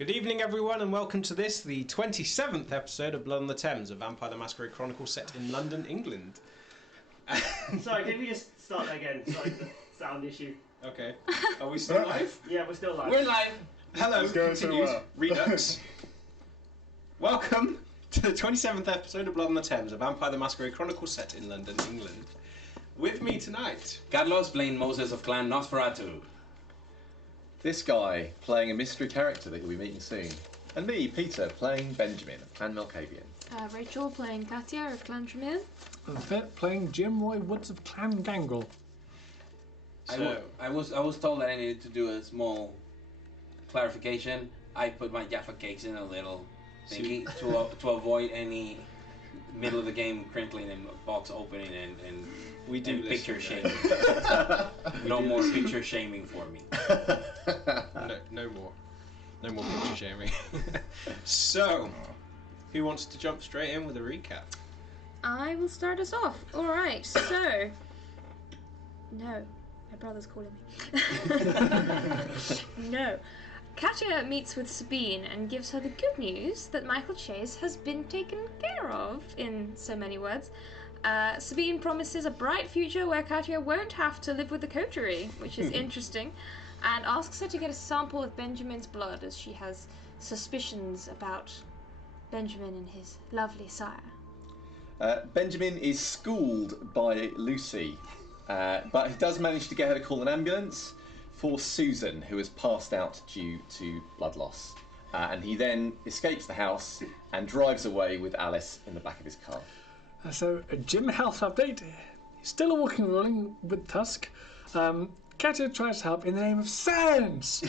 Good evening, everyone, and welcome to this, the 27th episode of Blood on the Thames, a Vampire the Masquerade Chronicle set in London, England. Sorry, can we just start that again? Sorry, the sound issue. Okay. Are we still live? Yeah, we're still live. We're live. Hello, It's going continues. so well. Redux. Welcome to the 27th episode of Blood on the Thames, a Vampire the Masquerade Chronicle set in London, England. With me tonight, Carlos playing Moses of Clan Nosferatu. This guy playing a mystery character that you'll be meeting soon. And me, Peter, playing Benjamin of Clan Melkavian. Rachel playing Katia of Clan Tremere. And Vet playing Jim Roy Woods of Clan Gangle. so I was told that I needed to do a small clarification. I put my Jaffa cakes in a little thingy to avoid any middle of the game crinkling and box opening and we do and picture listen, shaming. No more picture shaming for me. No more picture shaming. So, who wants to jump straight in with a recap? I will start us off. Alright, so... No, my brother's calling me. No. Katia meets with Sabine and gives her the good news that Michael Chase has been taken care of, in so many words. Sabine promises a bright future where Katia won't have to live with the coterie, which is interesting, and asks her to get a sample of Benjamin's blood as she has suspicions about Benjamin and his lovely sire. Benjamin is schooled by Lucy, but he does manage to get her to call an ambulance for Susan, who has passed out due to blood loss. And he then escapes the house and drives away with Alice in the back of his car. So, a Jim health update. He's still a walking ruling with Tusk. Katia tries to help in the name of science.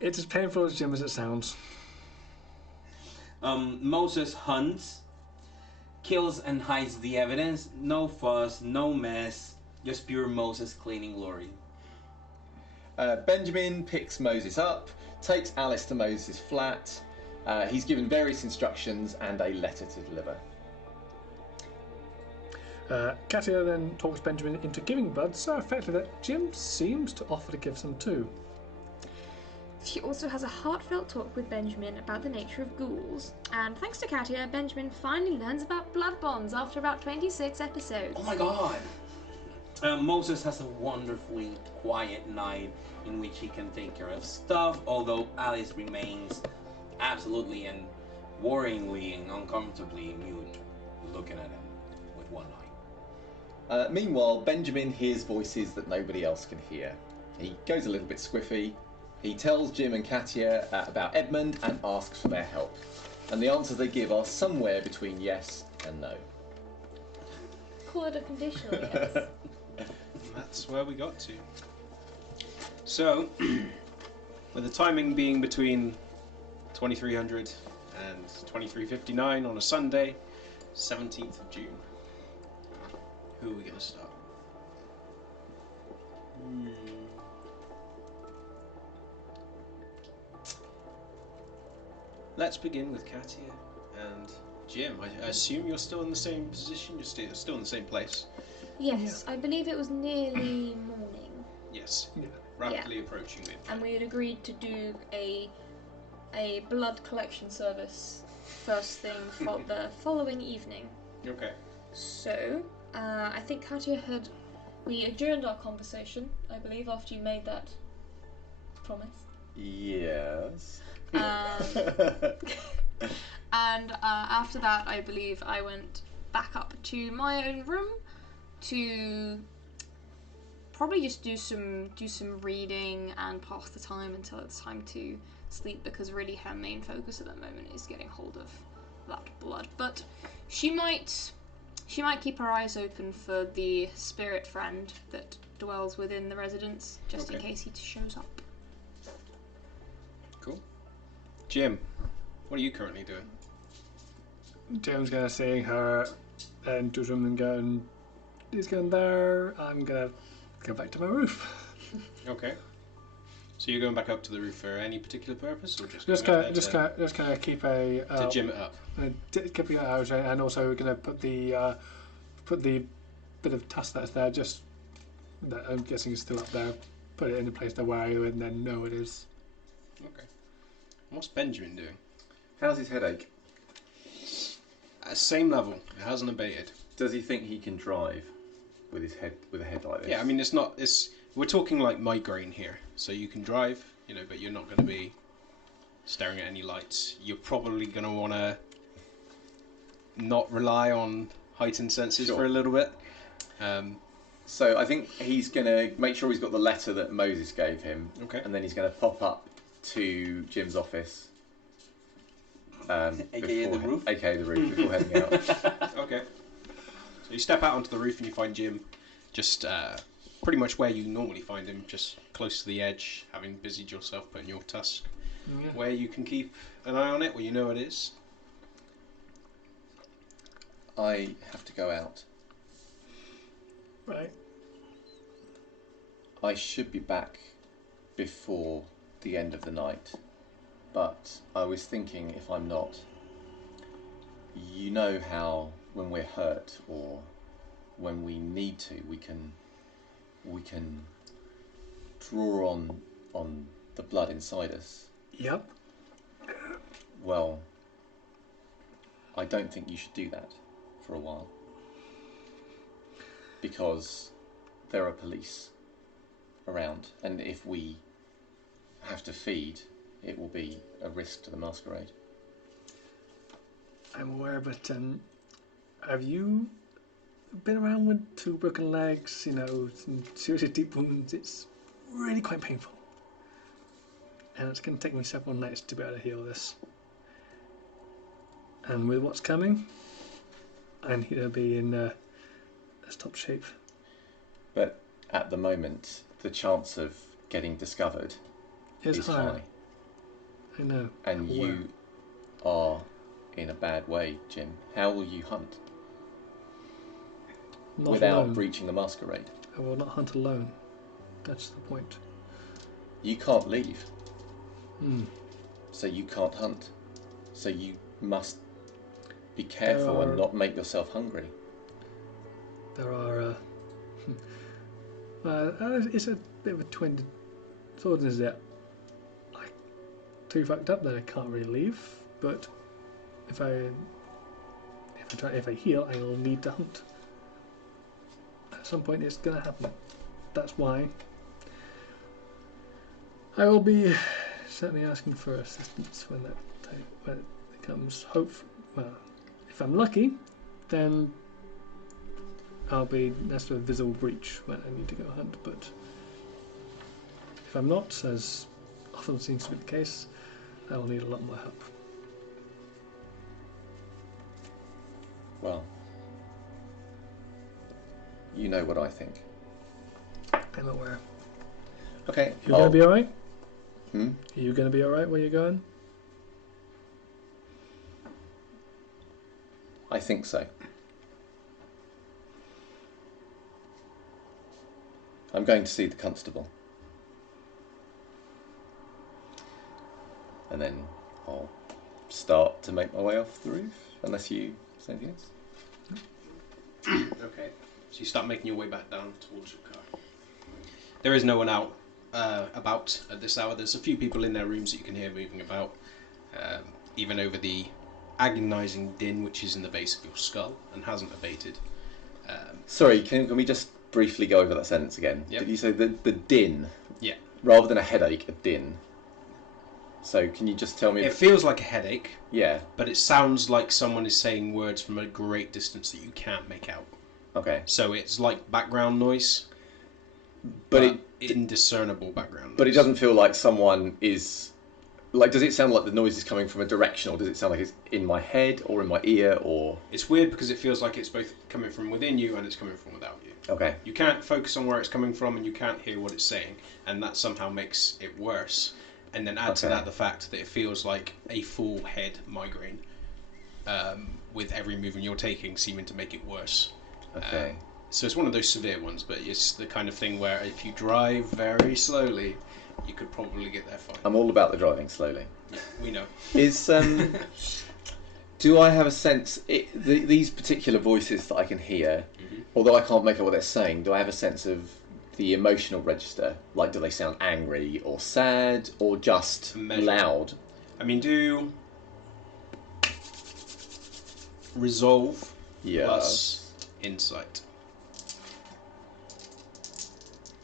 It's as painful as Jim as it sounds. Moses hunts, kills and hides the evidence. No fuss, no mess, just pure Moses cleaning glory. Benjamin picks Moses up, takes Alice to Moses' flat. He's given various instructions and a letter to deliver. Katia then talks Benjamin into giving blood so effectively that Jim seems to offer to give some too. She also has a heartfelt talk with Benjamin about the nature of ghouls, and thanks to Katia, Benjamin finally learns about blood bonds after about 26 episodes. Oh my god! Moses has a wonderfully quiet night in which he can take care of stuff, although Alice remains absolutely and worryingly and uncomfortably mute, looking at him with one eye. Meanwhile, Benjamin hears voices that nobody else can hear. He goes a little bit squiffy. He tells Jim and Katia about Edmund and asks for their help. And the answers they give are somewhere between yes and no. Call it a conditional yes. That's where we got to. So, with the timing being between 2300 and 23:59 on a Sunday, 17th of June. Who are we going to start? Let's begin with Katia and Jim. I assume you're still in the same position? You're still in the same place? Yes, I believe it was nearly morning. Yes. Yeah. Rapidly approaching midnight. And we had agreed to do a blood collection service first thing for the following evening. Okay. So, I think Katia we adjourned our conversation, I believe, after you made that promise. Yes. And after that, I believe I went back up to my own room to probably just do some reading and pass the time until it's time to sleep, because really her main focus at the moment is getting hold of that blood. But she might keep her eyes open for the spirit friend that dwells within the residence, just in case he shows up. Cool. Jim, what are you currently doing? Jim's gonna see her into his room and go, and he's going there. I'm gonna go back to my roof. Okay. So you're going back up to the roof for any particular purpose, or just Just going gonna, out just there gonna, just gonna keep a to gym it up? keep it out, and also we're gonna put the bit of tusk that's there. Just that I'm guessing is still up there. Put it in a place to where you and then know it is. Okay. What What's Benjamin doing? How's his headache? Same level. It hasn't abated. Does he think he can drive with a head like this? Yeah, I mean, it's not. We're talking like migraine here, so you can drive, but you're not going to be staring at any lights. You're probably going to want to not rely on heightened senses for a little bit. So I think he's going to make sure he's got the letter that Moses gave him. Okay. And then he's going to pop up to Jim's office. AKA the roof? AKA the roof, before heading out. Okay. So you step out onto the roof and you find Jim just pretty much where you normally find him, just close to the edge, having busied yourself putting your tusk. Yeah. Where you can keep an eye on it, where you know it is. I have to go out. Right. I should be back before the end of the night, but I was thinking if I'm not, you know how when we're hurt or when we need to, we can draw on the blood inside us. Yep. Well, I don't think you should do that for a while, because there are police around, and if we have to feed, it will be a risk to the Masquerade. I'm aware, but have you been around with 2 broken legs, some seriously deep wounds? It's really quite painful. And it's going to take me several nights to be able to heal this. And with what's coming, I need to be in as top shape. But at the moment, the chance of getting discovered is high. I know. And you are in a bad way, Jim. How will you hunt Not without alone. breaching the Masquerade? I will not hunt alone. That's the point. You can't leave, So so you can't hunt. So you must be careful and not make yourself hungry. There are. It's a bit of a twin sword, is it? Like, too fucked up that I can't really leave. But if I heal, I will need to hunt. At some point, it's gonna happen. That's why I will be certainly asking for assistance when it comes. If I'm lucky, then that's a visible breach when I need to go hunt. But if I'm not, as often seems to be the case, I will need a lot more help. Well, you know what I think. I'm aware. Okay. You're going to be alright? Hmm? Are you going to be alright where you're going? I think so. I'm going to see the constable. And then I'll start to make my way off the roof, unless you say anything else. Okay. So you start making your way back down towards your car. There is no one out about at this hour. There's a few people in their rooms that you can hear moving about, even over the agonising din which is in the base of your skull and hasn't abated. Sorry, can we just briefly go over that sentence again? Yep. Did you say the din? Yeah. Rather than a headache, a din. So can you just tell me? It feels like a headache, Yeah. but it sounds like someone is saying words from a great distance that you can't make out. Okay. So it's like background noise, But indiscernible background noise. But it doesn't feel like someone is... Like, does it sound like the noise is coming from a direction, or does it sound like it's in my head, or in my ear, or... It's weird because it feels like it's both coming from within you and it's coming from without you. Okay. You can't focus on where it's coming from and you can't hear what it's saying, and that somehow makes it worse. And then add to that the fact that it feels like a full head migraine, with every movement you're taking seeming to make it worse. Okay. So it's one of those severe ones, but it's the kind of thing where if you drive very slowly, you could probably get there fine. I'm all about the driving slowly. Yeah, we know. Is do I have a sense? These particular voices that I can hear, although I can't make out what they're saying, do I have a sense of the emotional register? Like, do they sound angry or sad or just Measured. loud? I mean, do resolve plus insight.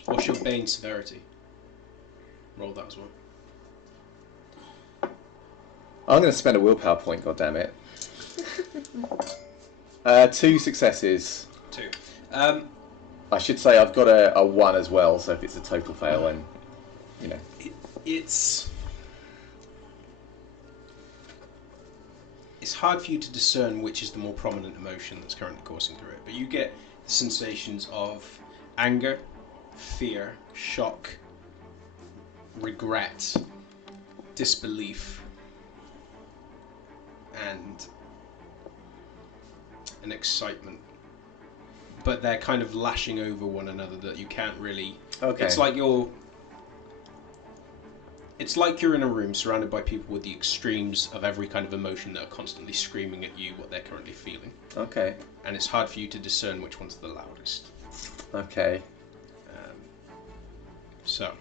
What's your bane severity? Roll that as well. I'm going to spend a willpower point, goddammit. 2 successes. 2. I should say I've got a 1 as well, so if it's a total fail, then, you know. It's hard for you to discern which is the more prominent emotion that's currently coursing through it, but you get the sensations of anger, fear, shock, regret, disbelief, and an excitement. But they're kind of lashing over one another that you can't really... Okay. It's like you're in a room surrounded by people with the extremes of every kind of emotion that are constantly screaming at you what they're currently feeling. Okay. And it's hard for you to discern which one's the loudest. Okay. So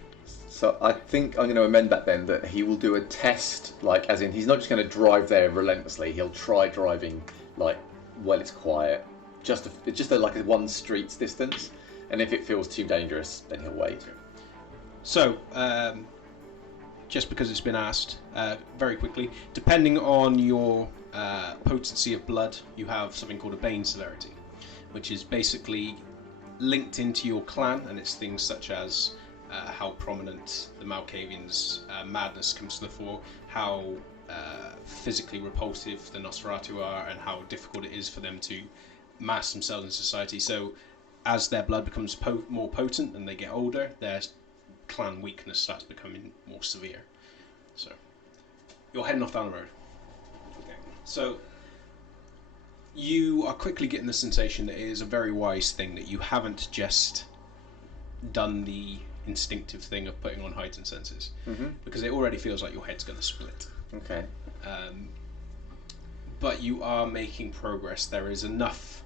I think I'm going to amend that then, that he will do a test, like, as in he's not just going to drive there relentlessly. He'll try driving, like, while it's quiet, just like a 1 street's distance, and if it feels too dangerous, then he'll wait. So, just because it's been asked, very quickly, depending on your potency of blood, you have something called a bane severity, which is basically linked into your clan, and it's things such as how prominent the Malkavians' madness comes to the fore, how physically repulsive the Nosferatu are, and how difficult it is for them to mass themselves in society. So, as their blood becomes more potent and they get older, their clan weakness starts becoming more severe. So, you're heading off down the road. Okay. So, you are quickly getting the sensation that it is a very wise thing that you haven't just done the instinctive thing of putting on heightened senses, because it already feels like your head's going to split. Okay. But you are making progress. There is enough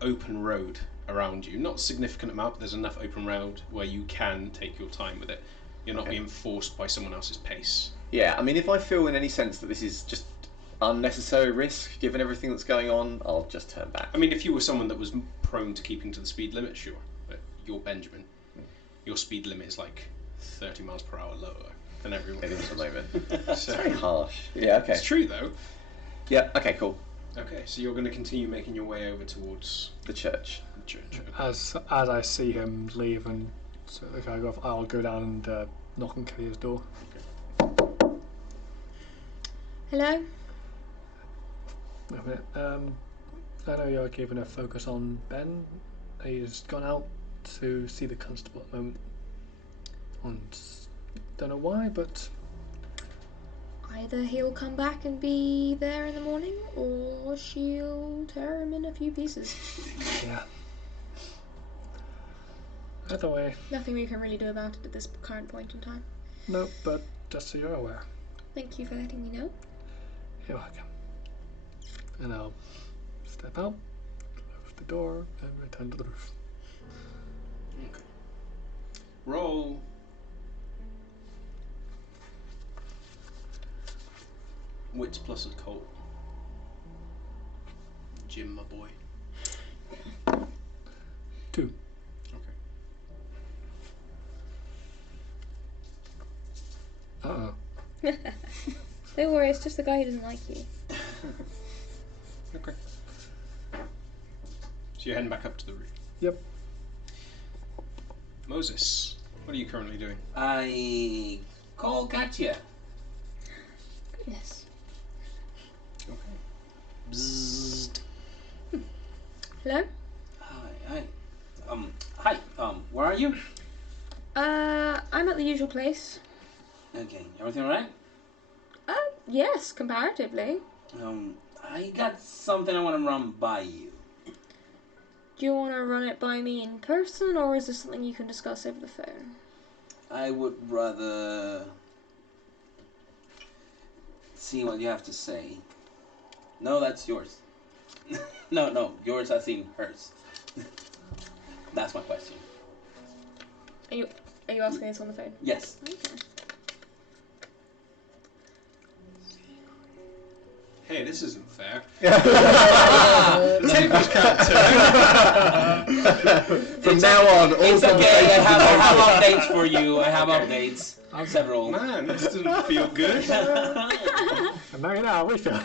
open road around you. Not a significant amount, but there's enough open road where you can take your time with it. You're not being forced by someone else's pace. Yeah, I mean, if I feel in any sense that this is just unnecessary risk, given everything that's going on, I'll just turn back. I mean, if you were someone that was prone to keeping to the speed limit, sure. But you're Benjamin. Your speed limit is like 30 miles per hour lower than everyone It is at the moment. So, Very harsh. Yeah, okay. it's true, though. Yeah, okay, cool. Okay, so you're going to continue making your way over towards The church. the church. As I see him leave and so the guy go off, I'll go down and knock on Katia's door. Hello? Wait a minute. I know you're keeping a focus on Ben. He's gone out to see the constable at the moment. And don't know why, but Either he'll come back and be there in the morning, or she'll tear him in a few pieces. yeah. Either way, Nothing we can really do about it at this current point in time. no, but just so you're aware. Thank you for letting me know. You're welcome. And I'll step out, close the door, and return to the roof. Okay. Roll. Wits plus occult. Jim, my boy. 2. Okay. Uh-oh. Don't worry, it's just the guy who doesn't like you. Okay. So you're heading back up to the roof. Yep. Moses, what are you currently doing? I call Katia. Goodness. Okay. Bzzzt. Hello? Hi. Hi. Where are you? I'm at the usual place. Okay. Everything alright? Yes, comparatively. I got something I want to run by you. Do you want to run it by me in person, or is this something you can discuss over the phone? I would rather see what you have to say. No, that's yours. No, yours as in hers. That's my question. Are you asking this on the phone? Yes. Okay. Hey, this isn't fair. Table's From now on, all It's okay. conversations I are have noted. updates for you. I have updates. Several. Man, this doesn't feel good. And now you know how we feel.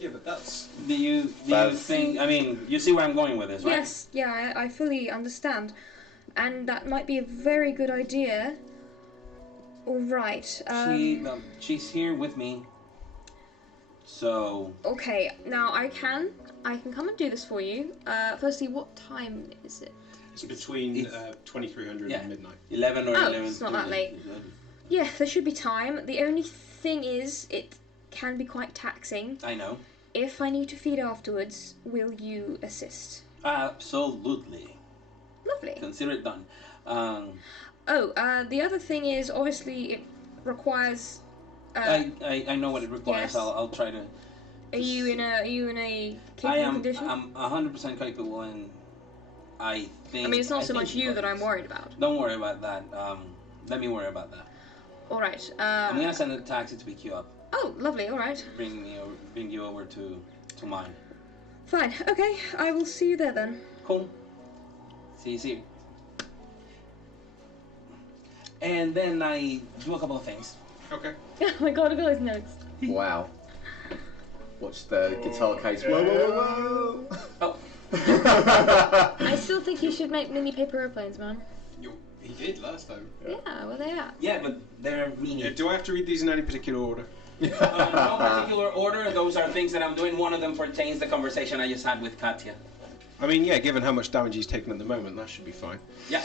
Yeah, but that's... Do you think? I mean, you see where I'm going with this, right? Yes, yeah, I fully understand. And that might be a very good idea. All right. She's here with me. So. Okay, now I can come and do this for you. Firstly, what time is it? It's between 2300 and midnight. 11 or Oh, 11. it's not that late. Yeah, there should be time. The only thing is, it can be quite taxing. I know. If I need to feed afterwards, will you assist? Absolutely. Lovely. Consider it done. The other thing is, obviously, it requires. I know what it requires. Yes. I'll try to. Are you in a capable condition? I'm 100% capable, and I think. I mean, it's not so think much you it that I'm works. worried about. Don't worry about that. Let me worry about that. All right. I'm gonna send a taxi to pick you up. Oh, lovely. All right. Bring you over to mine. Fine. Okay. I will see you there then. Cool. See you. And then I do a couple of things. Okay. Oh my god! Look at those notes. Wow. Watch the guitar case. Whoa. Oh, I still think you should make mini paper airplanes, man. He did last time. Yeah, where they at? yeah, but they're mini. Yeah, do I have to read these in any particular order? No particular order. Those are things that I'm doing. One of them pertains the conversation I just had with Katia. I mean, yeah, given how much damage he's taken at the moment, that should be fine. Yeah.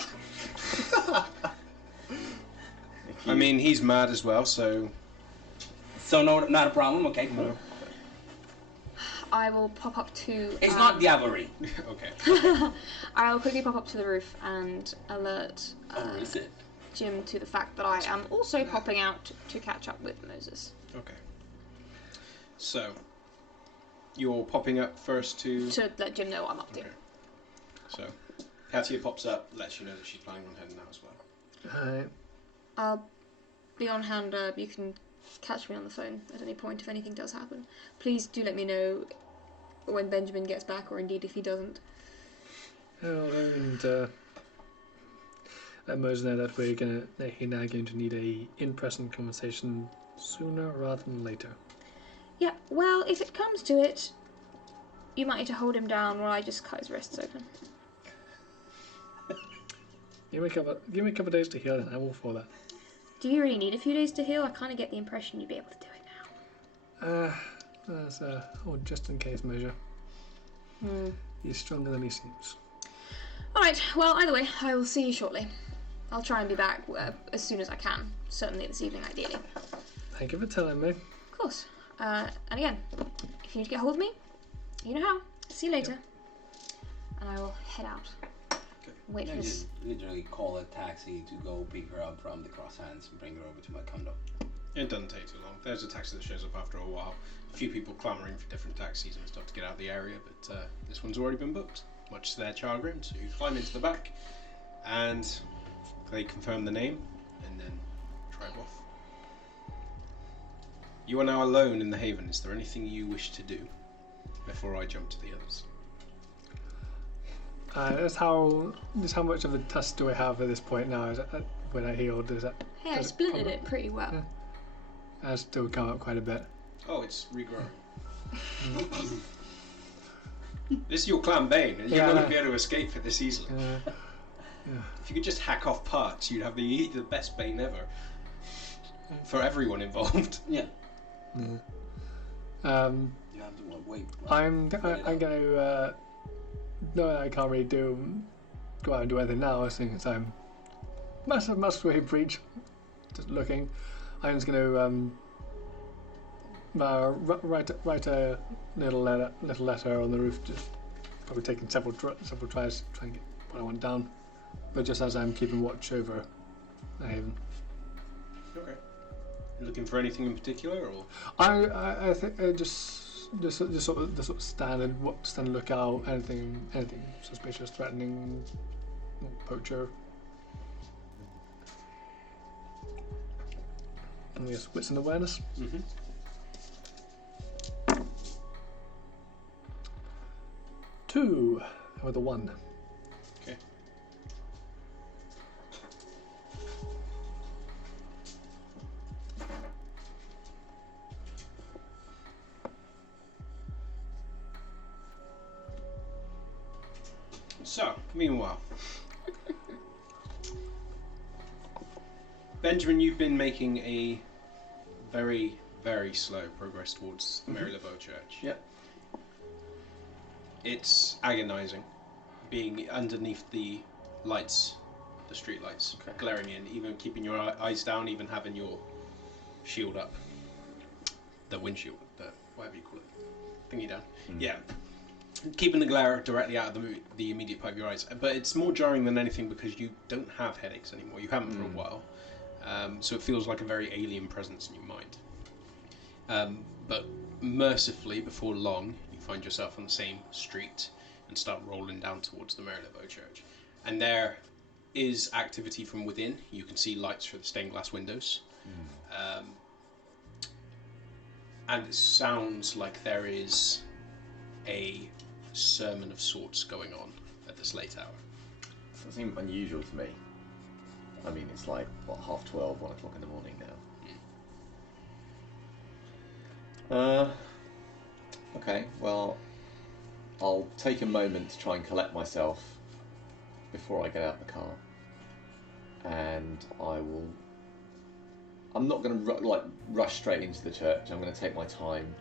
I mean, he's mad as well, so... So no, not a problem. Okay, cool. No. I will pop up to. It's not Diablery. Okay. I'll quickly pop up to the roof and alert Oh, is it? Jim to the fact that I am also popping out to catch up with Moses. Okay. So, you're popping up first to... To let Jim know what I'm up to. Okay. So, Katia pops up, lets you know that she's planning on heading out as well. I'll be on hand. You can catch me on the phone at any point if anything does happen. Please do let me know when Benjamin gets back, or indeed if he doesn't. And let Moses know that he's now going to need a in-person conversation sooner rather than later. Yeah, well, if it comes to it, you might need to hold him down while I just cut his wrists open. Give me a couple of days to heal, and I'm all for that. Do you really need a few days to heal? I kind of get the impression you'd be able to do it now. That's a just in case measure. He's stronger than he seems. Alright, well, either way, I will see you shortly. I'll try and be back as soon as I can. Certainly this evening, ideally. Thank you for telling me. Of course. And again, if you need to get hold of me, you know how. See you later. And I will head out. Wait for I this. just literally call a taxi to go pick her up from the cross hands and bring her over to my condo. It doesn't take too long. There's a taxi that shows up after a while. A few people clamouring for different taxis and stuff to get out of the area, but this one's already been booked, much to their chagrin. So you climb into the back, and they confirm the name, and then drive off. You are now alone in the Haven. Is there anything you wish to do before I jump to the others? Just how much of a tusk do I have at this point now? Is that, when I healed, is that? Hey, I does splintered it pretty well. Yeah. That's still come up quite a bit. Oh, it's regrowing. This is your clan bane, and you Yeah, I won't know. be able to escape it this easily. If you could just hack off parts, you'd have the best bane ever. For everyone involved. Yeah. Um, You have to wait. I'm gonna no, I can't really go out and do anything now, since I'm massive Masquerade breach. Just looking, I'm just gonna write a little letter on the roof. Just probably taking several tries to try and get what I want down, but just as I'm keeping watch over the Haven. Okay. You looking for anything in particular, or? I think just sort of the sort of standard lookout, anything suspicious, threatening, poacher. And yes, wits and awareness. Mm-hmm. 2 with a 1. Okay. So, meanwhile, Benjamin, you've been making a very, very slow progress towards the Mary Laveau Church. Yep. It's agonising, being underneath the lights, the street lights, glaring in, even keeping your eyes down, even having your shield up, the windshield, the whatever you call it, thingy down. Yeah, keeping the glare directly out of the immediate part of your eyes. But it's more jarring than anything because you don't have headaches anymore. You haven't for a while, so it feels like a very alien presence in your mind. But mercifully, before long, you find yourself on the same street and start rolling down towards the Mary Laveau Church. And there is activity from within. You can see lights through the stained glass windows. And it sounds like there is a sermon of sorts going on at this late hour. Doesn't seem unusual to me. I mean, it's like, what, 12:30, 1 o'clock in the morning now. Okay, well, I'll take a moment to try and collect myself before I get out of the car. And I'm not going to rush straight into the church. I'm going to take my time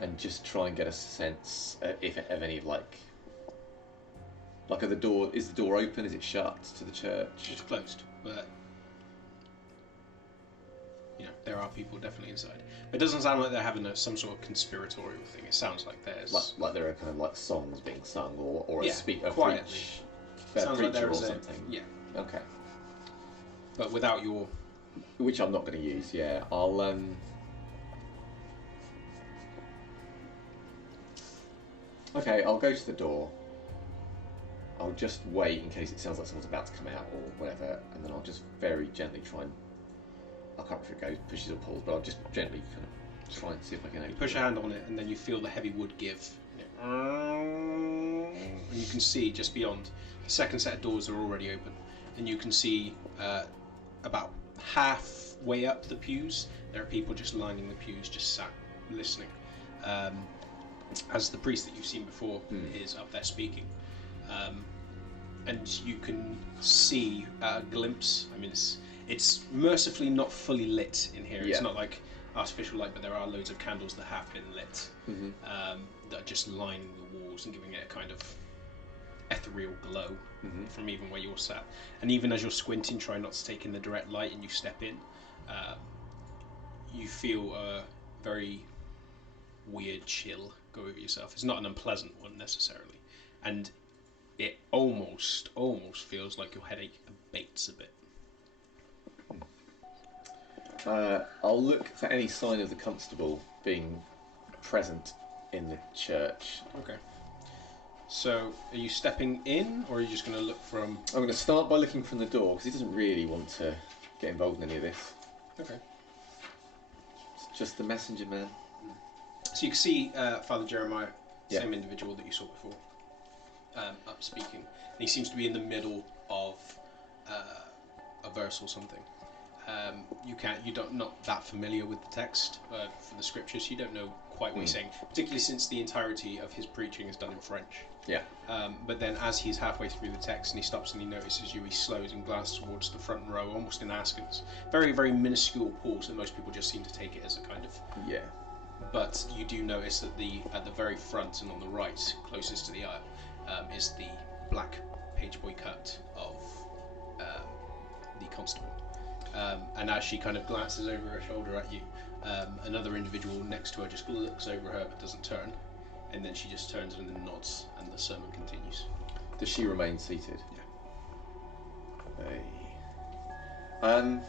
and just try and get a sense if of any like at the door. Is the door open? Is it shut to the church? It's closed, but there are people definitely inside. But it doesn't sound like they're having some sort of conspiratorial thing. It sounds like there's like there are kind of like songs being sung or a quietly. Sounds like there is or something. Yeah. Okay. But without your, which I'm not going to use. Yeah, I'll Okay, I'll go to the door. I'll just wait in case it sounds like someone's about to come out or whatever, and then I'll just very gently try and, I can't remember if it goes, pushes or pulls, but I'll just gently kind of try and see if I can open it. You push a hand on it, and then you feel the heavy wood give. And you can see just beyond, the second set of doors are already open, and you can see about halfway up the pews, there are people just lining the pews, just sat listening. As the priest that you've seen before is up there speaking. And you can see a glimpse. I mean, it's mercifully not fully lit in here. It's not like artificial light, but there are loads of candles that have been lit that are just lining the walls and giving it a kind of ethereal glow from even where you're sat. And even as you're squinting, trying not to take in the direct light, and you step in, you feel a very weird chill go over yourself. It's not an unpleasant one necessarily, and it almost feels like your headache abates a bit. I'll look for any sign of the constable being present in the church. Okay. So, are you stepping in, or are you just going to look from... I'm going to start by looking from the door, because he doesn't really want to get involved in any of this. Okay. It's just the messenger man. So you can see Father Jeremiah, same individual that you saw before, up speaking. And he seems to be in the middle of a verse or something. You're not that familiar with the text for the scriptures. You don't know quite what he's saying, particularly since the entirety of his preaching is done in French. Yeah. But then as he's halfway through the text and he stops and he notices you, he slows and glances towards the front row, almost in askance. Very, very minuscule pause that most people just seem to take it as a kind of... Yeah. But you do notice that at the very front and on the right, closest to the aisle, is the black page boy cut of the constable. And as she kind of glances over her shoulder at you, another individual next to her just looks over her but doesn't turn, and then she just turns and then nods, and the sermon continues. Does she remain seated? Yeah. Hey.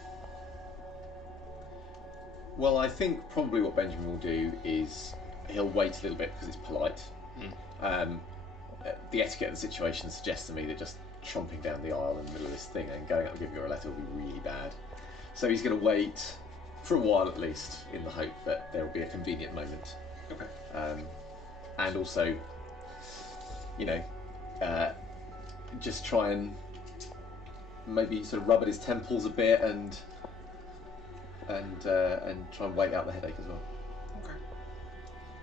Well, I think probably what Benjamin will do is he'll wait a little bit because it's polite. The etiquette of the situation suggests to me that just tromping down the aisle in the middle of this thing and going up and giving her a letter will be really bad. So he's going to wait for a while at least, in the hope that there will be a convenient moment. Okay. And also, just try and maybe sort of rub at his temples a bit and try and wait out the headache as well. Okay.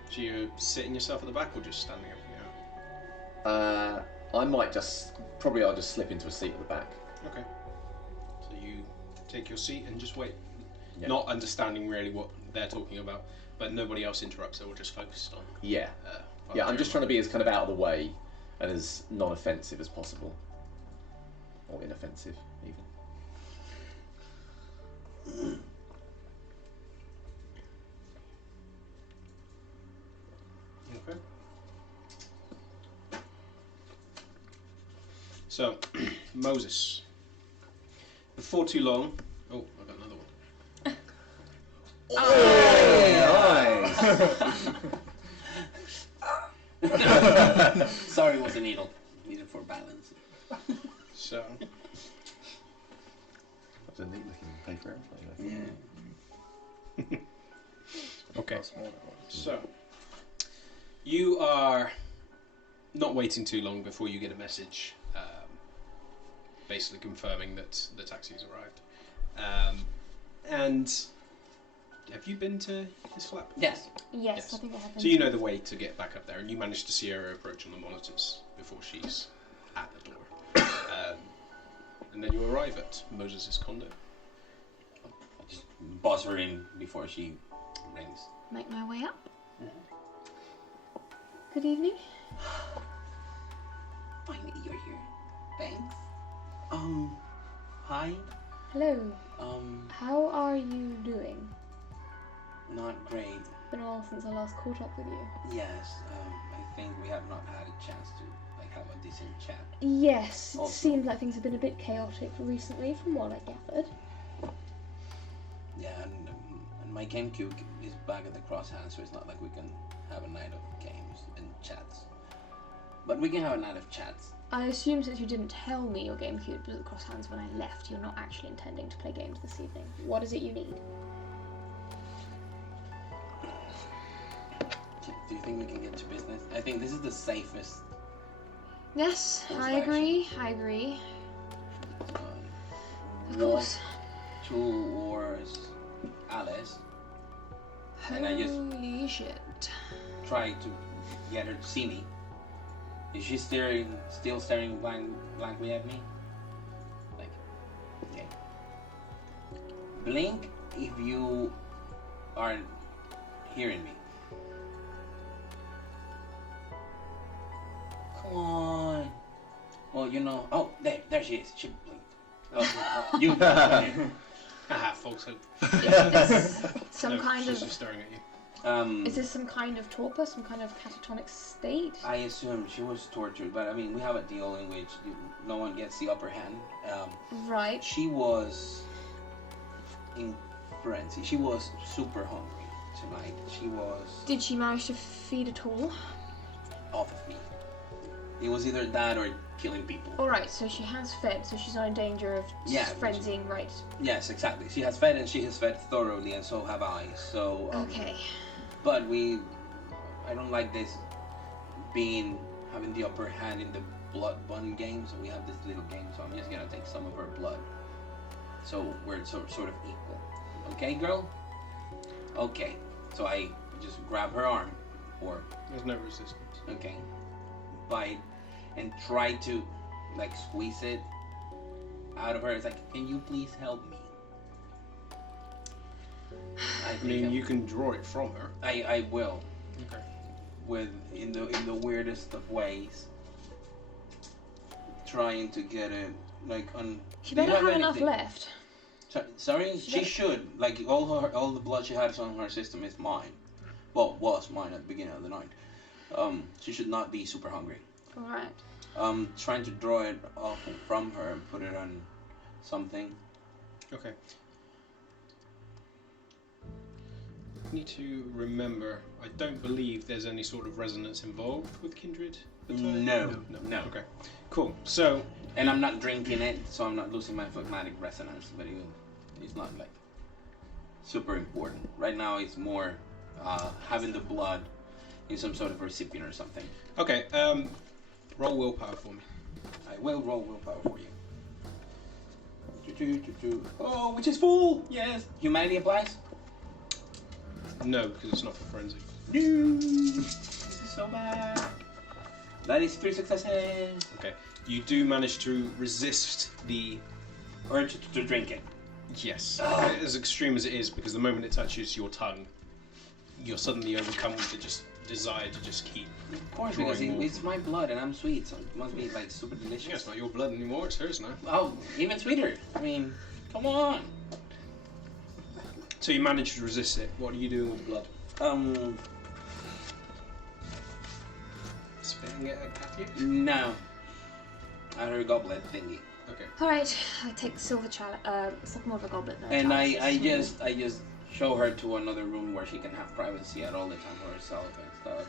So you're sitting yourself at the back or just standing up in the air? I'll just slip into a seat at the back. Okay. So you take your seat and just wait. Yeah. Not understanding really what they're talking about, but nobody else interrupts. They're all just focused on. Yeah. I'm just trying to be as kind of out of the way and as non-offensive as possible, or inoffensive even. Okay. So, Moses. Before too long. Oh, I got another one. Nice. Sorry, it was a needle. Needed for balance. So. That's a neat looking paper airplane. Yeah. Okay. So, you are not waiting too long before you get a message, basically confirming that the taxi's arrived. And have you been to his flat? Yes. Yes, I think I have. So you know the way to get back up there, and you managed to see her approach on the monitors before she's at the door. And then you arrive at Moses' condo. I just buzz her in before she rings. Make my way up. Good evening. Finally, you're here. Thanks. Hi. Hello. How are you doing? Not great. Been a while since I last caught up with you. Yes. I think we have not had a chance to have a decent chat. Yes, it Also- seems like things have been a bit chaotic recently, from what I gathered. Yeah, and my GameCube is back at the Crosshand, so it's not like we can have a night of games and chats. But we can have a night of chats. I assume since you didn't tell me your GameCube was at the Crosshands when I left, you're not actually intending to play games this evening. What is it you need? Do you think we can get to business? I think this is the safest. Yes, Course I of agree. I agree. Of Walk course. towards Alice, and I just Holy shit. try to get her to see me. Is she still staring blankly at me? Like, okay. Blink if you aren't hearing me. Come on. Well, oh, there she is. She blinked. Oh, you. Haha, false hope. Some No, kind she's of. just staring at you. Is this some kind of torpor, some kind of catatonic state? I assume she was tortured, but I mean, we have a deal in which no one gets the upper hand. Right. She was in frenzy. She was super hungry tonight. She was Did she manage to feed at all? off of me. It was either that or killing people. Alright, so she has fed, so she's not in danger of frenzying, right? Yes, exactly. She has fed, and she has fed thoroughly, and so have I. So Okay. But I don't like this having the upper hand in the blood bun game. So we have this little game. So I'm just gonna take some of her blood. So we're sort of equal. Okay, girl? Okay. So I just grab her arm, or There's no resistance. okay, bite, and try to squeeze it out of her. It's like, can you please help me? I mean, you can draw it from her. I will. Okay. In the weirdest of ways, trying to get it on. She Do you better have enough anything- left. Sorry, she should. All the blood she had on her system is mine. Well, was mine at the beginning of the night. She should not be super hungry. Alright. Trying to draw it off from her and put it on something. Okay. Need to remember, I don't believe there's any sort of resonance involved with Kindred. No. Okay. Cool. So, And I'm not drinking it, so I'm not losing my phlegmatic resonance. But it's not super important. Right now, it's more having the blood in some sort of recipient or something. okay. Roll willpower for me. I will roll willpower for you. Oh, which is full! Yes! Humanity applies? No, because it's not for forensic. No! This is so bad. That is 3 successes. Okay. You do manage to resist the... Urge to drink it. Yes. As extreme as it is, because the moment it touches your tongue, you're suddenly overcome with the just desire to just keep. Of course, because drawing more. it's my blood and I'm sweet, so it must be like super delicious. Yeah, it's not your blood anymore, it's hers now. Oh, even sweeter. I mean, come on. So you manage to resist it. What are you doing with the blood? Spitting it at Katia? No. At her goblet thingy. Okay. Alright, I take the silver chalice. It's like more of a goblet than a And chalice. I just show her to another room where she can have privacy at all the time for herself and stuff.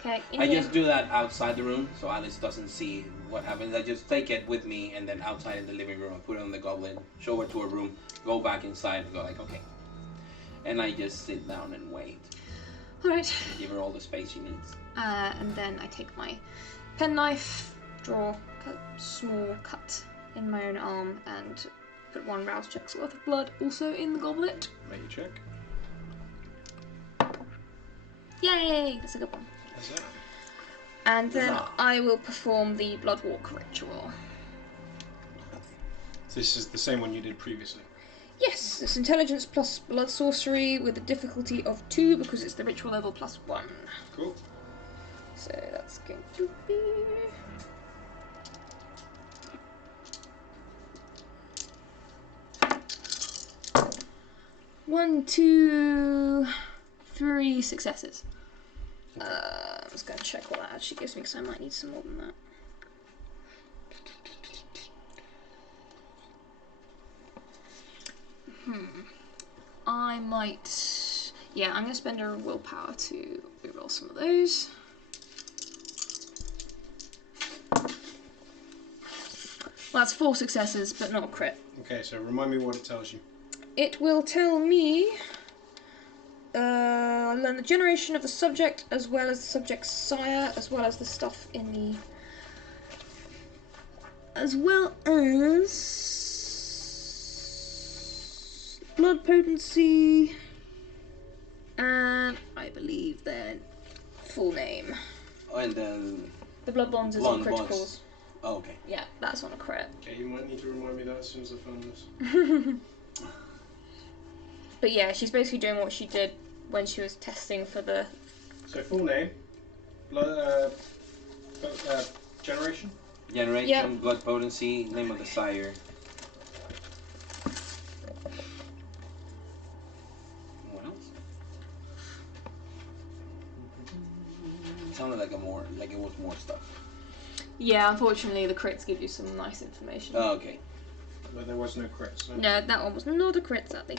Okay, I just do that outside the room, so Alice doesn't see what happens. I just take it with me, and then outside in the living room, I put it on the goblet, show her to her room, go back inside, and go like, okay. And I just sit down and wait. Alright. Give her all the space she needs. And then I take my penknife, draw a small cut in my own arm, and put 1 rouse check's worth of blood also in the goblet. Make a check. Yay! That's a good one. Huzzah. And then Huzzah. I will perform the blood walk ritual. So this is the same one you did previously. Yes, it's intelligence plus blood sorcery with a difficulty of 2 because it's the ritual level plus 1. Cool. So that's going to be... One, 2, 3 successes. I'm just going to check what that actually gives me because I might need some more than that. I might... Yeah, I'm going to spend a willpower to reroll some of those. Well, that's 4 successes, but not a crit. Okay, so remind me what it tells you. It will tell me... I learn the generation of the subject, as well as the subject's sire, as well as the stuff in the... As well as... blood potency, and I believe their full name. Oh, and then... The blood bonds is on Blood criticals. bonds. Oh, okay. Yeah, that's on a crit. Okay, you might need to remind me that as soon as I find this. But yeah, she's basically doing what she did when she was testing for the... So full name, generation. Generation, Yep. blood potency, name of the sire. What else? It sounded like it was more stuff. Yeah, unfortunately the crits give you some nice information. Oh, okay. But there was no crits. No? No, that one was not a crit, sadly.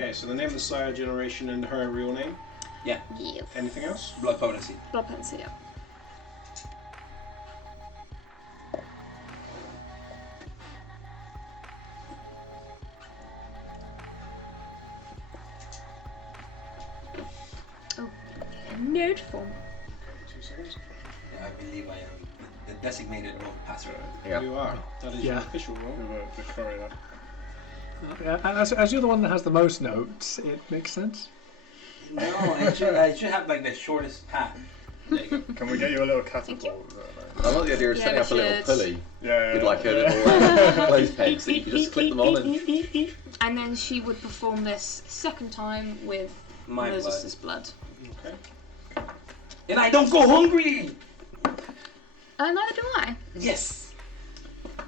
Okay, so the name of the sire, generation, and her real name. Yes. Anything else? Blood potency. Blood potency, yeah. Oh, nerd form. 2 seconds. Yeah, I believe I am the designated road passer. Yeah. You are. That is Yeah. your official role. As you're the one that has the most notes, it makes sense. No, I should have like the shortest path. There you go. Can we get you a little catapult? I like the idea of Yeah, setting up a we little should. pulley Yeah. with like a little clothes pegs that you can just clip them on and... And then she would perform this second time with My Moses' blood. Okay. And I don't go hungry! Neither do I. Yes!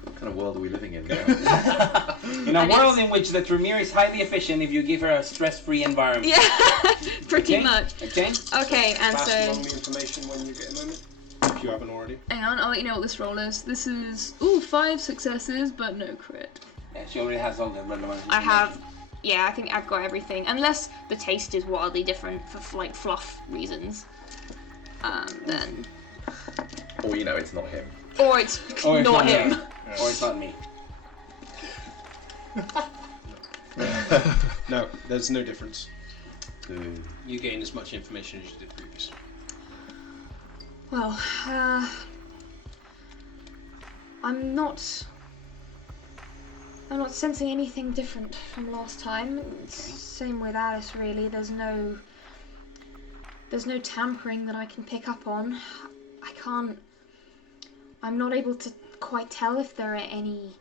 What kind of world are we living in now? In a And world it's- in which the Tremere is highly efficient if you give her a stress-free environment. Yeah, pretty Okay? much. Okay? Okay, and Pass so... along the information when you get a moment, if you haven't already. Hang on, I'll let you know what this roll is. This is, ooh, 5 successes, but no crit. Yeah, she already has all the relevant I have, yeah, I think I've got everything. Unless the taste is wildly different for, like, fluff reasons. Then... Or, you know, it's not him. Or it's not him. Or it's not me. No, there's no difference. You gain as much information as you did previously. Well, I'm not sensing anything different from last time. Same with Alice, really. There's no tampering that I can pick up on. I'm not able to quite tell if there are any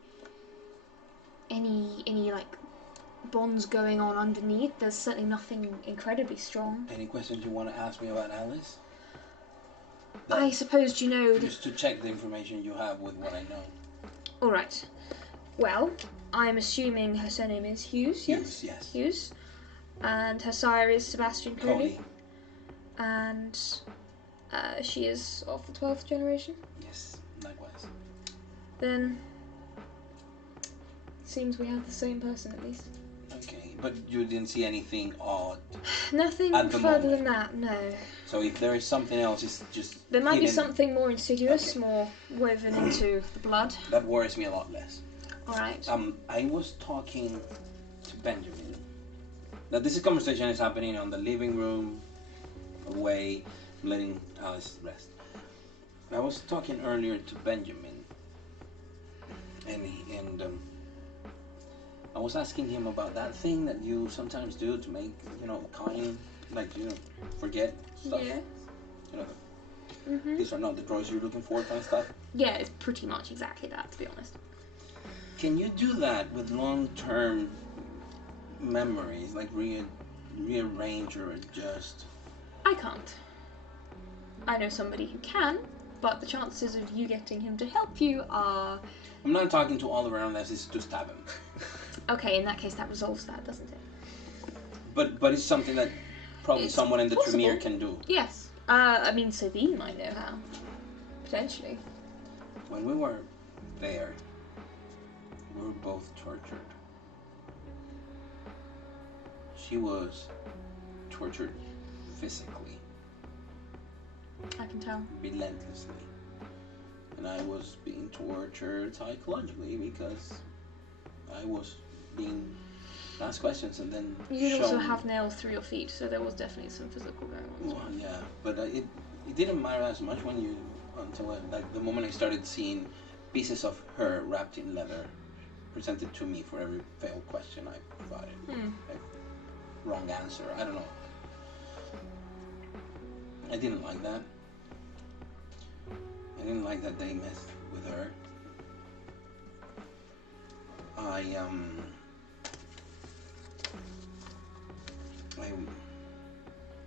like bonds going on underneath. There's certainly nothing incredibly strong. Any questions you want to ask me about Alice? I suppose you know. Just to check the information you have with what I know. All right. Well, I'm assuming her surname is Hughes. Yes. Yes. Hughes. And her sire is Sebastian Cody. Cody. And she is of the 12th generation. Yes. Likewise. Then it seems we have the same person at least. Okay, but you didn't see anything odd. Nothing At the further moment. than that, no. So if there is something else, it's just There might be hidden. something more insidious, Okay. more woven into the blood. That worries me a lot less. Alright. I was talking to Benjamin. Now this conversation is happening on the living room, away, letting Alice rest. I was talking earlier to Benjamin, and I was asking him about that thing that you sometimes do to make, kind, forget stuff. Yeah. These are not the drawers you're looking for, kind of stuff. Yeah, it's pretty much exactly that, to be honest. Can you do that with long-term memories, like rearrange or adjust? I can't. I know somebody who can, but the chances of you getting him to help you are... I'm not talking to Oliver unless it's to stab him. Okay, in that case that resolves that, doesn't it? But it's something that probably It's someone in the possible. Tremere can do. Yes. Sabine might know how. Potentially. When we were there, we were both tortured. She was tortured physically, I can tell. relentlessly. And I was being tortured psychologically because I was being asked questions and then You did also shown- have nails through your feet, so there was definitely some physical going on. as well. Well, yeah, but it didn't matter as much until the moment I started seeing pieces of her wrapped in leather presented to me for every failed question I provided. Wrong answer, I don't know. I didn't like that. I didn't like that they messed with her.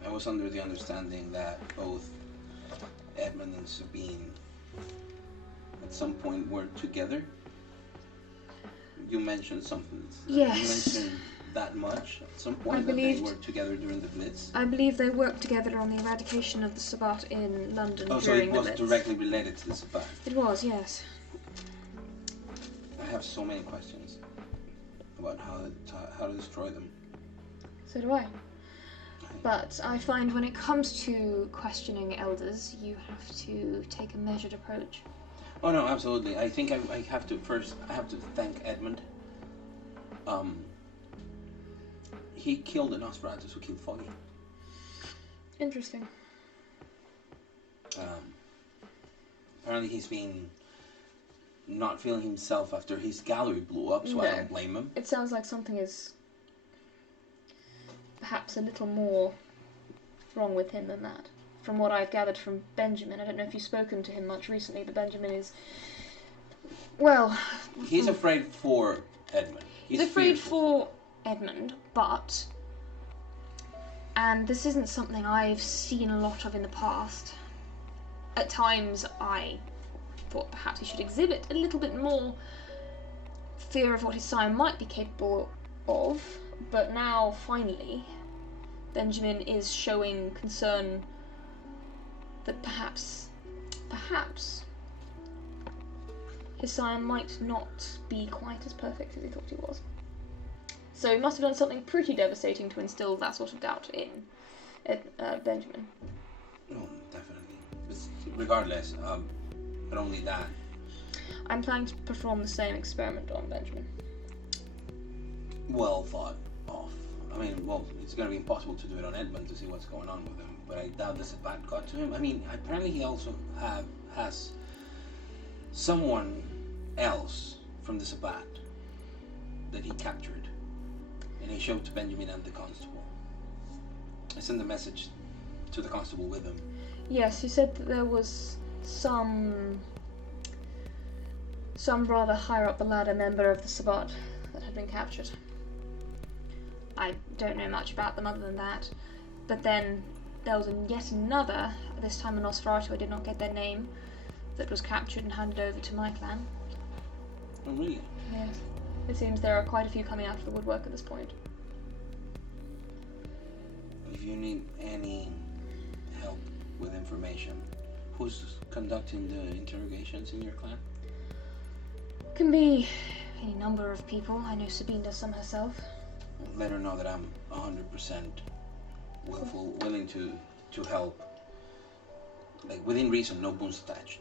I was under the understanding that both Edmund and Sabine at some point were together. You mentioned something. Yes. You mentioned that much at some point I that they believed- were together during the Blitz. I believe they worked together on the eradication of the Sabbat in London Oh, so during it the was Blitz. directly related to the Sabbat. It was, yes. I have so many questions about how to destroy them. So do I. But I find when it comes to questioning elders, you have to take a measured approach. Oh no, absolutely. I think I have to thank Edmund. He killed the Nosferatus who killed Foggy. Interesting. Apparently he's been not feeling himself after his gallery blew up, so I No. don't blame him. It sounds like something is perhaps a little more wrong with him than that. From what I've gathered from Benjamin, I don't know if you've spoken to him much recently, but Benjamin is, well... He's afraid for Edmund. He's afraid fearful. for Edmund, but... And this isn't something I've seen a lot of in the past. At times I thought perhaps he should exhibit a little bit more fear of what his sire might be capable of, but now, finally, Benjamin is showing concern that perhaps his sire might not be quite as perfect as he thought he was. So he must have done something pretty devastating to instill that sort of doubt in Benjamin. Oh, definitely. But regardless, but only that. I'm planning to perform the same experiment on Benjamin. Well thought of. I mean, well, it's going to be impossible to do it on Edmund to see what's going on with him, but I doubt the Sabbat got to him. I mean, apparently he also has someone else from the Sabbat that he captured, and he showed to Benjamin and the Constable. I sent a message to the Constable with him. Yes, he said that there was some rather higher up the ladder member of the Sabbat that had been captured. I don't know much about them other than that. But then there was yet another, this time a Nosferatu, I did not get their name, that was captured and handed over to my clan. Oh, really? Yes. It seems there are quite a few coming out of the woodwork at this point. If you need any help with information, who's conducting the interrogations in your clan? Can be any number of people. I know Sabine does some herself. Let her know that I'm 100% willing to help. Like, within reason, no bones attached.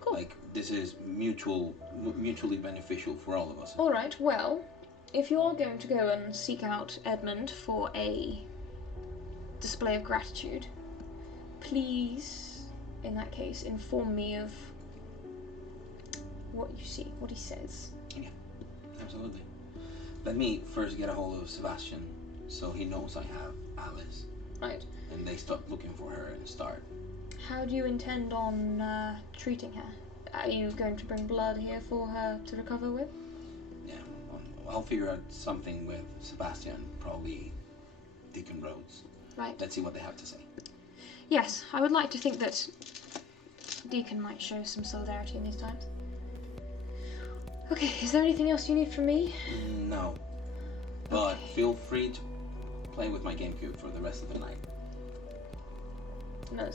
Cool. Like, this is mutually beneficial for all of us. Alright, well, if you're going to go and seek out Edmund for a display of gratitude, please, in that case, inform me of what you see, what he says. Yeah, absolutely. Let me first get a hold of Sebastian, so he knows I have Alice. Right. And they stop looking for her and start. How do you intend on treating her? Are you going to bring blood here for her to recover with? Yeah, I'll figure out something with Sebastian, probably Deacon Rhodes. Right. Let's see what they have to say. Yes, I would like to think that Deacon might show some solidarity in these times. Okay, is there anything else you need from me? No. But feel free to play with my GameCube for the rest of the night. No,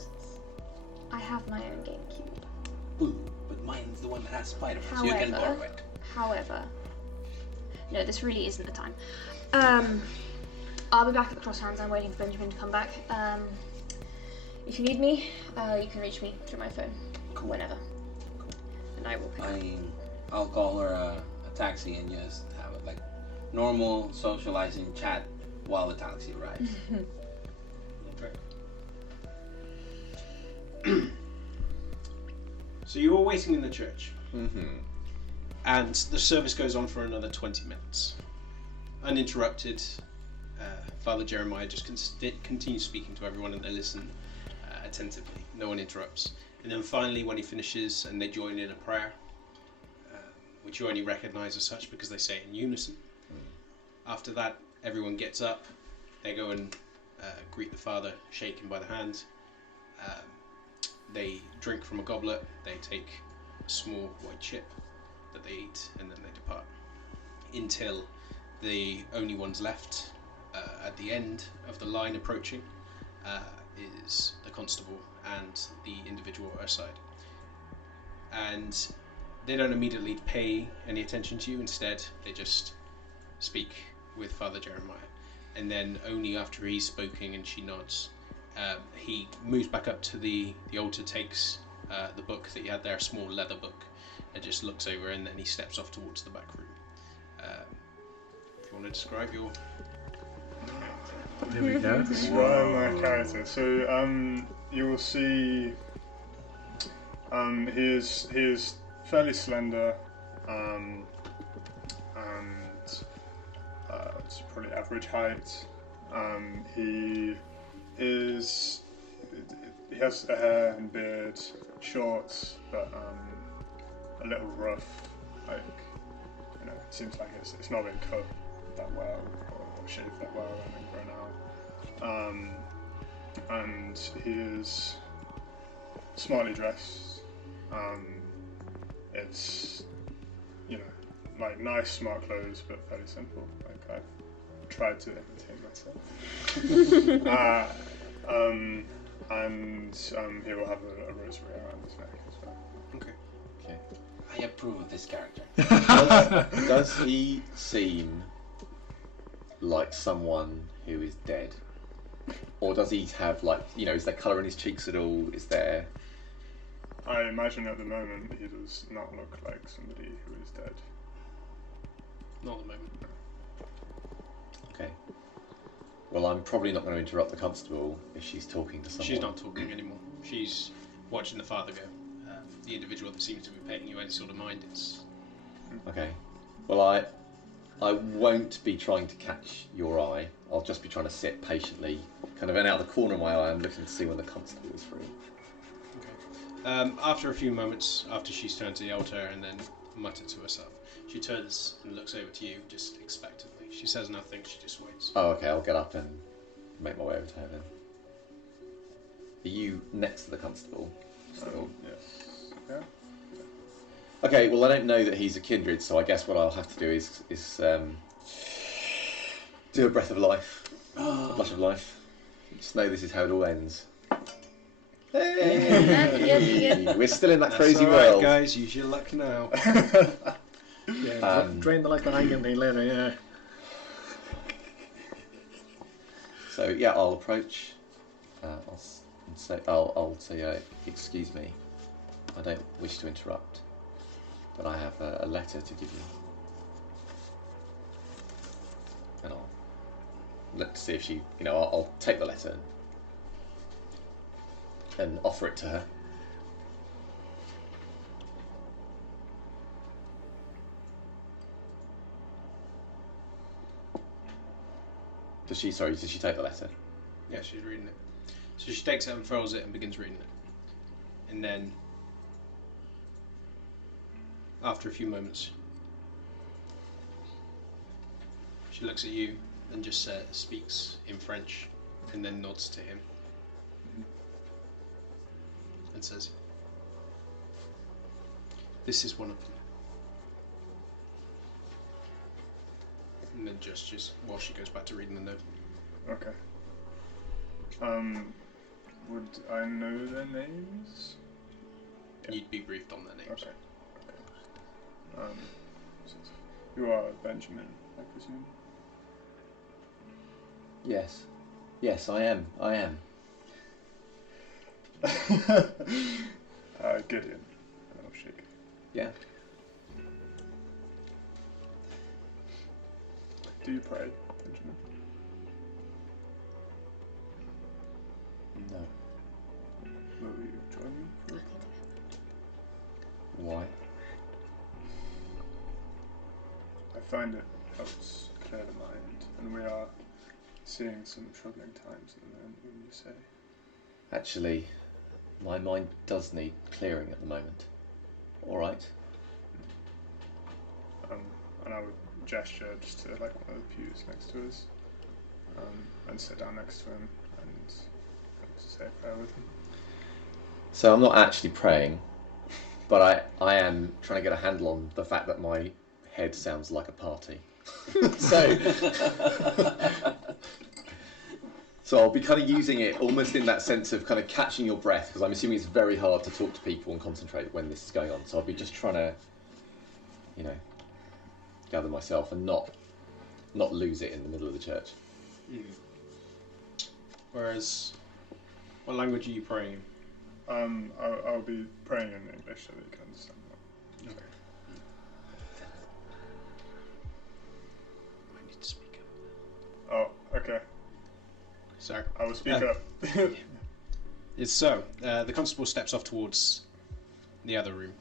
I have my own GameCube. Ooh, but mine's the one that has Spider-Man, so you can borrow it. However, no, this really isn't the time. I'll be back at the Crosshands. I'm waiting for Benjamin to come back. If you need me, you can reach me through my phone. Cool. Whenever. Cool. And I will pick up. I'll call her a taxi and just have a like normal socializing chat while the taxi arrives. Okay. So you're all waiting in the church. Mm-hmm. And the service goes on for another 20 minutes. Uninterrupted, Father Jeremiah just continues speaking to everyone and they listen attentively. No one interrupts. And then finally, when he finishes and they join in a prayer, which you only recognize as such because they say it in unison. After that, everyone gets up. They go and greet the Father, shake him by the hand. They drink from a goblet. They take a small white chip that they eat, and then they depart. Until the only ones left at the end of the line approaching is the Constable and the individual at her side. And they don't immediately pay any attention to you. Instead, they just speak with Father Jeremiah. And then only after he's spoken and she nods, he moves back up to the altar, takes the book that he had there, a small leather book, and just looks over, and then he steps off towards the back room. If you want to describe your... There we go. Describe my character. So you will see he is fairly slender, and it's probably average height. He has a hair and beard, short, but a little rough. Like, you know, it seems like it's not been cut that well or shaved that well and grown out. And he is smartly dressed. It's, you know, like nice smart clothes, but fairly simple. Like I've tried to imitate myself. And he will have a rosary around his neck as well. Okay. Okay. I approve of this character. Does he seem like someone who is dead? Or does he have, like, you know, is there colour in his cheeks at all? Is there... I imagine at the moment he does not look like somebody who is dead. Not at the moment. Okay. Well, I'm probably not going to interrupt the constable if she's talking to someone. She's not talking anymore. She's watching the father go. The individual that seems to be paying you any sort of mind. It's Okay. Well, I won't be trying to catch your eye. I'll just be trying to sit patiently, kind of, and out the corner of my eye, I'm looking to see when the constable is free. okay. After a few moments, after she's turned to the altar and then muttered to herself, she turns and looks over to you, just expectantly. She says nothing. She just waits. Oh, okay. I'll get up and make my way over to her then. Are you next to the constable? Still? Yes. Yeah. Okay, well, I don't know that he's a kindred, so I guess what I'll have to do is do a breath of life, a blush of life. Just know this is how it all ends. Hey! We're still in that That's crazy all right, world. guys. Use your luck now. Yeah, drain the life behind him later, yeah. So yeah, I'll approach. I'll say, excuse me. I don't wish to interrupt, but I have a letter to give you. And I'll look to see if she, I'll take the letter and offer it to her. Does she take the letter? Yeah, she's reading it. So she takes it, unfurls it, and begins reading it. And then, after a few moments, she looks at you and just speaks in French, and then nods to him and says, "This is one of them." And then gestures while she goes back to reading the note. Okay. Would I know their names? Yeah. You'd be briefed on their names. Okay. You are Benjamin, I presume. Yes. Yes, I am. Gideon. And I'll shake. Yeah. Do you pray, Benjamin? No. Will you join me for a prayer? Why? I find it helps clear the mind, and we are seeing some troubling times at the moment, wouldn't you say? Actually, my mind does need clearing at the moment. All right. And I would gesture just to like one of the pews next to us, and sit down next to him and say a prayer with him. So I'm not actually praying, but I am trying to get a handle on the fact that my head sounds like a party. So I'll be kind of using it almost in that sense of kind of catching your breath, because I'm assuming it's very hard to talk to people and concentrate when this is going on. So I'll be just trying to, gather myself and not lose it in the middle of the church. Mm. Whereas, what language are you praying in? I'll be praying in English so that you can understand that. Okay. I need to speak up. Oh, okay. Sorry. I will speak up. It's so. The constable steps off towards the other room.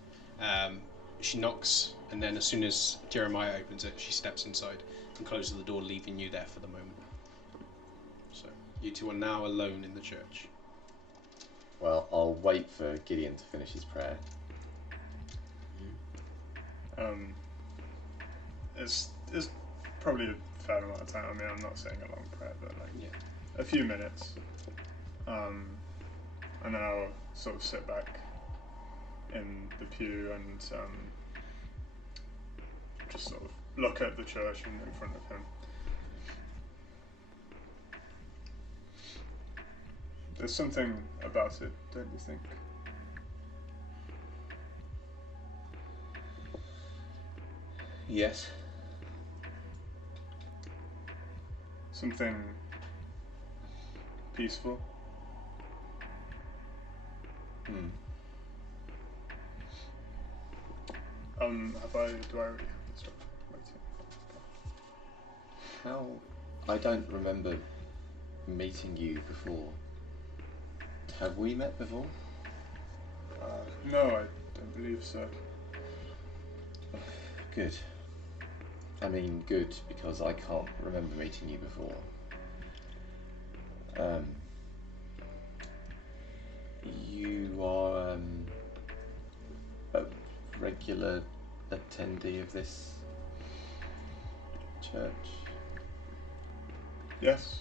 She knocks, and then as soon as Jeremiah opens it, she steps inside and closes the door, leaving you there for the moment. So, you two are now alone in the church. Well, I'll wait for Gideon to finish his prayer. It's probably a fair amount of time. I mean, I'm not saying a long prayer, but a few minutes. And then I'll sort of sit back in the pew and just sort of look at the church in front of him. There's something about it, don't you think? Yes. Something peaceful. Do I already have the stuff waiting? How? I don't remember meeting you before. Have we met before? No, I don't believe so. Good. I mean, good, because I can't remember meeting you before. You are a regular attendee of this church? Yes.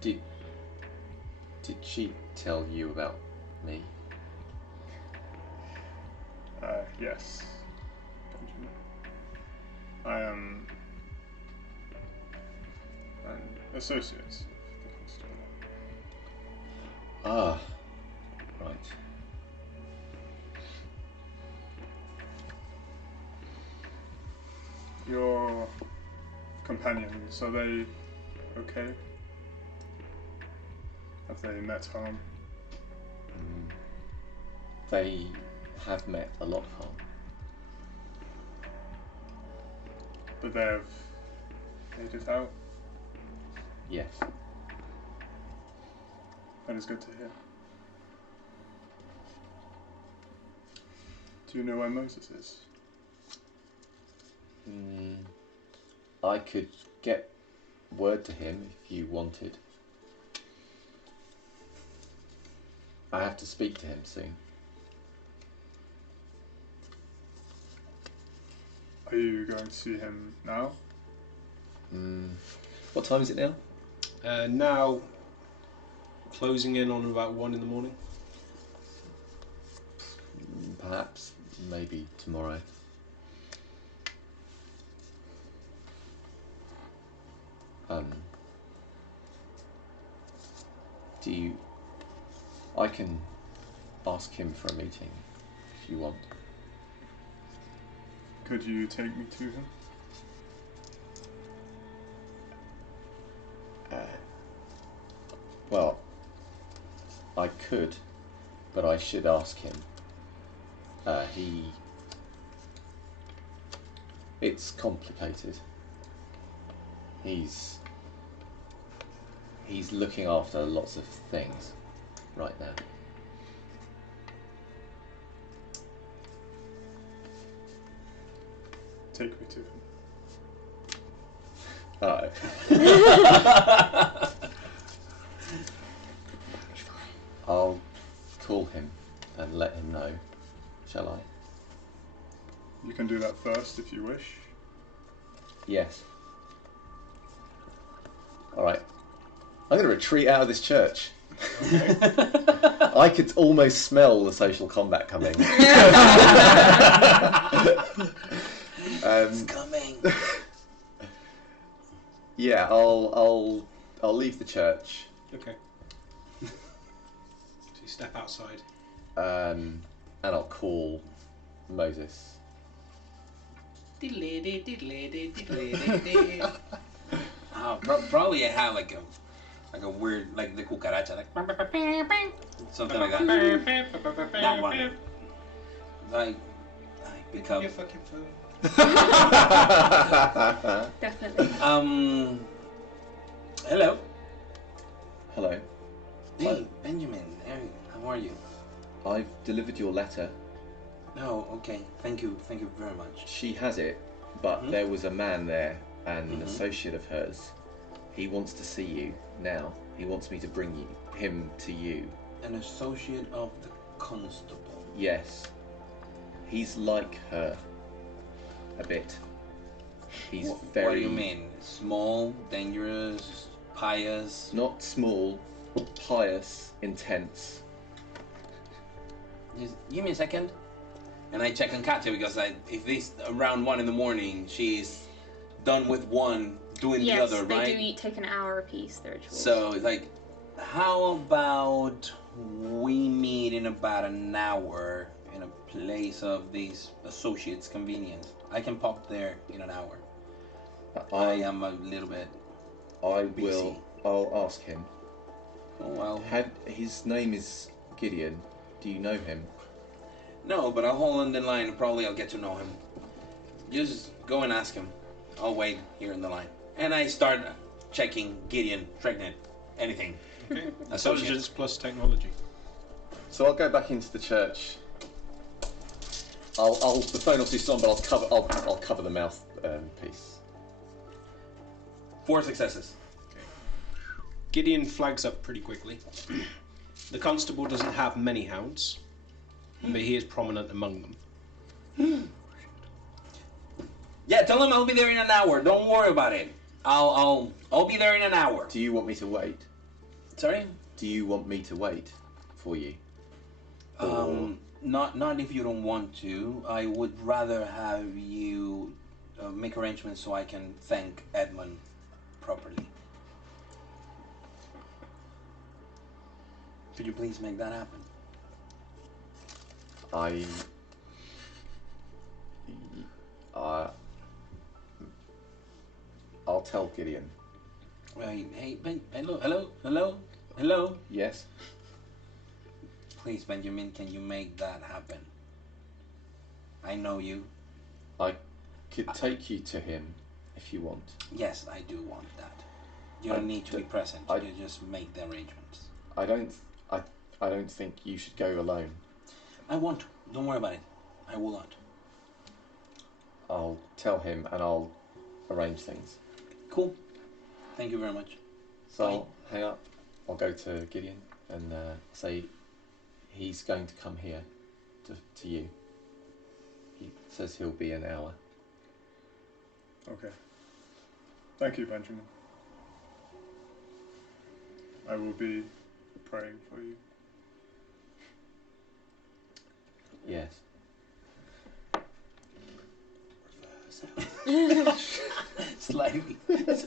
Did she tell you about me? Yes. Benjamin. I am an associate of the Constable. Ah, right. Your companions, are they okay? Have they met harm? They have met a lot of harm. But they have made it out? Yes. That is good to hear. Do you know where Moses is? I could get word to him if you wanted. I have to speak to him soon. Are you going to see him now? What time is it now? Now, closing in on about 1 in the morning. Perhaps, maybe tomorrow. I can ask him for a meeting if you want. Could you take me to him? Well, I could, but I should ask him. It's complicated. He's looking after lots of things right now. Take me to him. I'll call him and let him know. Shall I? You can do that first if you wish. Yes. Alright. I'm going to retreat out of this church. I could almost smell the social combat coming. It's coming. Yeah, I'll leave the church. Okay. So you step outside. And I'll call Moses. Probably I have like a weird, like the cucaracha, like something like that. That one. I pick up. Your fucking phone. Definitely. Hello. Hello. Hey, Benjamin. Hey, how are you? I've delivered your letter. Oh, okay. Thank you very much. She has it, but there was a man there, an associate of hers. He wants to see you now. He wants me to bring him to you. An associate of the Constable. Yes. He's like her. A bit. He's very... What do you mean? Small, dangerous, pious? Not small, pious, intense. Just give me a second. And I check on Katia because if this around 1 in the morning, she's done with one, doing the other, right? Yes, they do take an hour apiece, the rituals. So it's like, how about we meet in about an hour in a place of these associates' convenience? I can pop there in an hour. I am a little bit busy. I'll ask him. Oh well. His name is Gideon. Do you know him? No, but I'll hold on the line and probably I'll get to know him. Just go and ask him. I'll wait here in the line. And I start checking Gideon, Pregnant, anything. Okay. Associate. Intelligence plus technology. So I'll go back into the church. I'll the phone obviously is on, but I'll cover the mouth piece. 4 successes. Gideon flags up pretty quickly. The constable doesn't have many hounds, but he is prominent among them. Yeah, tell him I'll be there in an hour. Don't worry about it. I'll be there in an hour. Do you want me to wait? Sorry? Do you want me to wait for you? Not if you don't want to. I would rather have you make arrangements so I can thank Edmund properly. Could you please make that happen? I'll tell Gideon. Hey, hello. Yes. Please, Benjamin, can you make that happen? I know you. I could take you to him if you want. Yes, I do want that. You don't need to be present. You just make the arrangements. I don't think you should go alone. I want to. Don't worry about it. I will not. I'll tell him and I'll arrange things. Cool. Thank you very much. So I'll hang up. I'll go to Gideon and say he's going to come here to you. He says he'll be an hour. Okay. Thank you, Benjamin. I will be praying for you. Yes. Slightly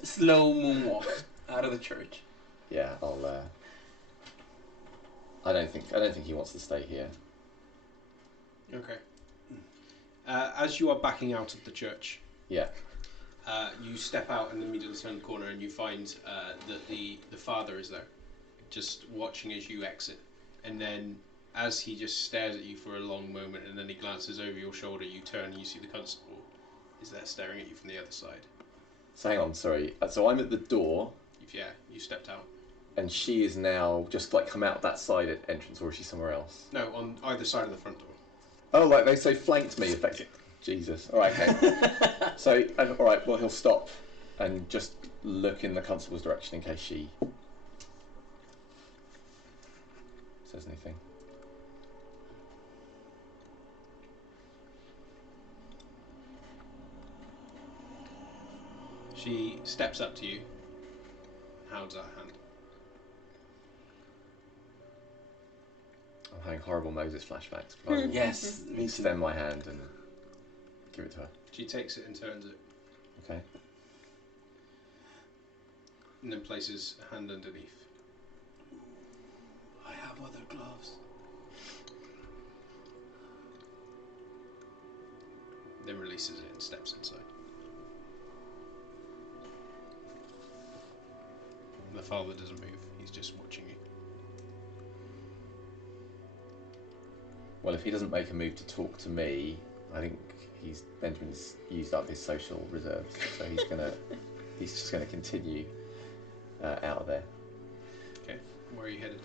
slow moonwalk out of the church. Yeah, I'll. I don't think he wants to stay here. Okay. As you are backing out of the church, Yeah. you step out and immediately turn the corner and you find that the father is there, just watching as you exit. And then as he just stares at you for a long moment and then he glances over your shoulder, you turn and you see the constable is there staring at you from the other side. So hang on, sorry. So I'm at the door. You stepped out. And she is now just like come out that side entrance, or is she somewhere else? No, on either side of the front door. Oh, like they say, flanked me effectively. Jesus. All right, okay. So, all right. Well, he'll stop and just look in the constable's direction in case she says anything. She steps up to you, holds out a hand. I'm having horrible Moses flashbacks. Yes, me too. Extend my hand and give it to her. She takes it and turns it, Okay. and then places a hand underneath. I have other gloves. Then releases it and steps inside. And the father doesn't move, he's just watching you. Well, if he doesn't make a move to talk to me, I think Benjamin's used up his social reserves, so he's just gonna continue out of there. Okay, where are you headed?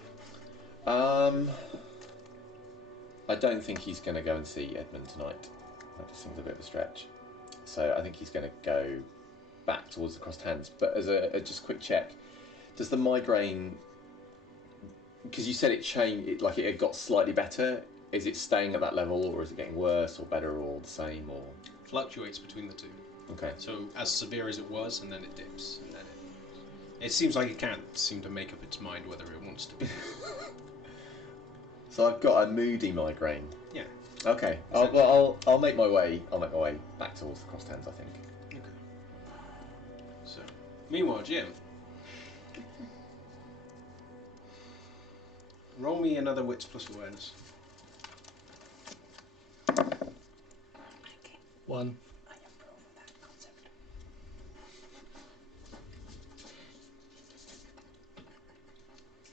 I don't think he's gonna go and see Edmund tonight. That just seems a bit of a stretch. So I think he's gonna go back towards the crossed hands. But as a just quick check, does the migraine? Because you said it changed, like it had got slightly better. Is it staying at that level, or is it getting worse, or better, or the same, or? Fluctuates between the two. Okay. So as severe as it was, and then it dips, and then it seems like it can't seem to make up its mind whether it wants to be. So I've got a moody migraine. Yeah. Okay. I'll make my way. I'll make my way back towards the crossed hands, I think. Okay. So, meanwhile, Jim. Roll me another wits plus awareness. 1.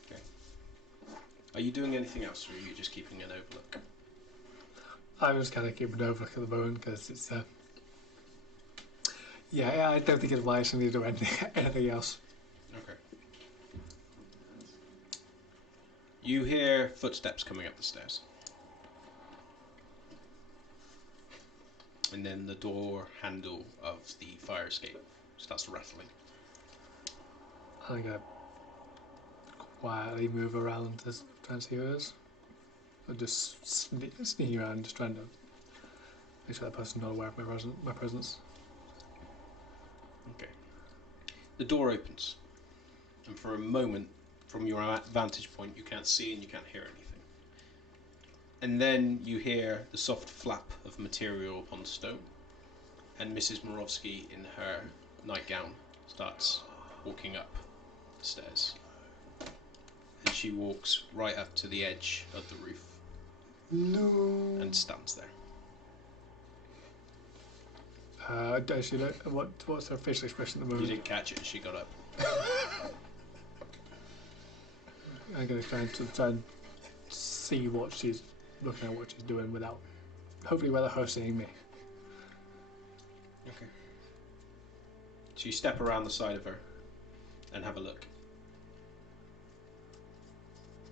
Okay. Are you doing anything else, or are you just keeping an overlook? I'm just kind of keeping an overlook at the moment because it's. Yeah, I don't think it's wise for me to do anything else. Okay. You hear footsteps coming up the stairs. And then the door handle of the fire escape starts rattling. I'm going to quietly move around to try and see who it is. Or just sneaking around, just trying to make sure that person's not aware of my presence. Okay. The door opens. And for a moment, from your vantage point, you can't see and you can't hear anything. And then you hear the soft flap of material upon stone. And Mrs. Morovsky, in her nightgown, starts walking up the stairs. And she walks right up to the edge of the roof. No. And stands there. Does she look, what's her facial expression at the You moment? didn't catch it as she got up. I'm going to try and see what she's looking at, what she's doing without, hopefully without her seeing me. Okay. So you step around the side of her and have a look.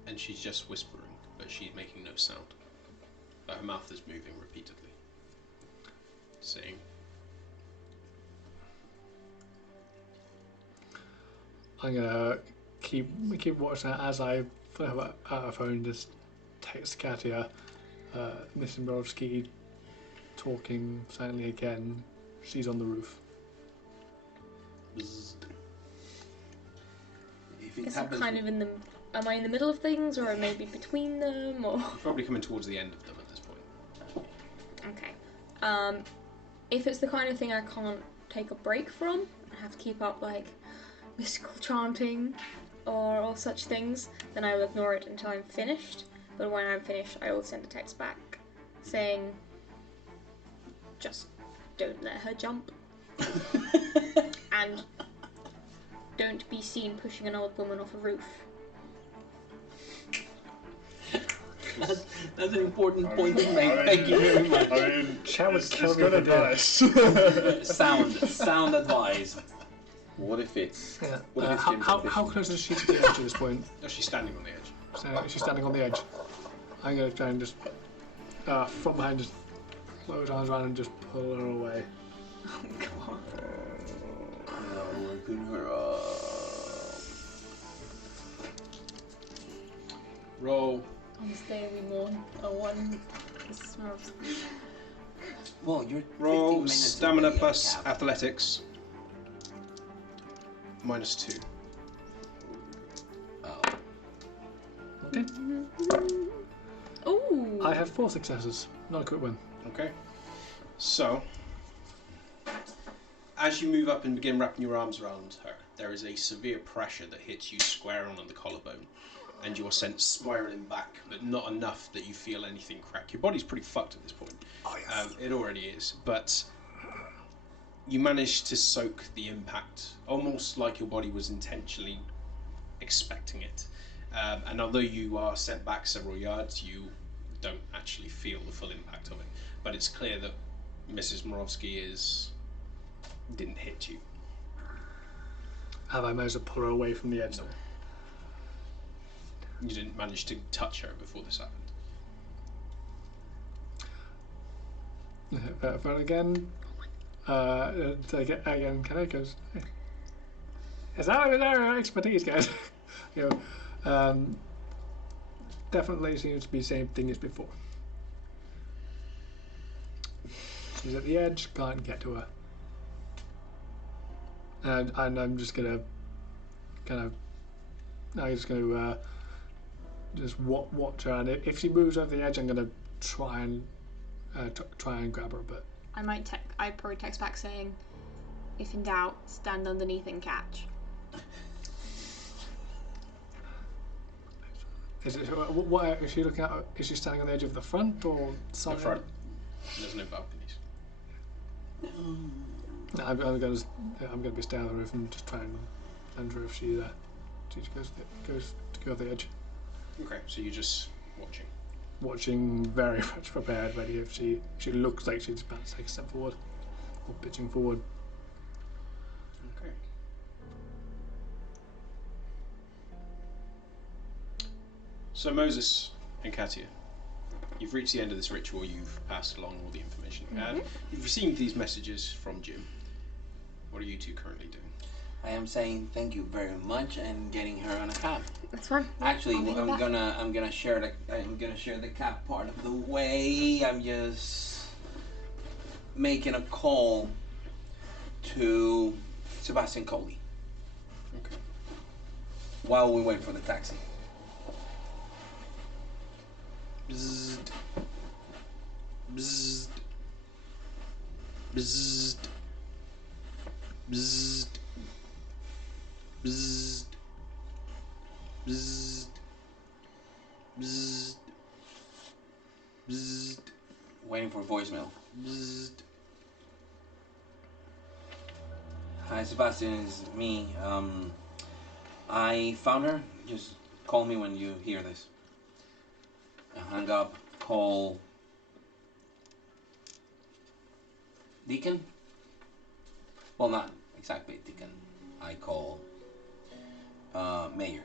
And she's just whispering, but she's making no sound. But her mouth is moving repeatedly. Saying, I'm gonna keep watching that as I flip out her phone, just text Katia, Mrs. Morovsky talking silently again. She's on the roof. If it Guess I'm happens, kind of in the. Am I in the middle of things, or maybe between them, or? you're probably coming towards the end of them at this point. Okay. If it's the kind of thing I can't take a break from, I have to keep up like mystical chanting or such things, then I will ignore it until I'm finished. But when I'm finished, I will send a text back saying, just don't let her jump. And don't be seen pushing an old woman off a roof. that's an important point to make. Thank you very much. I mean, Chat would it's kill me good if I did. advice. Sound advice. What if it's... Yeah. What if it's Jim's How ambition? close is she to the edge at this point? No, she's standing on the edge. So she's standing on the edge. I'm going to try and just, from behind, just throw her arms around and just pull her away. Working her up. Roll. On this day we mourn a one. This smells. Well, you're 15 Roll minutes stamina away, plus Cap. athletics. -2. Oh. Okay. Ooh. I have 4 successes. Not a quick win. Okay. So, as you move up and begin wrapping your arms around her, there is a severe pressure that hits you square on the collarbone, and you're sent spiraling back, but not enough that you feel anything crack. Your body's pretty fucked at this point. Oh, yes. It already is, but you manage to soak the impact, almost like your body was intentionally expecting it. And although you are sent back several yards, you don't actually feel the full impact of it. But it's clear that Mrs. Morovsky didn't hit you. Have I managed to pull her away from the edge? No. You didn't manage to touch her before this happened. Phone again. Again, can I go? Is that our expertise, guys? You know, definitely seems to be the same thing as before. She's at the edge, can't get to her. And I'm just gonna just watch her, and if she moves over the edge, I'm gonna try and grab her. But I'd probably text back saying, if in doubt, stand underneath and catch. is it what is she looking at? Is she standing on the edge of the front or side? The front. There's no balconies. No, I'm gonna be staying on the roof and just try and land her if she goes to go off the edge. Okay, so you're just watching. watching, very much prepared, ready if she looks like she's about to take a step forward or pitching forward. Okay. So Moses and Katia, you've reached the end of this ritual. You've passed along all the information you had. You've received these messages from Jim. What are you two currently doing? I am saying thank you very much and getting her on a cab. That's fine. Actually, I'll be I'm back. gonna share the cab part of the way. I'm just making a call to Sebastian Coley Okay. while we wait for the taxi. Bzzzt. Bzzzt. Bzzzt. Bzzzt. Bzzzt. Bzzzt. Bzzzt. Bzzzt. Waiting for voicemail. Bzzzt. Hi, Sebastian, it's me. I found her. Just call me when you hear this. I hung up. Call Deacon. Well, not exactly Deacon. I call Mayor.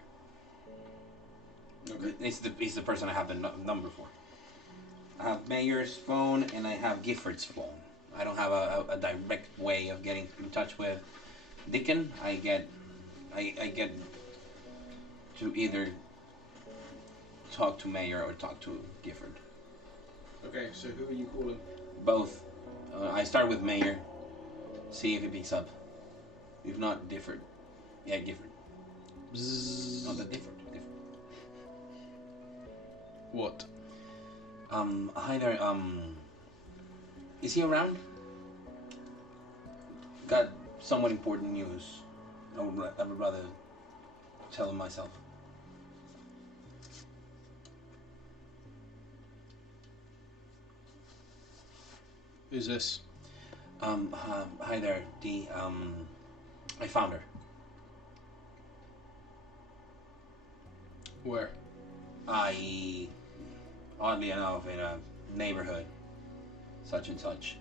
Okay. It's the person I have the number for. I have Mayor's phone and I have Gifford's phone. I don't have a direct way of getting in touch with Deacon. I get to either talk to Mayor or talk to Gifford. Okay, so who are you calling? Both. I start with Mayor. See if he picks up. If not, Gifford. Yeah, Gifford. Bzzzt. Not the Gifford. What? Hi there. Is he around? Got somewhat important news. I would rather tell him myself. Who's this? Hi there, Dee. I found her. Where? Oddly enough, in a neighborhood, such and such.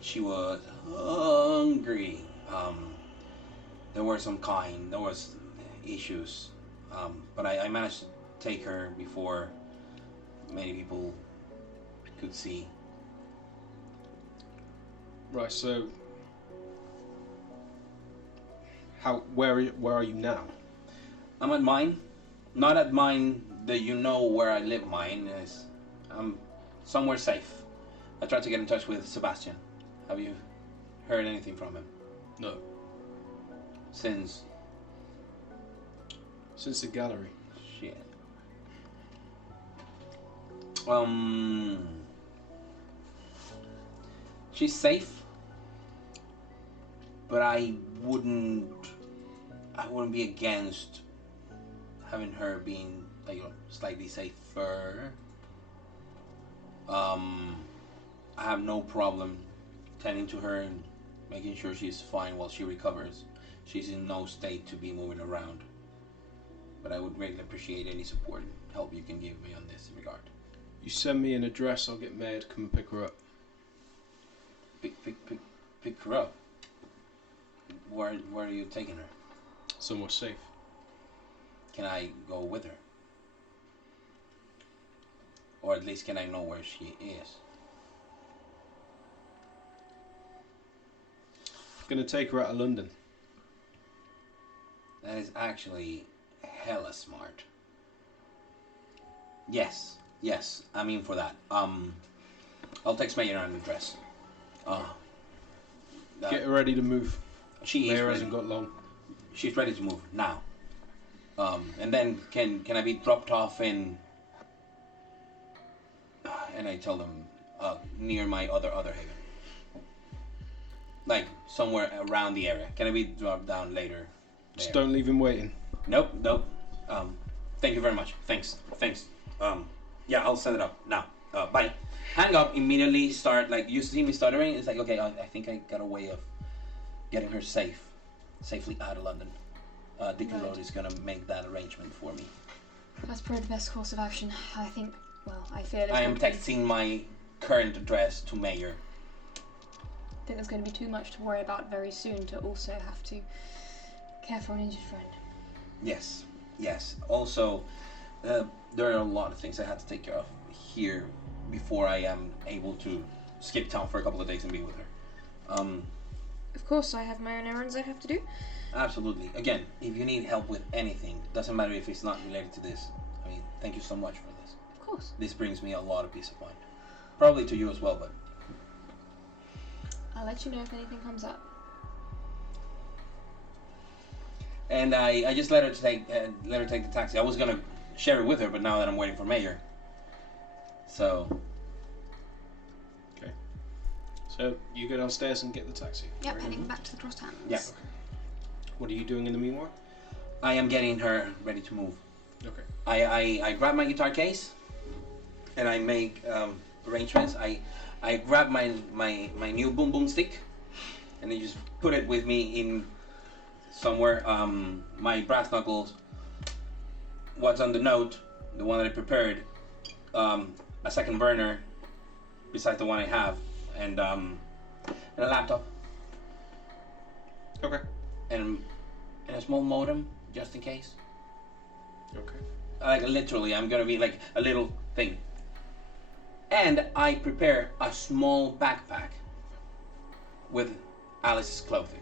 She was hungry. There was issues. But I managed to take her before many people could see. Right, so where are you now? I'm at mine. Not at mine that you know where I live. Mine is I'm somewhere safe. I tried to get in touch with Sebastian. Have you heard anything from him? No. Since Since the gallery. shit. She's safe, but I wouldn't be against having her being slightly safer. I have no problem tending to her and making sure she's fine while she recovers. She's in no state to be moving around. But I would greatly appreciate any support and help you can give me on this regard. You send me an address, I'll get Mayor to come and pick her up. Pick her up. Where are you taking her? Somewhere safe. Can I go with her? Or at least can I know where she is? Gonna take her out of London. That is actually hella smart. Yes, I'm in for that. I'll text Mayor an address. Get her ready to move. She is Mayor ready. hasn't got long. She's ready to move now. And then can I be dropped off in? And I tell them near my other haven, like somewhere around the area. Can I be dropped down later? Just there? don't leave him waiting. Nope. Thank you very much. Thanks. Yeah, I'll set it up now. Bye. Hang up immediately. Start you see me stuttering. It's like okay. I think I got a way of getting her safely out of London. Deacon Right. Road is gonna make that arrangement for me. That's probably the best course of action. I think. Well, I fear. I am texting my current address to Mayor. I think there's going to be too much to worry about very soon to also have to care for an injured friend. Yes. Also, there are a lot of things I had to take care of here before I am able to skip town for a couple of days and be with her. Of course, I have my own errands I have to do. Absolutely. Again, if you need help with anything, doesn't matter if it's not related to this. I mean, thank you so much for this. Of course. This brings me a lot of peace of mind. Probably to you as well, but... I'll let you know if anything comes up. And I just let her take the taxi. I was gonna share it with her, but now that I'm waiting for Mayor. So... Okay. So, you go downstairs and get the taxi? Yep, heading back to the Crossed Hands. Yeah. Okay. What are you doing in the meanwhile? I am getting her ready to move. Okay. I grab my guitar case and I make arrangements. I grab my new boom boom stick and I just put it with me in somewhere. My brass knuckles, what's on the note, the one that I prepared, a second burner besides the one I have, and a laptop. Okay. And a small modem just in case. Okay. Like literally, I'm gonna be like a little thing. And I prepare a small backpack with Alice's clothing.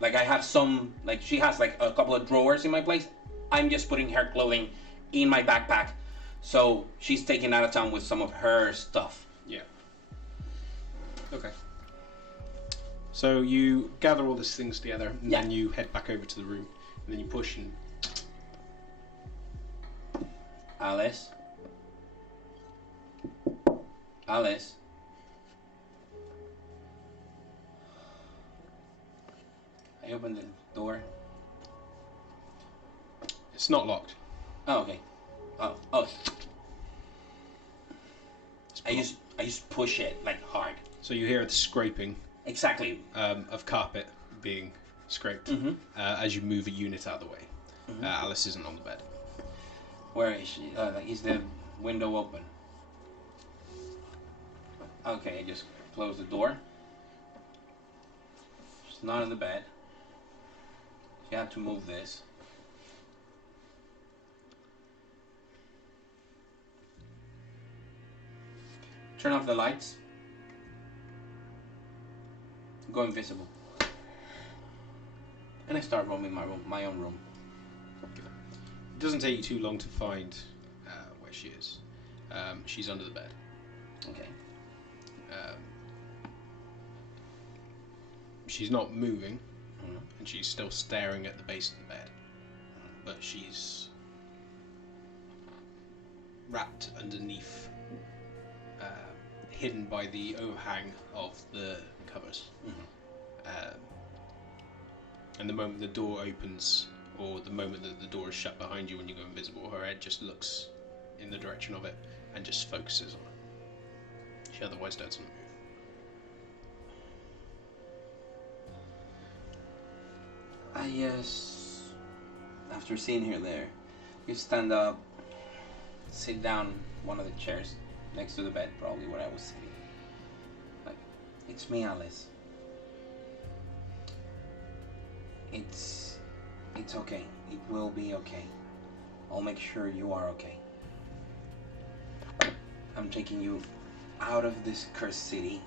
Like I have some, like she has like a couple of drawers in my place. I'm just putting her clothing in my backpack, so she's taken out of town with some of her stuff. Yeah. Okay. So you gather all these things together, and then you head back over to the room, and then you push and... Alice? Alice? I opened the door. It's not locked. Oh, okay. Oh. I just push it like hard. So you hear the scraping Exactly. of carpet being scraped as you move a unit out of the way. Alice isn't on the bed. Where is she? Like, is the window open? Okay, I just close the door. She's not in the bed. You have to move this. Turn off the lights. Go invisible. And I start roaming my own room. It doesn't take you too long to find where she is. She's under the bed. Okay. She's not moving, and she's still staring at the base of the bed. But she's wrapped underneath, hidden by the overhang of the covers. And the moment the door opens, or the moment that the door is shut behind you when you go invisible, her head just looks in the direction of it and just focuses on it. She otherwise doesn't move. After seeing her there, you stand up, sit down one of the chairs next to the bed, probably where I was sitting. Like, it's me, Alice. It's okay. It will be okay. I'll make sure you are okay. I'm taking you out of this cursed city.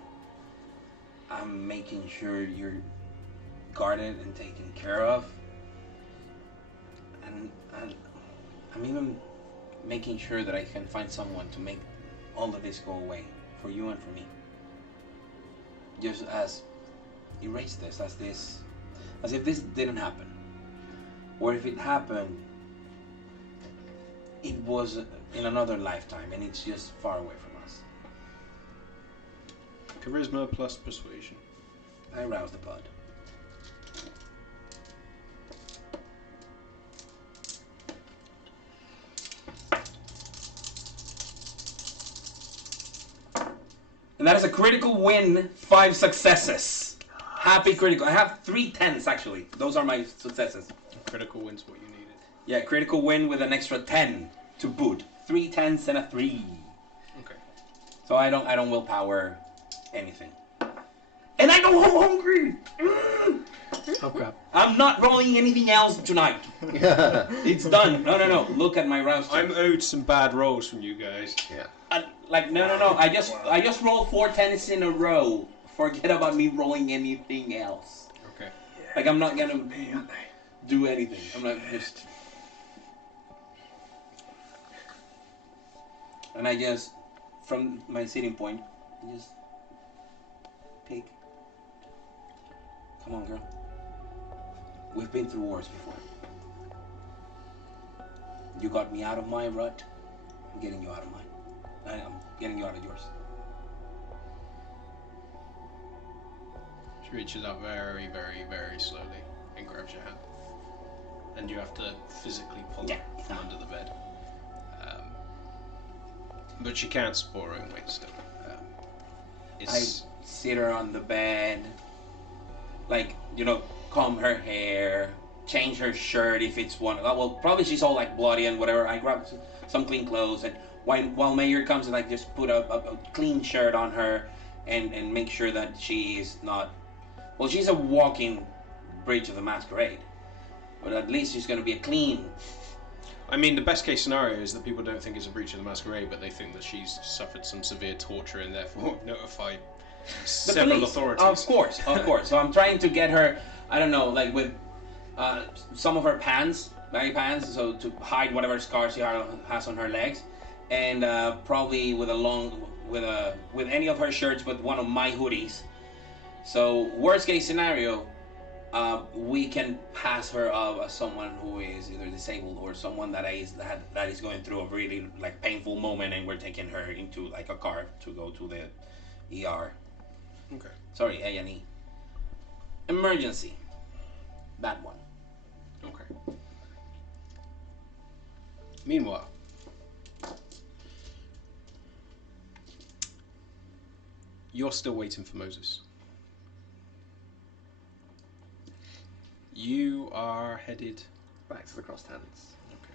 I'm making sure you're guarded and taken care of. And I'm even making sure that I can find someone to make all of this go away for you and for me. Just as erase this, as if this didn't happen. Or if it happened, it was in another lifetime and it's just far away from us. Charisma plus persuasion. I rouse the blood. And that is a critical win, 5 successes. Happy critical. I have 3 10s actually. Those are my successes. Critical wins what you needed. Yeah, critical win with an extra 10. to boot. 3 10s and a 3. Okay. So I don't willpower anything. And I go home hungry! Oh crap. I'm not rolling anything else tonight. It's done. No. Look at my roster. I'm owed some bad rolls from you guys. Yeah. No. I just rolled 4 10s in a row. Forget about me rolling anything else. Okay. Like I'm not gonna do anything. I'm not just. And I just, from my sitting point, I just pick. Come on, girl. We've been through wars before. You got me out of my rut. I'm getting you out of mine. I'm getting you out of yours. She reaches out very, very, very slowly and grabs your hand. And you have to physically pull her from under the bed. But she can't support her own weight still. I sit her on the bed. Like, comb her hair, change her shirt if it's one. Well, probably she's all like bloody and whatever. I grab some clean clothes, and while Mayor comes, and like just put a clean shirt on her, and make sure that she is not. Well, she's a walking bridge of the Masquerade, but at least she's going to be a clean. I mean, the best case scenario is that people don't think it's a breach of the Masquerade, but they think that she's suffered some severe torture and therefore notified several authorities. Of course. So I'm trying to get her, I don't know, like with some of her pants, baggy pants, so to hide whatever scars she has on her legs, and probably with any of her shirts, but one of my hoodies. So worst case scenario, we can pass her off as someone who is either disabled or someone that is going through a really like painful moment, and we're taking her into like a car to go to the ER. Okay. Sorry, A&E. Emergency. That one. Okay. Meanwhile, you're still waiting for Moses. You are headed Back to the crossed hands. Okay.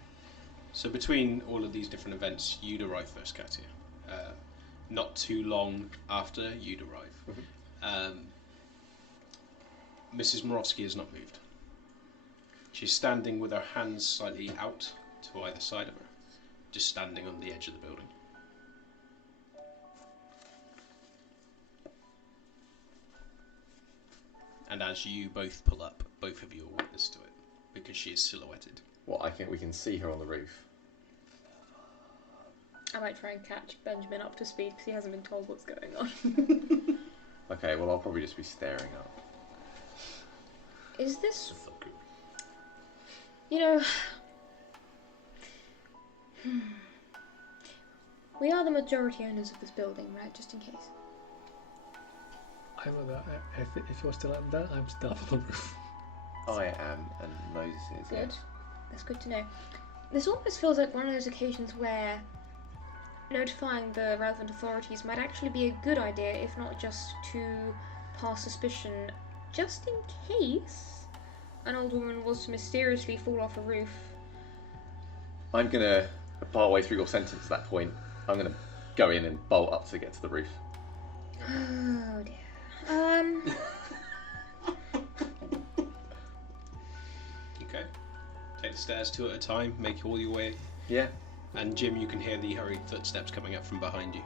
So between all of these different events, you'd arrive first, Katia. Not too long after you'd arrive. Mrs. Morovsky has not moved. She's standing with her hands slightly out to either side of her, just standing on the edge of the building. And as you both pull up, both of you are witness to it, because she is silhouetted. Well, I think we can see her on the roof. I might try and catch Benjamin up to speed because he hasn't been told what's going on. Okay, well, I'll probably just be staring up. Is this... We are the majority owners of this building, right? Just in case. If you're still up there, I'm still up on the roof. I am, and Moses is. Good. Yes. That's good to know. This almost feels like one of those occasions where notifying the relevant authorities might actually be a good idea, if not just to pass suspicion, just in case an old woman was to mysteriously fall off a roof. I'm gonna, partway through your sentence at that point, I'm gonna go in and bolt up to get to the roof. Oh dear. Okay. Take the stairs 2 at a time, make all your way. Yeah. And Jim, you can hear the hurried footsteps coming up from behind you.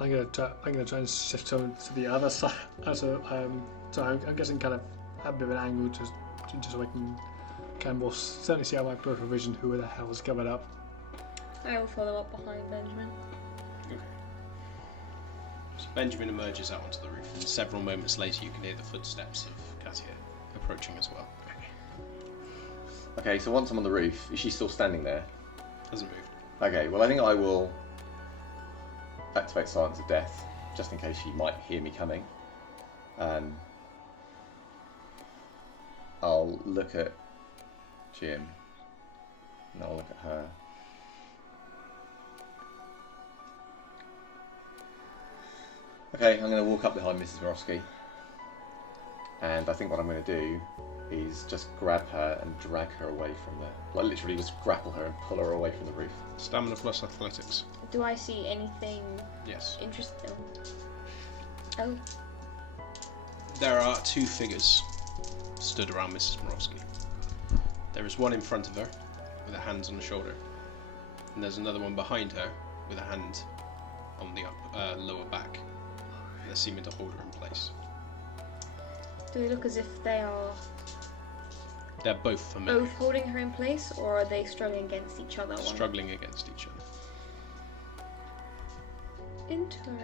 I'm gonna try and shift over to the other side. So I'm guessing kind of a bit of an angle just so I can kind of certainly see out my peripheral vision who the hell is covered up. I will follow up behind Benjamin. Okay. So Benjamin emerges out onto the roof, and several moments later you can hear the footsteps of Katia approaching as well. Okay, so once I'm on the roof, is she still standing there? Hasn't moved. Okay, well I think I will activate Silence of Death, just in case she might hear me coming. I'll look at Jim, and I'll look at her. Okay, I'm going to walk up behind Mrs. Morovsky, and I think what I'm going to do is just grab her and drag her away from the... Like, literally just grapple her and pull her away from the roof. Stamina plus athletics. Do I see anything Yes. interesting? Oh. There are 2 figures stood around Mrs. Morovsky. There is one in front of her, with her hands on the shoulder, and there's another one behind her, with a hand on the lower back. They're seeming to hold her in place. Do they look as if they are They're both familiar. both holding her in place, or are they struggling against each other? Struggling against each other. Interesting.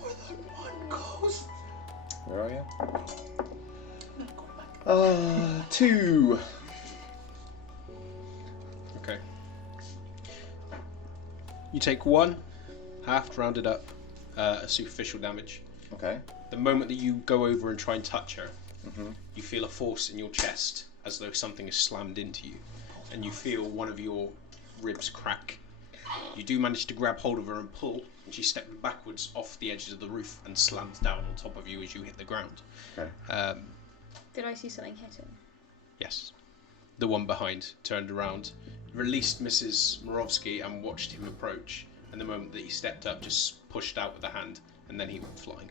More than one ghost. Where are you? 2. Okay. You take 1, half rounded up, superficial damage. Okay. The moment that you go over and try and touch her, you feel a force in your chest as though something is slammed into you, and you feel one of your ribs crack. You do manage to grab hold of her and pull, and she steps backwards off the edges of the roof and slams down on top of you as you hit the ground. Okay. Did I see something hit him? Yes. The one behind turned around, released Mrs. Morovsky and watched him approach, and the moment that he stepped up, just pushed out with a hand, and then he went flying.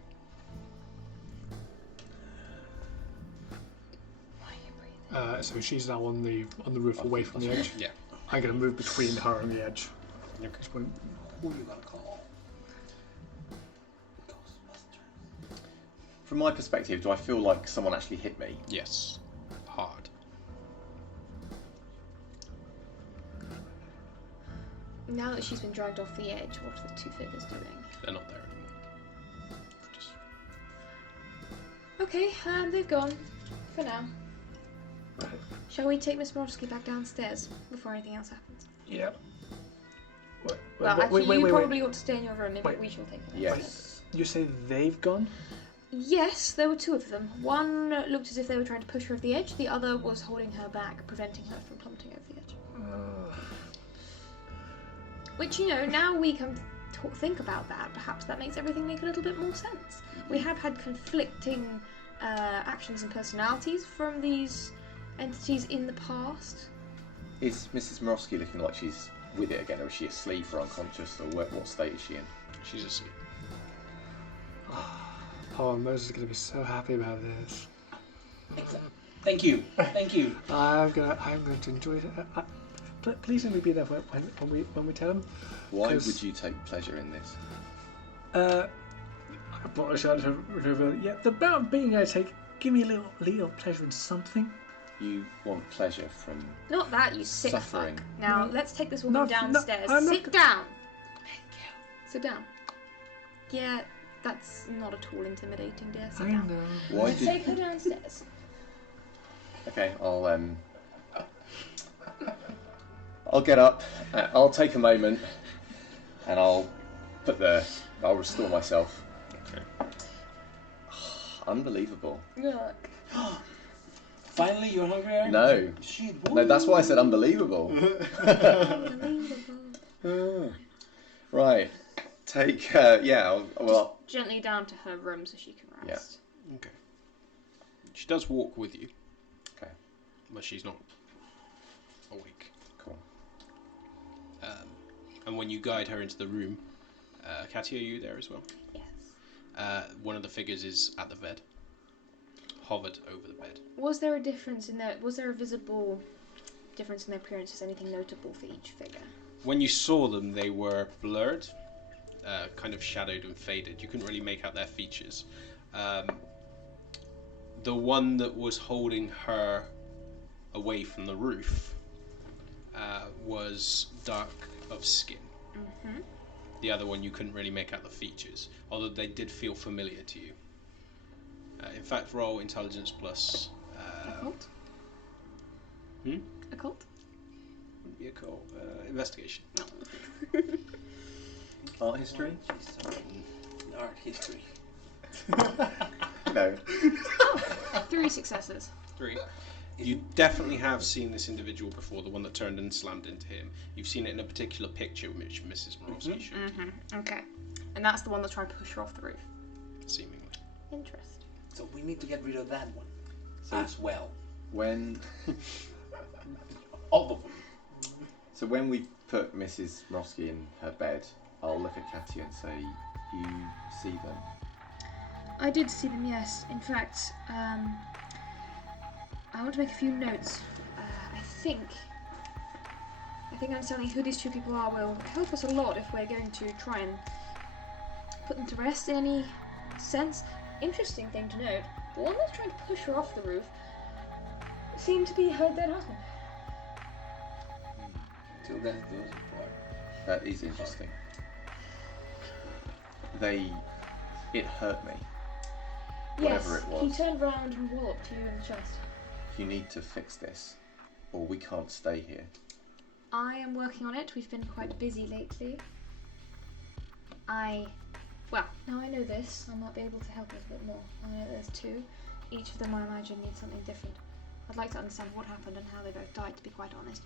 So she's now on the roof, away from the edge. Yeah. I'm going to move between her and the edge. Okay. Just when- Who you gonna call? Ghostbusters. From my perspective, do I feel like someone actually hit me? Yes. Hard. Now that she's been dragged off the edge, what are the 2 figures doing? They're not there anymore. Just... Okay, they've gone. For now. Shall we take Miss Morovsky back downstairs before anything else happens? Yeah. Well, actually, you probably ought to stay in your room. Maybe Wait. we shall take her Yes. downstairs. You say they've gone? Yes, there were 2 of them. One looked as if they were trying to push her off the edge. The other was holding her back, preventing her from plummeting over the edge. Which, now we can think about that. Perhaps that makes everything make a little bit more sense. We have had conflicting actions and personalities from these entities in the past. Is Mrs. Morovsky looking like she's with it again, or is she asleep or unconscious, or what state is she in? She's asleep. Oh, Moses is going to be so happy about this. Thank you. Thank you. I'm going to enjoy it. Please let me be there when we tell him. Why would you take pleasure in this? I brought a shot to reveal. Yeah, the amount of being I take, give me a little pleasure in something. You want pleasure from... Not that, you sick Suffering. fuck. Now, let's take this woman downstairs. I'm not Sit down. Thank you. Sit down. Yeah, that's not at all intimidating, dear. Sit I down. know. Why Let's did... take her downstairs. Okay, I'll get up, I'll take a moment, and I'll restore myself. Okay. Unbelievable. Look. Finally, you're hungry, Aaron? No. Shit. No, that's why I said unbelievable. Right. Take, well... Gently down to her room so she can rest. Okay. She does walk with you. Okay. But she's not awake. Cool. And when you guide her into the room, Katia, are you there as well? Yes. One of the figures is at the bed, hovered over the bed. Was there a difference in their... Was there a visible difference in their appearances? Anything notable for each figure? When you saw them, they were blurred, kind of shadowed and faded. You couldn't really make out their features. The one that was holding her away from the roof was dark of skin. Mm-hmm. The other one, you couldn't really make out the features, although they did feel familiar to you. In fact, roll intelligence plus... Occult? Occult? Wouldn't be a call. Investigation. Art history? Art history. No. 3 successes. 3. You definitely have seen this individual before, the one that turned and slammed into him. You've seen it in a particular picture which Mrs. Morovsky showed you, Okay. And that's the one that's trying to push her off the roof. seemingly. Interesting. So we need to get rid of that one as well. When All of them. so when we put Mrs. Morosky in her bed, I'll look at Katia and say, "You see them?" I did see them, yes. In fact, I want to make a few notes. I think understanding who these two people are will help us a lot if we're going to try and put them to rest in any sense. Interesting thing to note, the one that's trying to push her off the roof seemed to be her dead husband. Till death do us part. That is interesting. It hurt me. Whatever Yes, it was. he turned round and walloped you in the chest. You need to fix this, or we can't stay here. I am working on it. We've been quite busy lately. Well, now I know this, I might be able to help a little bit more. I know there's two. Each of them, I imagine, needs something different. I'd like to understand what happened and how they both died, to be quite honest.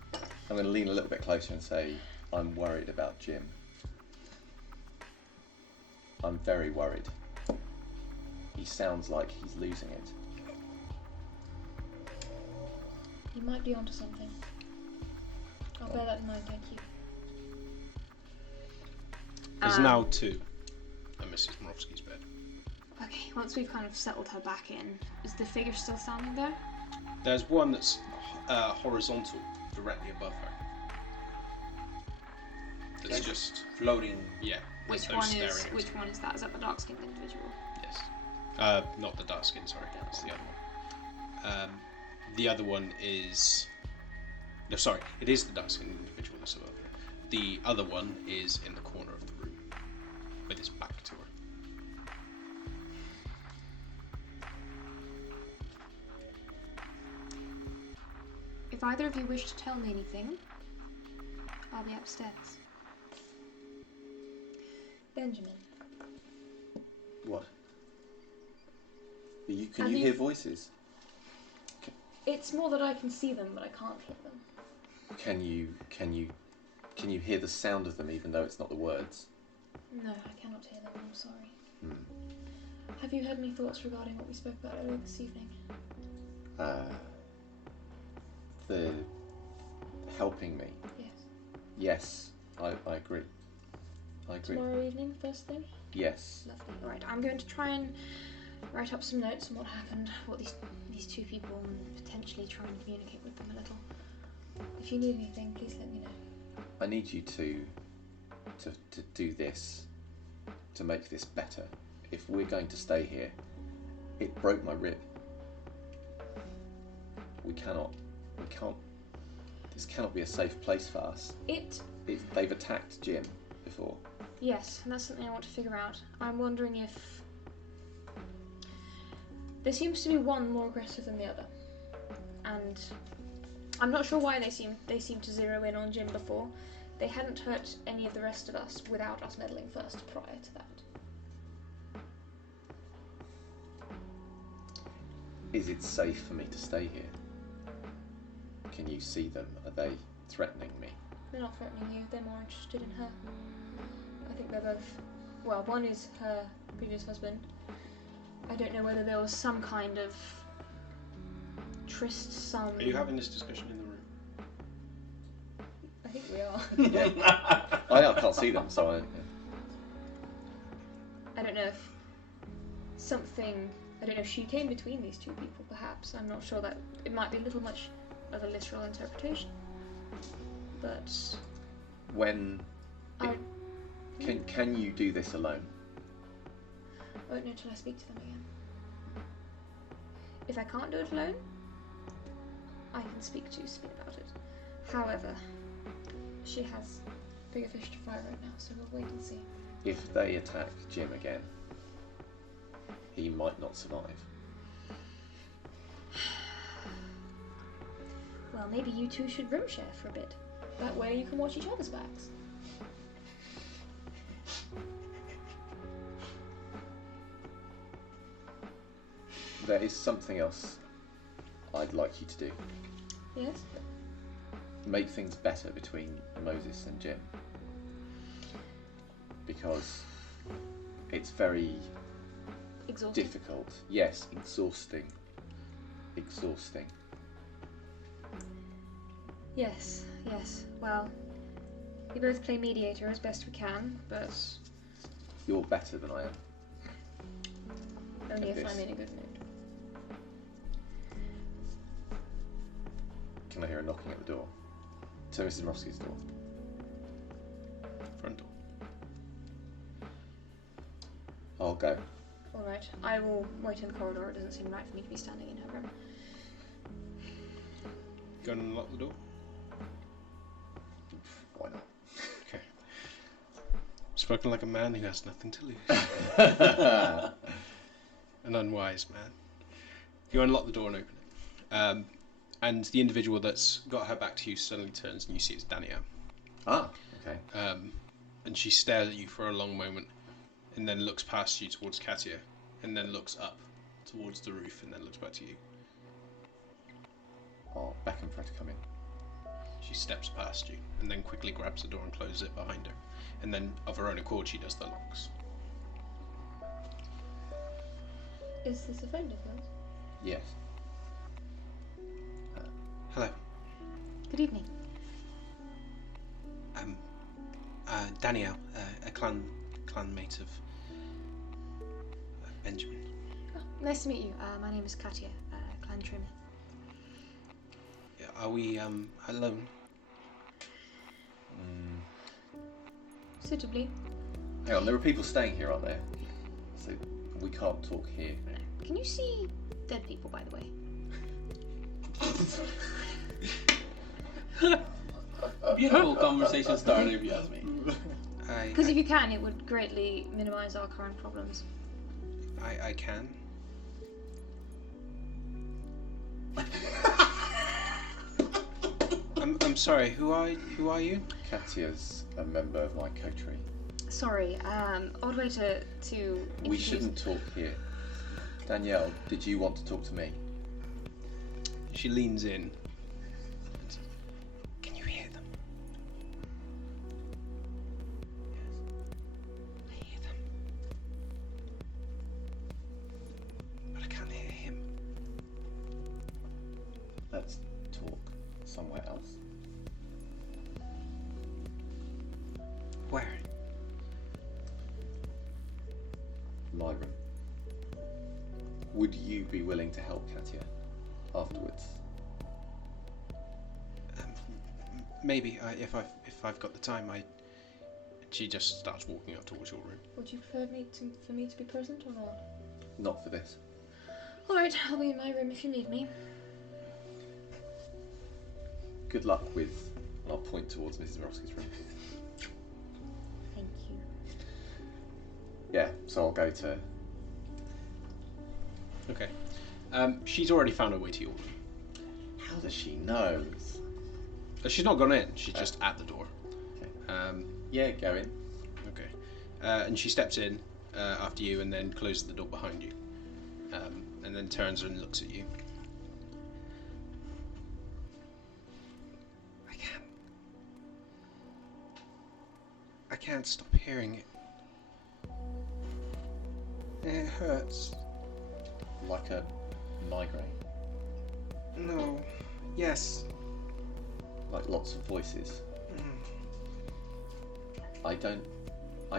I'm going to lean a little bit closer and say, I'm worried about Jim. I'm very worried. He sounds like he's losing it. You might be onto something. I'll bear that in mind, thank you. There's now two at Mrs. Morosky's bed. Okay, once we've kind of settled her back in, is the figure still standing there? There's one that's horizontal, directly above her. That's just Floating. yeah. Which those one staring is at which her. one is that? Is that the dark skinned individual? Yes. Not the dark skin. Sorry, that's the other one. The other one is. No, sorry, it is the dark skinned individual that's above her. The other one is in the corner of the room, with his back to her. If either of you wish to tell me anything, I'll be upstairs. Benjamin. What? Can Have you you- hear voices? It's more that I can see them, but I can't hear them. Can you hear the sound of them even though it's not the words? No, I cannot hear them, I'm sorry. Hmm. Have you had any thoughts regarding what we spoke about earlier this evening? The helping me. Yes. Yes, I agree. I agree. Tomorrow evening, first thing? Yes. Lovely. Alright, I'm going to try and write up some notes on what happened, what these two people, and potentially try and communicate with them a little. If you need anything, please let me know. I need you to do this, to make this better. If we're going to stay here, it broke my rib. We can't, this cannot be a safe place for us. They've attacked Jim before. Yes, and that's something I want to figure out. I'm wondering if there seems to be one more aggressive than the other, and I'm not sure why they seem to zero in on Jim before. They hadn't hurt any of the rest of us without us meddling first prior to that. Is it safe for me to stay here? Can you see them? Are they threatening me? They're not threatening you, they're more interested in her. I think they're both... Well, one is her previous husband. I don't know whether there was some kind of tryst, some... Are you having this discussion in the room? I think we are. I can't see them, so I don't know if something... I don't know if she came between these two people, perhaps. I'm not sure that... It might be a little much of a literal interpretation. But... When... Can you do this alone? I won't know till I speak to them again. If I can't do it alone, I can speak to Spin about it. However, she has bigger fish to fry right now, so we'll wait and see. If they attack Jim again, he might not survive. Well, maybe you two should room share for a bit. That way you can watch each other's backs. There is something else I'd like you to do. Yes? Make things better between Moses and Jim. Because it's very Exhausting. difficult. Yes, exhausting. Exhausting. Yes, yes. Well, we both play mediator as best we can, but You're better than I am. only At if this. I'm in a good mood. Can I hear a knocking at the door? To Mrs. Roski's door. Front door. I'll go. All right. I will wait in the corridor. It doesn't seem right for me to be standing in her room. Go and unlock the door. Why not? Okay. Spoken like a man who has nothing to lose. An unwise man. You unlock the door and open it. And the individual that's got her back to you suddenly turns and you see it's Danielle. Ah, okay. And she stares at you for a long moment and then looks past you towards Katia and then looks up towards the roof and then looks back to you. I'll beckon for her to come in. She steps past you and then quickly grabs the door and closes it behind her. And then of her own accord she does the locks. Is this a friend of yours? Yes. Hello. Good evening. Danielle, a clanmate of Benjamin. Oh, nice to meet you. My name is Katia, clan trimmer. Yeah, are we alone? Suitably. Hang on, there are people staying here, aren't there? So we can't talk here. Can you see dead people, by the way? Beautiful conversation starter, if you ask me. Because if you can, it would greatly minimize our current problems. I can. I'm sorry. Who are you? Katia's a member of my coterie. Sorry. Odd way to. We shouldn't talk here. Danielle, did you want to talk to me? She leans in. Can you hear them? Yes. I hear them. But I can't hear him. Let's talk somewhere else. Where? My room. Would you be willing to help Katia afterwards? Maybe if I've got the time. She just starts walking up towards your room. Would you prefer for me to be present or not? Not for this. All right, I'll be in my room if you need me. Good luck with. And I'll point towards Mrs. Morowski's room. Thank you. Yeah, so I'll go to. Okay. She's already found her way to your room. How does she know? She's not gone in. She's just at the door. Okay. Yeah, go in. Okay. And she steps in after you and then closes the door behind you. And then turns and looks at you. I can't stop hearing it. It hurts. Like a migraine. No. Yes. Like lots of voices. I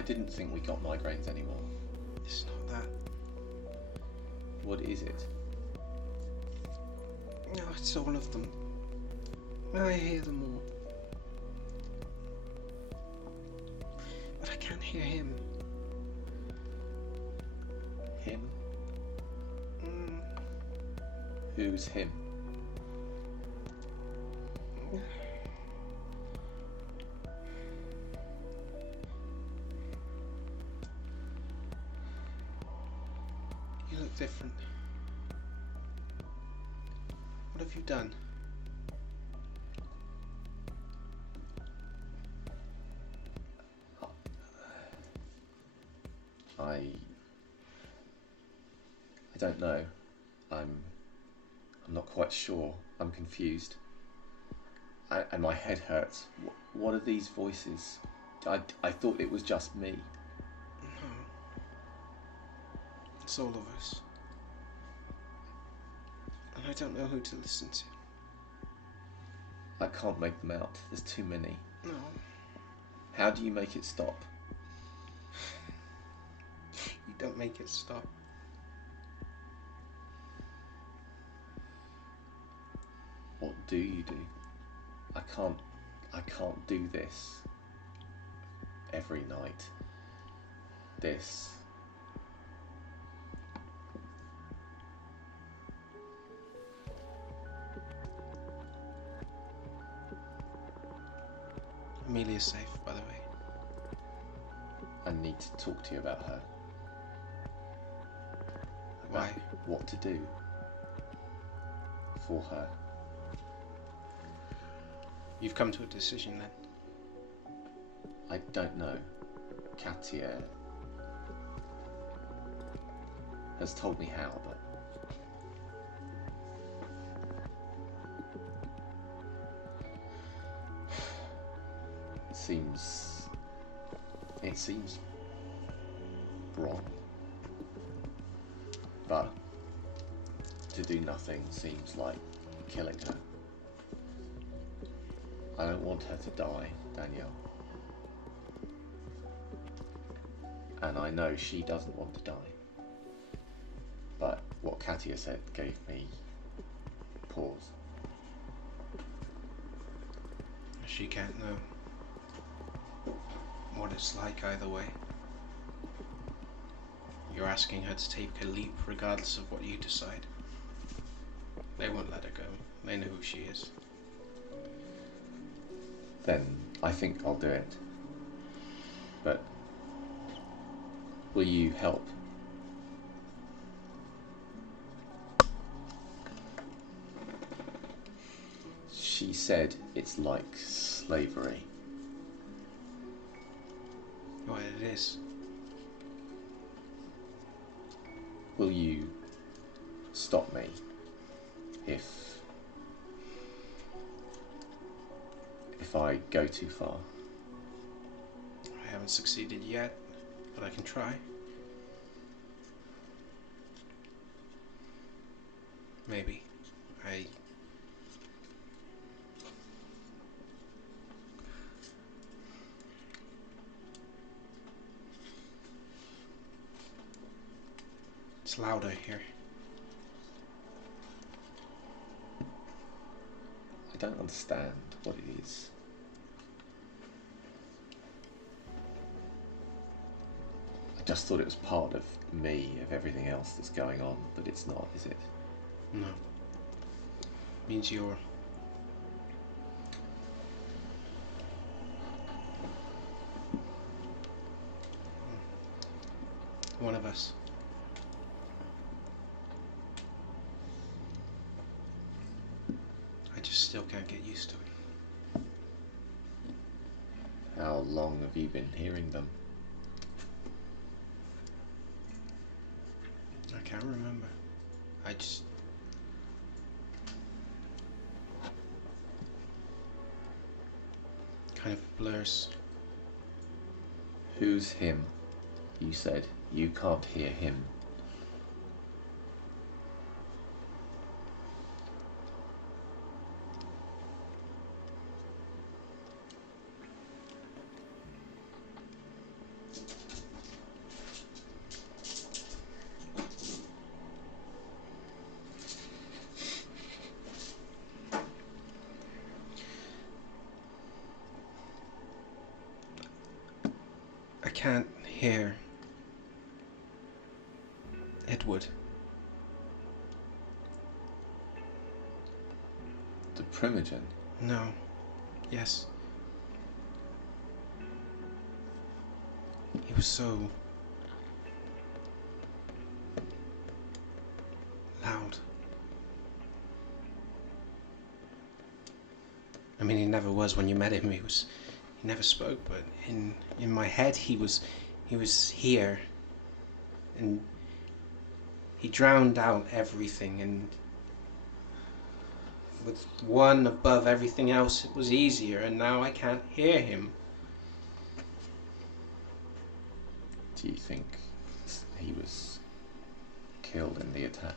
didn't think we got migraines anymore. It's not that. What is it? No, it's all of them. I hear them all. But I can't hear him. Him? Who's him? You look different. What have you done? I don't know. I'm not quite sure. I'm confused. And my head hurts. What are these voices? I thought it was just me. No. It's all of us. And I don't know who to listen to. I can't make them out. There's too many. No. How do you make it stop? You don't make it stop. What do you do? I can't do this every night. This. Amelia's safe, by the way. I need to talk to you about her. Why? About what to do for her. You've come to a decision then. I don't know. Katia has told me how, but it seems wrong. But to do nothing seems like killing her. I don't want her to die, Danielle. And I know she doesn't want to die. But what Katia said gave me pause. She can't know what it's like either way. You're asking her to take a leap regardless of what you decide. They won't let her go. They know who she is. Then I think I'll do it. But will you help? She said it's like slavery. Well, it is. Will you stop me if I go too far? I haven't succeeded yet, but I can try. Maybe. It's louder here. I don't understand what it is. I just thought it was part of me, of everything else that's going on, but it's not, is it? No. Means you're one of us. I just still can't get used to it. How long have you been hearing them? I can't remember. I just... kind of blurs. Who's him? You said you can't hear him. I can't hear Edward. The Primogen? No. Yes. He was so loud. I mean, he never was when you met him. He never spoke, but in my head he was here, and he drowned out everything, and with one above everything else it was easier, and now I can't hear him. Do you think he was killed in the attack?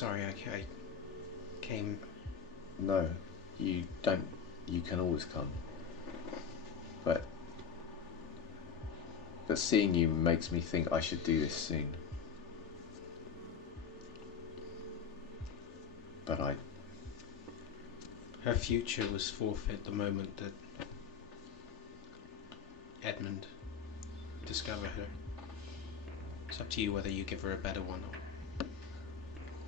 sorry, I came. No, you don't. You can always come. But seeing you makes me think I should do this soon. But Her future was forfeit the moment that Edmund discovered her. It's up to you whether you give her a better one or...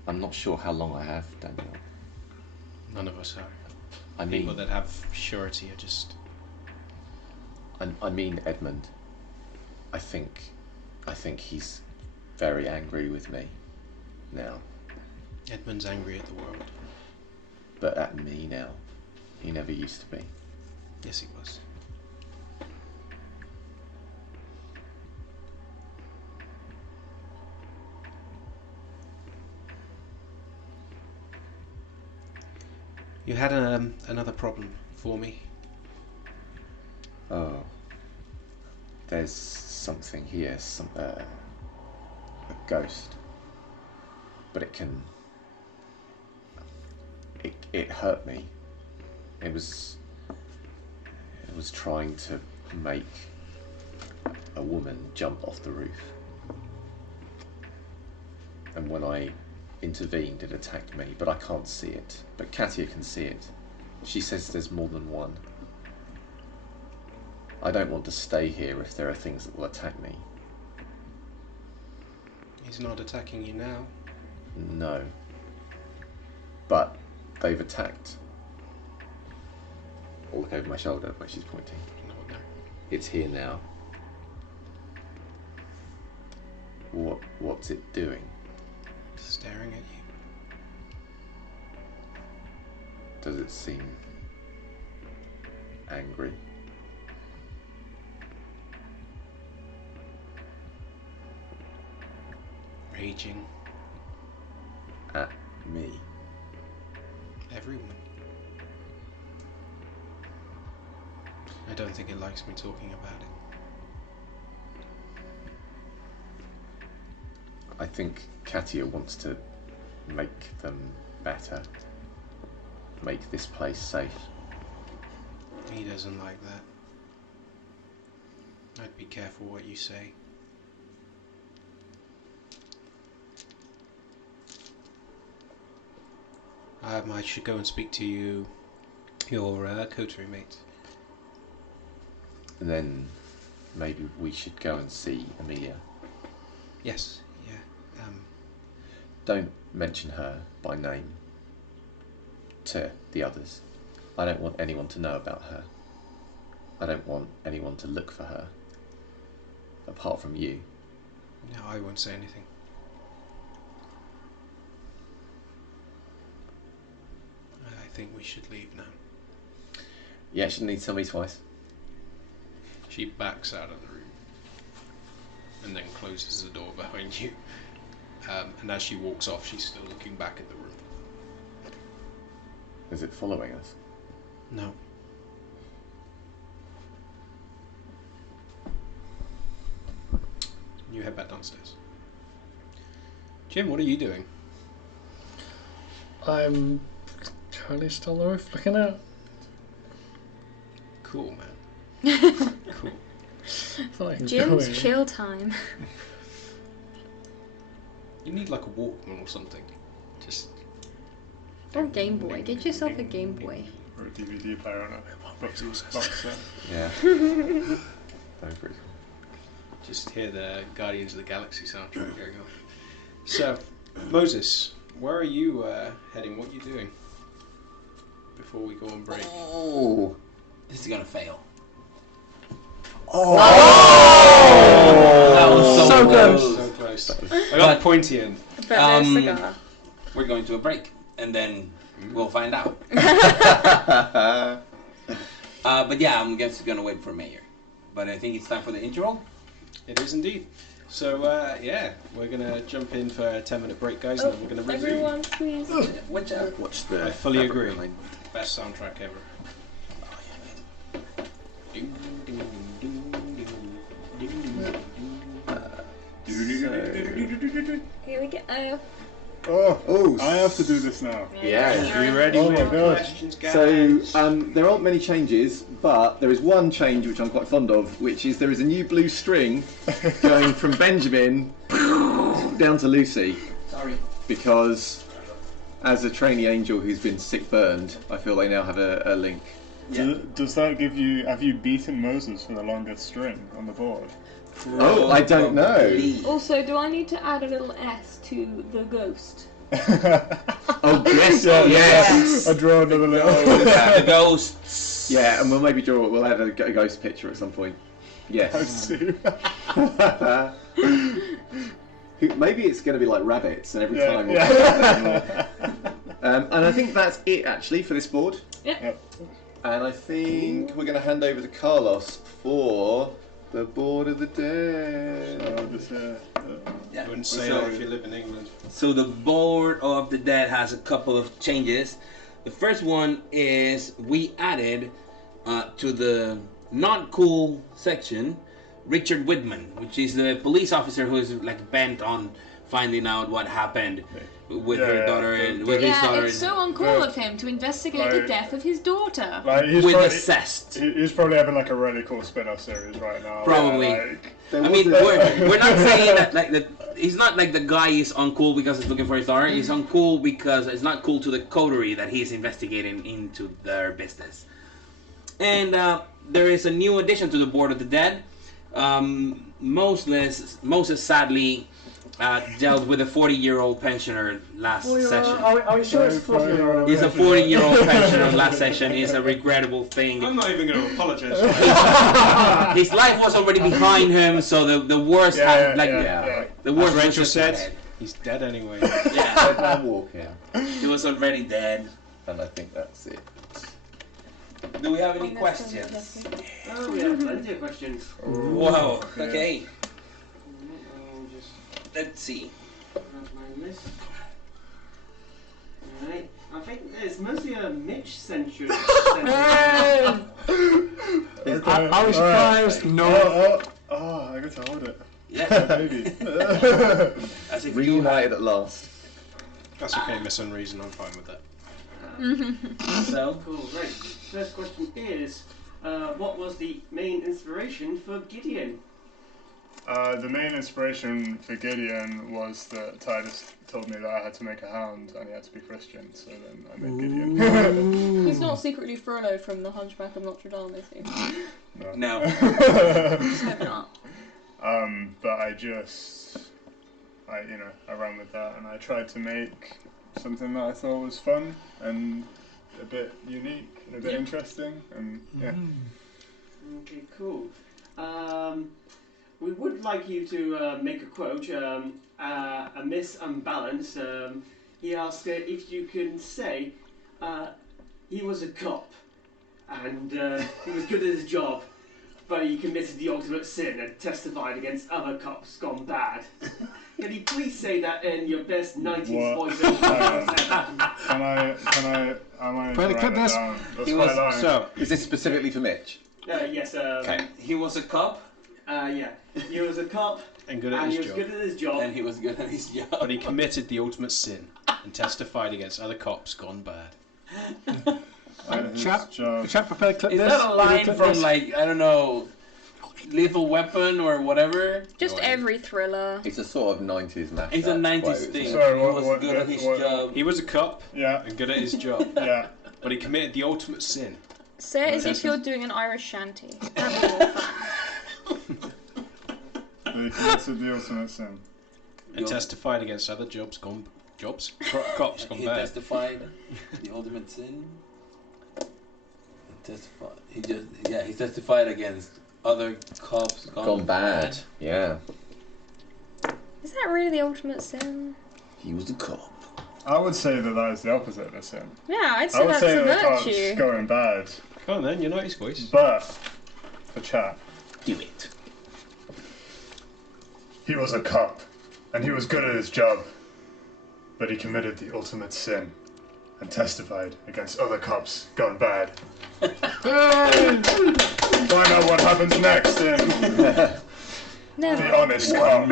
I'm not sure how long I have, Daniel. None of us are. I mean, people that have surety are just... I mean Edmund. I think he's very angry with me now. Edmund's angry at the world. But at me now. He never used to be. Yes, he was. You had another problem for me. Oh. There's something here, a ghost. But it hurt me. It was trying to make a woman jump off the roof. And when I intervened, it attacked me, but I can't see it. But Katia can see it. She says there's more than one. I don't want to stay here if there are things that will attack me. He's not attacking you now. No. But they've attacked. I'll look over my shoulder where she's pointing. No, no. It's here now. What's it doing? Staring at you. Does it seem angry? Raging. At me? Everyone. I don't think it likes me talking about it. I think Katia wants to make them better. Make this place safe. He doesn't like that. I'd be careful what you say. I should go and speak to your coterie mate. And then maybe we should go and see Amelia. Yes, yeah. Don't mention her by name to the others. I don't want anyone to know about her. I don't want anyone to look for her. Apart from you. No, I won't say anything. I think we should leave now. You actually need to tell me twice. She backs out of the room and then closes the door behind you. And as she walks off, she's still looking back at the room. Is it following us? No. You head back downstairs. Jim, what are you doing? I'm currently still on the roof looking out. Cool, man. Cool. Like Jim's going. chill time. You need like a Walkman or something. Just... Or Game Boy. Get yourself a Game Boy. Or a DVD player on a box set. Yeah. Very pretty cool. Just hear the Guardians of the Galaxy soundtrack going on. So, Moses, where are you heading? What are you doing? Before we go on break. Oh! This is gonna fail. Oh! That was so close. So close. I got the pointy end. But no cigar. We're going to a break, and then we'll find out. But yeah, I'm just gonna wait for Mayor. But I think it's time for the intro. It is indeed. So, yeah, we're going to jump in for a 10-minute break, guys, and then we're going to resume. Everyone, please. Watch out. Watch the... I fully agree. behind. Best soundtrack ever. Ding, ding, ding, ding, ding, ding, ding. Here we go. Oh, I have to do this now. Yeah. Are you ready? Oh my with God. questions, guys? So there aren't many changes, but there is one change which I'm quite fond of, which is there is a new blue string going from Benjamin down to Lucy. Sorry. Because as a trainee angel who's been sick burned, I feel they now have a link. Yeah. Does that give you? Have you beaten Moses for the longest string on the board? Oh, I don't know. Probably. Also, do I need to add a little S to the ghost? Oh, yes, yes. I draw another little. The ghosts. Yeah, and we'll maybe we'll have a ghost picture at some point. Yes. Maybe it's going to be like rabbits, and every time we'll and I think that's it actually for this board. Yep. And I think we're going to hand over to Carlos for the board of the dead. Yeah. I wouldn't say So- that if you live in England. So the board of the dead has a couple of changes. The first one is we added to the not cool section Richard Whitman, which is the police officer who is like bent on finding out what happened with her daughter and with his Yeah, daughter. it's so uncool of him to investigate the death of his daughter. Like, he's with probably, a zest. he's probably having like a really cool spin-off series right now. Probably. where, like, I mean, we're not saying that like that. He's not like the guy is uncool because he's looking for his daughter. He's uncool because it's not cool to the coterie that he's investigating into their business. And there is a new addition to the Board of the Dead. Moses sadly dealt with a 40-year-old pensioner last session. Are we sure it's 40-year-old? He's a 40-year-old pensioner last session. It's a regrettable thing. I'm not even going to apologise for that. His life was already behind him, so the worst had the As worst was Rachel just said, ahead. he's dead anyway. Yeah, I'm walking, he was already dead. and I think that's it. Do we have any questions? Oh, we have plenty of questions. Whoa. Okay. I'll just Let's see. grab my list. Alright. I think it's mostly a Mitch centric. Hey! Okay, Are we surprised? No. I get to hold it. Yeah. Baby. As if you Reunited at last. That's okay, Miss Unreason, I'm fine with that. so. Cool, right. First question is, what was the main inspiration for Gideon? The main inspiration for Gideon was that Titus told me that I had to make a hound and he had to be Christian, so then I made Gideon. He's not secretly furloughed from the Hunchback of Notre Dame, is he? No. Just hope not. But I ran with that and I tried to make something that I thought was fun and a bit unique and a bit interesting, and yeah. Okay, cool. We would like you to make a quote. A Miss Unbalanced. He asked if you can say he was a cop and he was good at his job, but he committed the ultimate sin and testified against other cops gone bad. Can you please say that in your best 90s What? voice? Am I Can I clip this? That's He quite was- long. So, Is this specifically for Mitch? Yes. Okay. He was a cop, Yeah. He was a cop and good at and he his was job. good at his job. and he was good at his job. But he committed the ultimate sin and testified against other cops gone bad. Chap, job. chap prepared to clip Is this? that a line Clip from this? like, I don't know, Lethal Weapon or whatever? Just every thriller. It's a sort of 90s mashup. It's a 90s quote, thing. isn't Sorry, He was good at his job. He was a cop Yeah, and good at his job, yeah. but he committed the ultimate sin. Say it as if you're doing an Irish shanty. That'd be more fun. They committed the ultimate sin. And testified against other cops gone He bad. testified the ultimate sin. He testified against other cops Gone bad. Yeah. Is that really the ultimate sin? He was a cop. I would say that is the opposite of a sin. Yeah, I'd I say would that's say a that the cops virtue. going bad, Come on then, your 90s voice. but for chat, Do it. he was a cop, and he was good at his job, but he committed the ultimate sin and testified against other cops gone bad. Find out what happens next in Never. The Honest Cop. on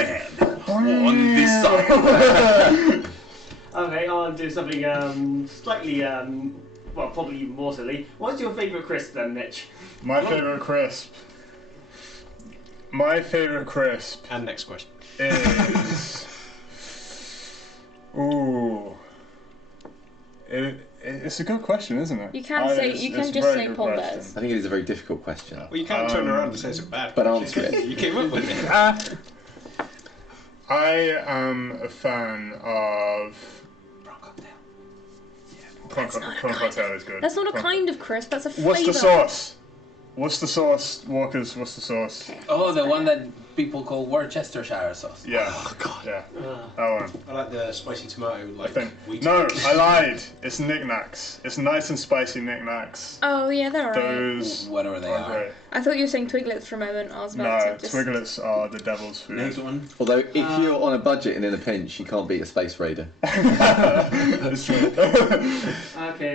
this side. Okay, I'll do something slightly, well, probably more silly. What's your favourite crisp then, Mitch? My favourite crisp. My favourite crisp And next question. is. Ooh. It's a good question, isn't it? You can say you can it's a just very say good Ponders. question. I think it is a very difficult question. Well, you can't turn around and say it's a bad But question. answer it. You came up with it. I am a fan of. Prawn cocktail is good. That's not a kind of crisp. That's a flavour. What's the sauce? What's the sauce, Walkers? What's the sauce? Okay. Oh, the one that people call Worcestershire sauce. Yeah. Oh God. Yeah. That one. I like the spicy tomato, like Thing. wheat. No, I lied. It's knickknacks. It's nice and spicy knickknacks. Oh yeah, they're alright. Those Whatever they are. great. I thought you were saying Twiglets for a moment. I was No, about to just... Twiglets are the devil's Next food. one. Although, if you're on a budget and in a pinch, you can't beat a Space Raider. It's true. Okay,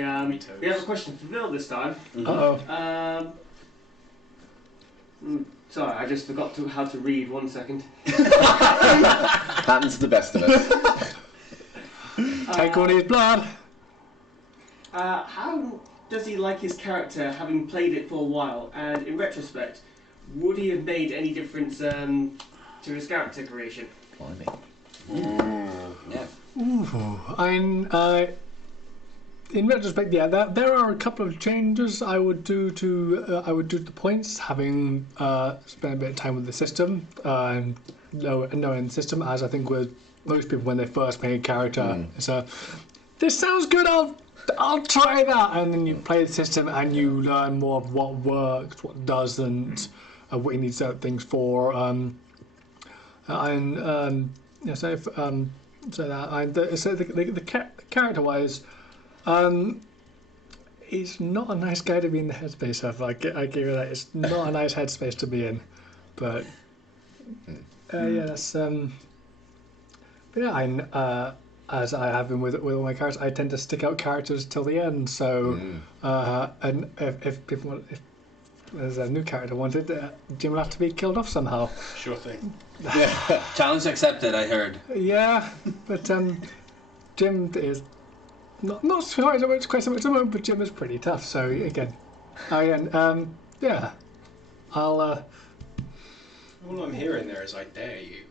we have a question for Bill this time. Uh-oh. Sorry, I just forgot how to read. 1 second. Happens to the best of us. Take all his blood. How does he like his character, having played it for a while? And in retrospect, would he have made any difference to his character creation? Blimey. Yeah. Ooh, in retrospect, yeah, there are a couple of changes I would do to the points, having spent a bit of time with the system, and knowing the system, as I think with most people when they first make a character, it's this sounds good, I'll try that, and then you play the system and you learn more of what works, what doesn't, what you need certain things for, character wise. He's not a nice guy to be in the headspace of. I give you that. It's not a nice headspace to be in, but yeah, that's But yeah, as I have been with all my characters, I tend to stick out characters till the end. So, and if people want, if there's a new character wanted, Jim will have to be killed off somehow. Sure thing. Challenge accepted, I heard. Yeah, but Jim is. Not quite so much at the moment, but Jim is pretty tough. So again, yeah, I'll. All I'm hearing there is "I dare you."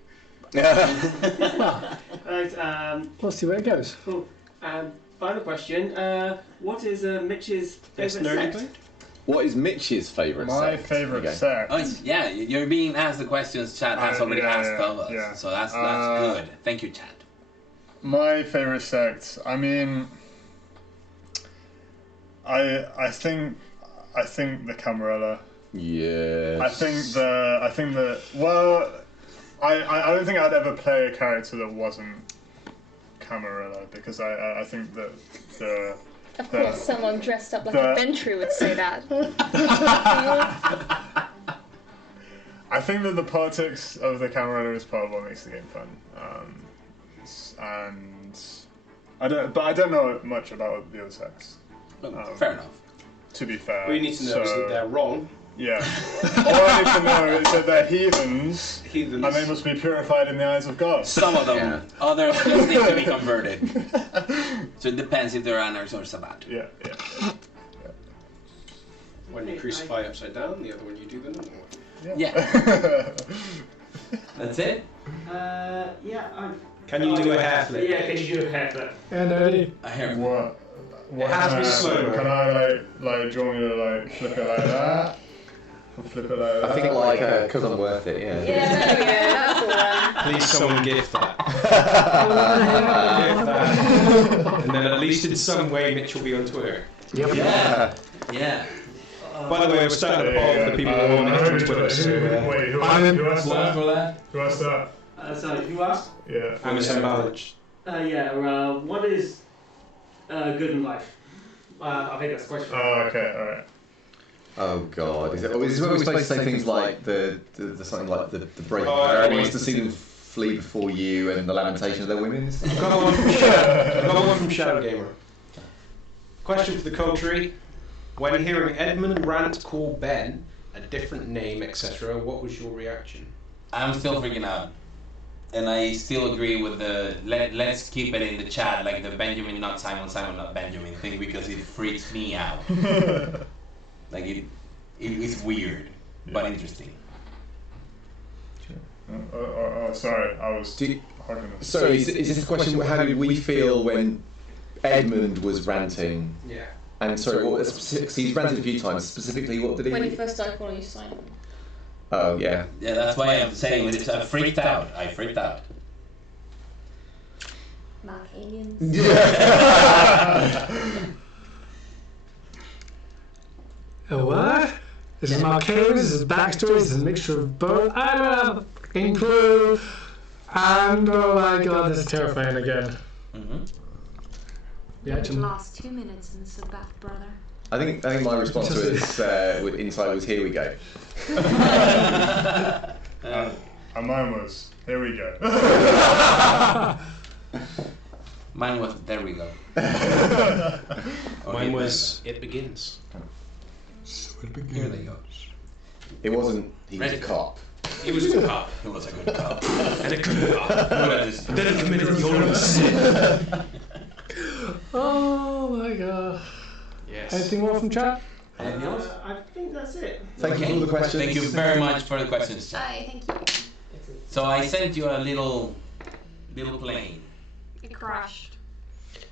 Right. We'll see where it goes. Cool. Final question. What is Mitch's Best favourite nerdy sect? thing? What is Mitch's favourite My sect? favourite Okay. sect. Oh, yeah, you're being asked the questions Chad has already asked of us. yeah. So that's good. Thank you, Chad. My favourite sect. I mean, I think the Camarilla. Yes. I think the well, I don't think I'd ever play a character that wasn't Camarilla because I think that the Of course, someone dressed up like the- a Ventry would say that. I think that the politics of the Camarilla is part of what makes the game fun. And I don't know much about the other sects. Fair enough. To be fair, What you need to know is that they're wrong. Yeah. All I need to know is that they're heathens, Heathens. and they must be purified in the eyes of God. Some of them. Yeah. Others just need to be converted. So it depends if they're anarchs or Sabbat. Yeah. One you crucify upside down, the other one you do the normal way. Yeah. That's it? Yeah. Can you do a hair flip? Yeah, can you do a hair flip? And nerdy. I hear it. What? What has to be slow. Can I like do you want me to like flip it like that? Or flip it like that? I think like because I'm worth it. Yeah. Yeah, there we go. That's the one. Please, someone gift that. Gift that. And then at least in some way, Mitch will be on Twitter. Yep. Yeah. By the way, we're starting to poll the people who want Mitch on Twitter. So, Wait, who I'm asked What that? for that? Who asked that? Sorry, who asked? Yeah. I'm unbalanced. What is good in life? I think that's the question. Oh, okay, alright. Oh God! Is it? Is where we're supposed to say things like the something like the break? Oh, Everyone wants to see them flee before you, and the lamentation of their women. I've got one from Shadow. I've got one from Shadow Gamer. Question for the coterie: when hearing Edmund Rant call Ben a different name, etc., what was your reaction? I'm still freaking out. And I still agree with the let's keep it in the chat, like the Benjamin not Simon, Simon not Benjamin thing, because it freaks me out. Like it's weird, but interesting. Sorry, I was. So is this a question? How did we feel when Edmund was ranting? Yeah. And sorry, what was specific? He's ranted a few times. Specifically, what did he? When he first started calling you Simon. Oh yeah. Yeah, that's why I'm saying it. I freaked out. I freaked out. Mark aliens. Oh, what? This is Marcos, this is backstory, this is a mixture of both. I don't have a fucking clue. And oh my god, this is terrifying again. Mm-hmm. Yeah, The last 2 minutes in the Sabbath, brother. I think my response to it with Inside was, here we go. And mine was, here we go. Mine was, there we go. Mine was, it begins. Here they go. It wasn't, he was a cop. He was a cop. He was a good cop. And a good cop. Then he committed your own sin. Oh my god. Yes. Anything more from chat? Anything else? I think that's it. Thank you for all the questions. Thank you very much for the questions. Hi, thank you. So I sent you a little plane. It crashed.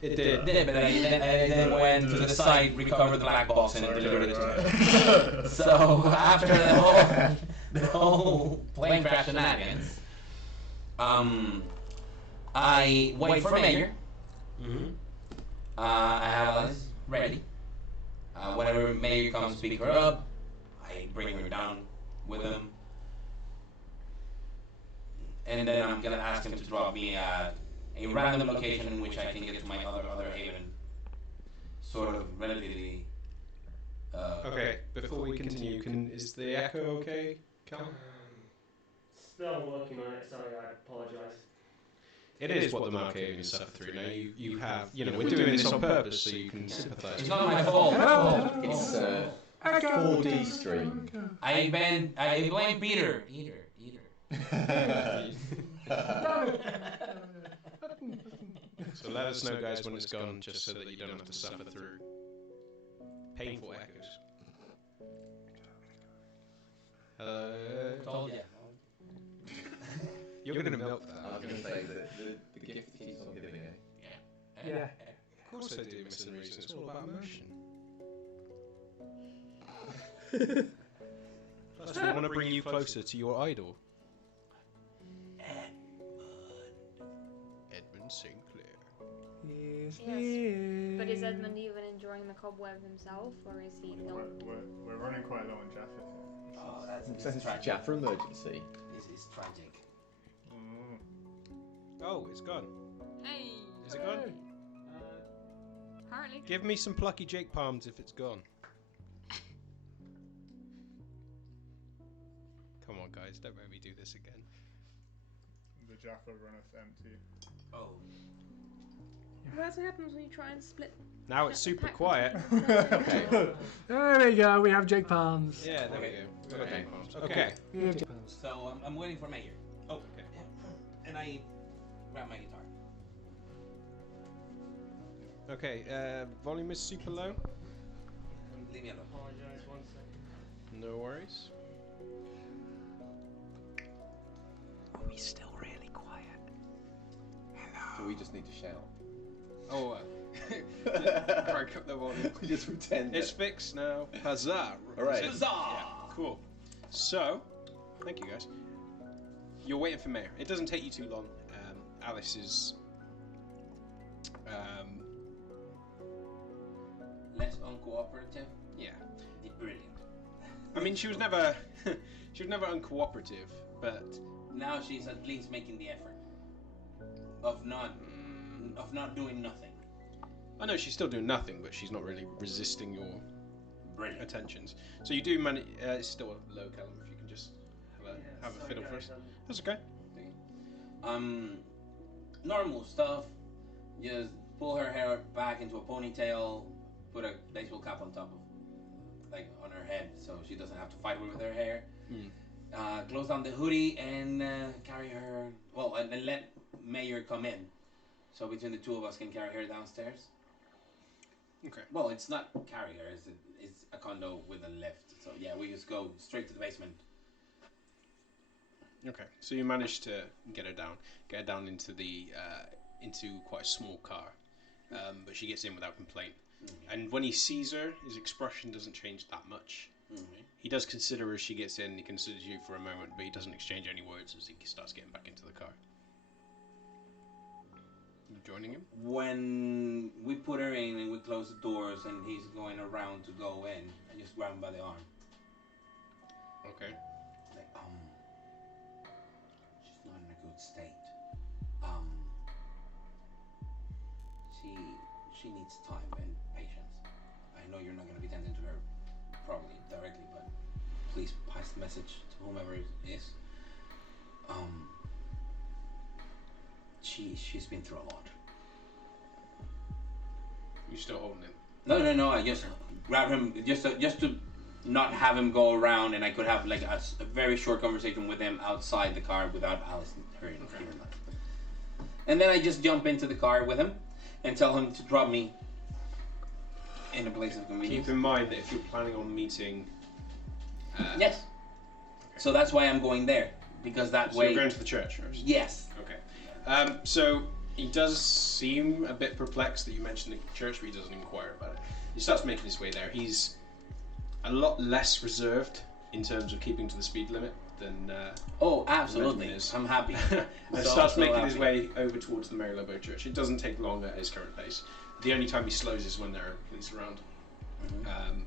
It did. It did, but I then went to the site, recovered the black box, and delivered it to her. So after the whole plane crash shenanigans, I wait for Mayor. Mm-hmm. I have Alice ready. Whenever Mayor comes to pick her up, I bring her down with him. And then I'm gonna ask him to drop me at a random location in which I can get to my other haven. Sort of relatively. Okay, before we continue, is the echo okay, Cal? Still working on it, sorry, I apologise. It is what the Markavians suffer through. Now you have, we're doing this on purpose so you can sympathise. It's not my fault. It's 4D stream. I blame Peter. So let us know, guys, when it's gone, just so that you don't have to suffer through painful echoes. Told ya. You're going to milk that. I was going to say that the gift keeps on giving it. Yeah. Of course I do, Mr. Reason. It's all about emotion. Plus, we want to bring you closer to your idol. Edmund St. Clair. Yes. But is Edmund even enjoying the cobweb himself, or is he not? We're running quite low on Jaffa. Oh, that's tragic. Jaffa emergency. This is tragic. Oh, it's gone. Hey! Is it gone? Apparently. Give me some plucky Jake Palms if it's gone. Come on, guys, don't make me do this again. The Jaffa runneth empty. Oh. That's what happens when you try and split. Now it's super quiet. There we go, we have Jake Palms. Yeah, there we go. We've got Jake Palms. Okay. We have Jake Palms. So I'm waiting for Mayor. Oh, okay. And I grab my guitar. Okay, volume is super low. Leave me alone. Apologise, 1 second. No worries. Are we still really quiet? So we just need to shout. Oh, crank up the volume. We just pretend. It's fixed now. Huzzah! Alright. Is it? Yeah, cool. So, thank you guys. You're waiting for Mayor. It doesn't take you too long. Alice is Less uncooperative. yeah. Brilliant. I mean, she was never uncooperative, but Now she's at least making the effort of not doing nothing. I know she's still doing nothing, but she's not really resisting your Brilliant. attentions. So you do manage. It's still a low, Callum. If you can just have a Sorry, fiddle for us. guys, That's okay. Normal stuff. Just pull her hair back into a ponytail, put a baseball cap on top of, like, on her head, so she doesn't have to fight with her hair. close down the hoodie and carry her. Well, and then let Mayor come in. So between the two of us can carry her downstairs. Okay. Well, it's not carry her. It's a condo with a lift. So yeah, we just go straight to the basement. Okay. So you managed to get her down into the into quite a small car, but she gets in without complaint. Mm-hmm. And when he sees her, his expression doesn't change that much. Mm-hmm. He does consider her as she gets in. He considers you for a moment, but he doesn't exchange any words as he starts getting back into the car. You joining him? When we put her in and we close the doors and he's going around to go in, I just grab him by the arm. Okay. Like, she's not in a good state. She needs time and patience. I know you're not going to be tending to her probably directly, but please pass the message to whomever it is. She's been through a lot. You still holding him? No. I just grab him just to not have him go around, and I could have like a very short conversation with him outside the car without Alice hearing that. And then I just jump into the car with him and tell him to drop me in a place of convenience. Keep in mind that if you're planning on meeting... yes. Okay. So that's why I'm going there, because that So way... you're going to the church first? Yes. Okay. So he does seem a bit perplexed that you mentioned the church, but he doesn't inquire about it. He starts making his way there. He's a lot less reserved in terms of keeping to the speed limit than... oh, absolutely. Is. I'm happy. And starts making his way over towards the Mary Lobo Church. It doesn't take long at his current pace. The only time he slows is when there are police around. Mm-hmm.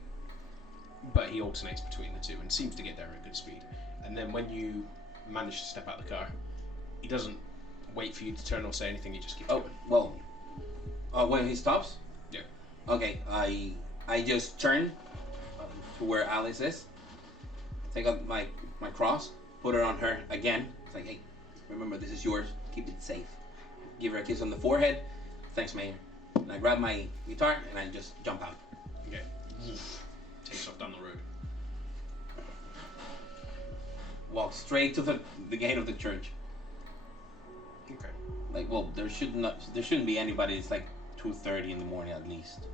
But he alternates between the two and seems to get there at good speed. And then when you manage to step out of the car, he doesn't wait for you to turn or say anything, he just keeps going. Well, when he stops? Yeah. Okay, I just turn to where Alice is, take out my cross, put it on her again. It's like, hey, remember this is yours, keep it safe. Give her a kiss on the forehead. Thanks, Mayor. And I grab my guitar and I just jump out. Okay. Takes off down the road. Walk straight to the gate of the church. Okay. Like, well, there shouldn't be anybody. It's like 2:30 in the morning at least.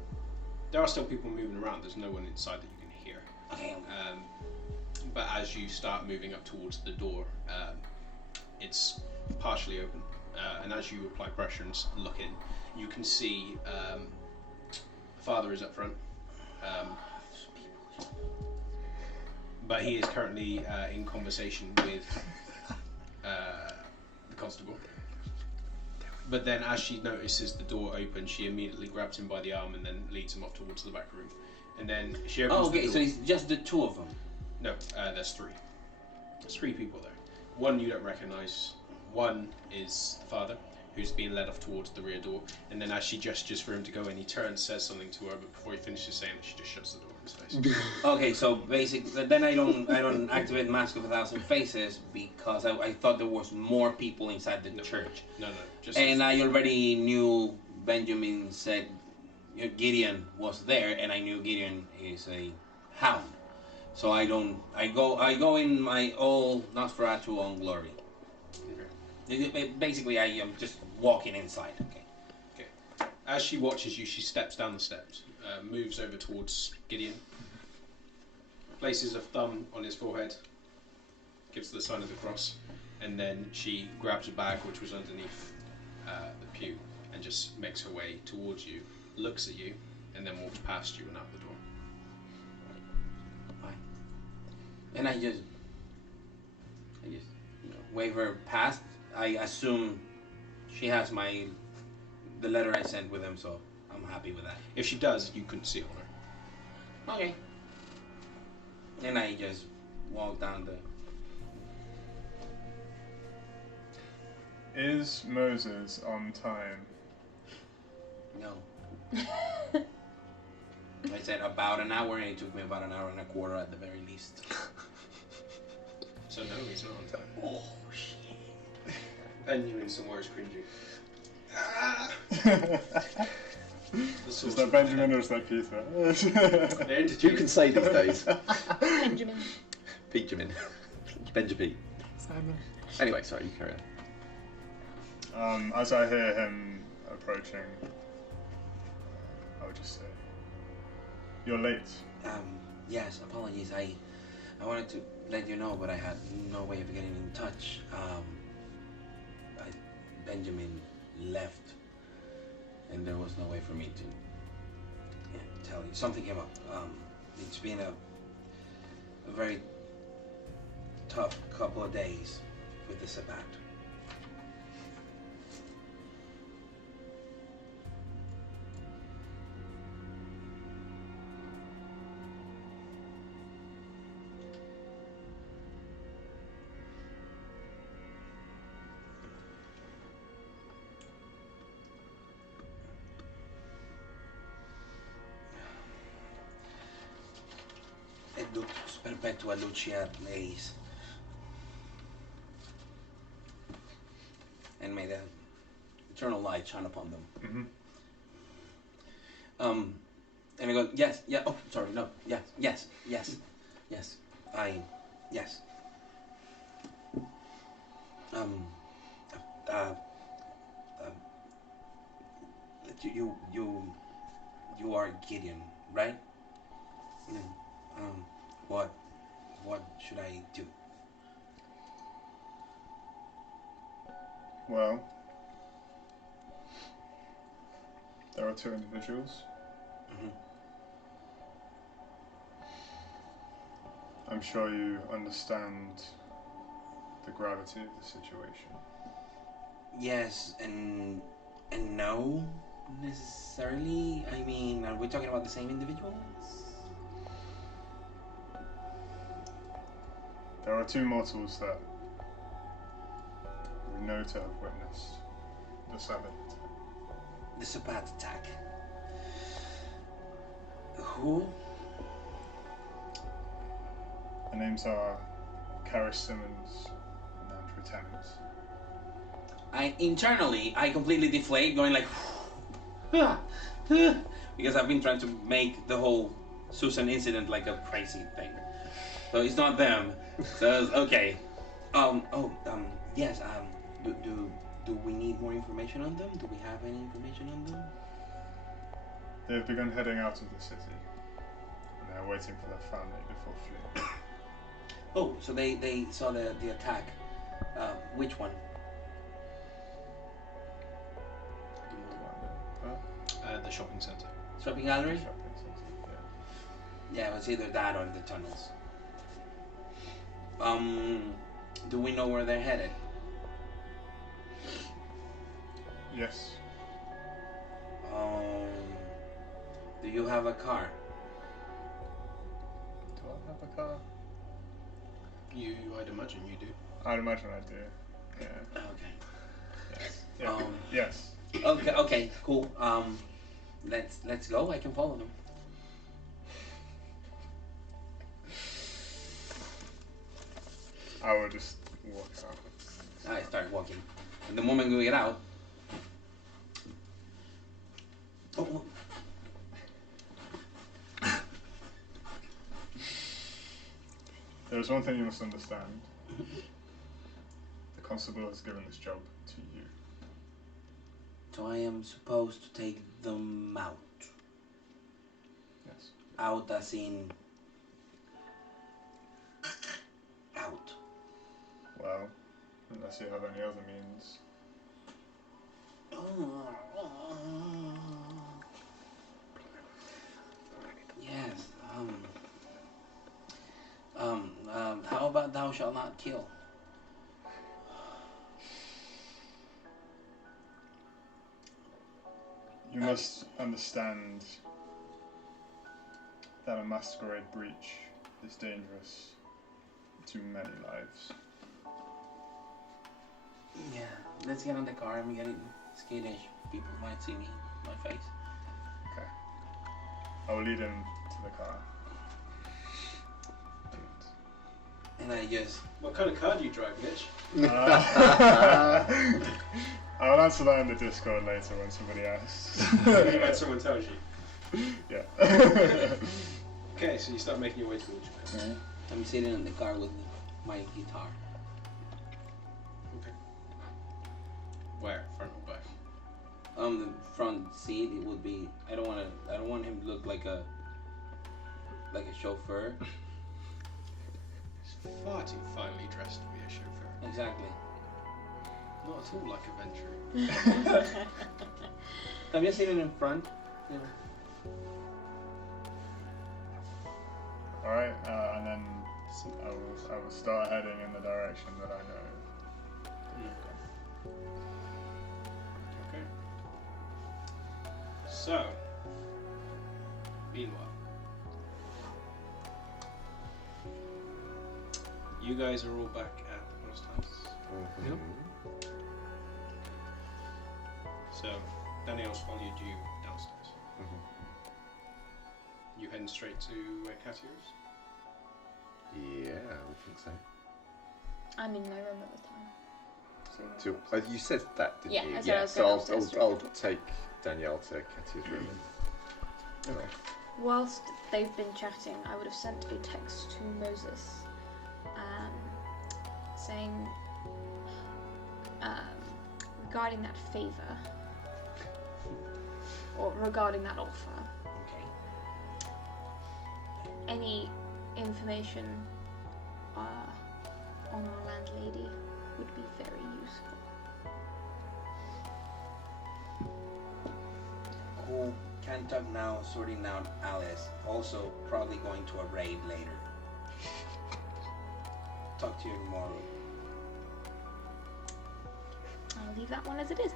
There are still people moving around. There's no one inside that you can hear. Okay. But as you start moving up towards the door, it's partially open. And as you apply pressure and look in, you can see Father is up front. But he is currently in conversation with the constable. But then as she notices the door open, she immediately grabs him by the arm and then leads him off towards the back room. And then she opens the door. So it's just the two of them? No, there's three. There's three people there. One you don't recognise. One is the father, who's being led off towards the rear door. And then as she gestures for him to go in, he turns, says something to her, but before he finishes saying it, she just shuts the door in his face. Okay, so basically, then I don't activate Mask of 1,000 Faces because I thought there was more people inside the church. No, just... And I already knew Benjamin said Gideon was there, and I knew Gideon is a Hound. So I go in my all Nosferatu on glory. Okay. Basically, I am just walking inside. Okay. As she watches you, she steps down the steps, moves over towards Gideon, places a thumb on his forehead, gives the sign of the cross, and then she grabs a bag which was underneath the pew and just makes her way towards you, looks at you, and then walks past you and out the door. And I just wave her past. I assume she has the letter I sent with him, so I'm happy with that. If she does, you couldn't see it on her. Okay. And I just walk down the... Is Moses on time? No. I said about an hour, and it took me about an hour and a quarter at the very least. So no, he's not on time. Oh, shit. Benjamin somewhere is cringing. Is that Benjamin or is that Peter? You can say these days. Benjamin. Benjamin. Benjamin. Simon. Anyway, sorry, you carry on. As I hear him approaching, I would just say, "You're late." Yes, apologies. I wanted to let you know, but I had no way of getting in touch. Benjamin left, and there was no way for me to tell you. Something came up. It's been a very tough couple of days with the Sabbat. Perpetua Lucia Leis. And may the eternal light shine upon them. Mm-hmm. And I go, yes, yeah, oh, sorry, no, yes. Yes. You are Gideon, right? What should I do? Well, there are two individuals. Mm-hmm. I'm sure you understand the gravity of the situation. Yes, and no, necessarily. I mean, are we talking about the same individuals? There are two mortals that we know to have witnessed the Sabbath. The Sabbat attack. Who? The names are Karis Simmons and Andrew Thames. I completely deflate, going like, because I've been trying to make the whole Susan incident like a crazy thing. So it's not them. So it's okay. Yes. Do we need more information on them? Do we have any information on them? They've begun heading out of the city, and they're waiting for their family before fleeing. Oh, so they saw the attack. Which one? The shopping centre. Shopping gallery? Shopping center, Yeah, it was either that or the tunnels. Do we know where they're headed? Yes. Do you have a car? Do I have a car? I'd imagine you do. I'd imagine I do. Yeah. Okay. Yes. Yeah. Yes. Okay, cool. Let's go. I can follow them. I will just walk out. I start walking. And the moment we get out, oh. There's one thing you must understand. The Constable has given this job to you. So I am supposed to take them out. Yes. Out as in out. Well, unless you have any other means. Yes. How about thou shalt not kill? You must understand that a masquerade breach is dangerous to many lives. Yeah. Let's get on the car. I'm getting skittish. People might see me, my face. Okay. I will lead him to the car. And I just... What kind of car do you drive, Mitch? I'll answer that in the Discord later when somebody asks. When someone tells you. Yeah. Okay, so you start making your way towards Japan. I'm sitting in the car with my guitar. Okay. Where? Front or back? The front seat. It would be. I don't want him to look like a chauffeur. He's far too finely dressed to be a chauffeur. Exactly. Not at all like a Venture. Have you seen him in front? Yeah. Alright, and then I will start heading in the direction that I know. Okay. So, meanwhile, you guys are all back at the post house. Yep. So, Danielle's followed you downstairs. You heading straight to where Katia is? Yeah, I would think so. I'm in my room at the time. So You said that, didn't Yeah, you? I said I was so going I'll upstairs to I'll the take Danielle to Katia's room. Okay. whilst they've been chatting, I would have sent a text to Moses saying regarding that favour or regarding that offer. Okay. Any information on our landlady would be very useful. Cool. Can't talk now. Sorting out Alice. Also, probably going to a raid later. Talk to you tomorrow. I'll leave that one as it is.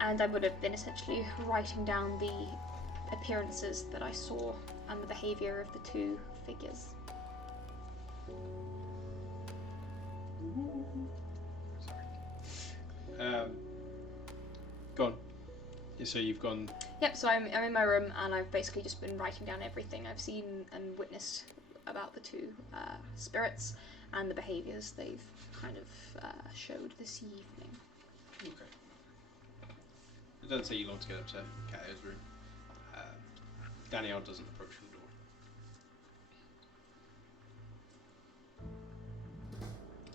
And I would have been essentially writing down the appearances that I saw and the behaviour of the two figures. Go on. Yeah, so you've gone. Yep, so I'm in my room and I've basically just been writing down everything I've seen and witnessed about the two spirits and the behaviours they've kind of showed this evening. Okay. It doesn't take you long to get up to Katia's room. Danielle doesn't approach the door.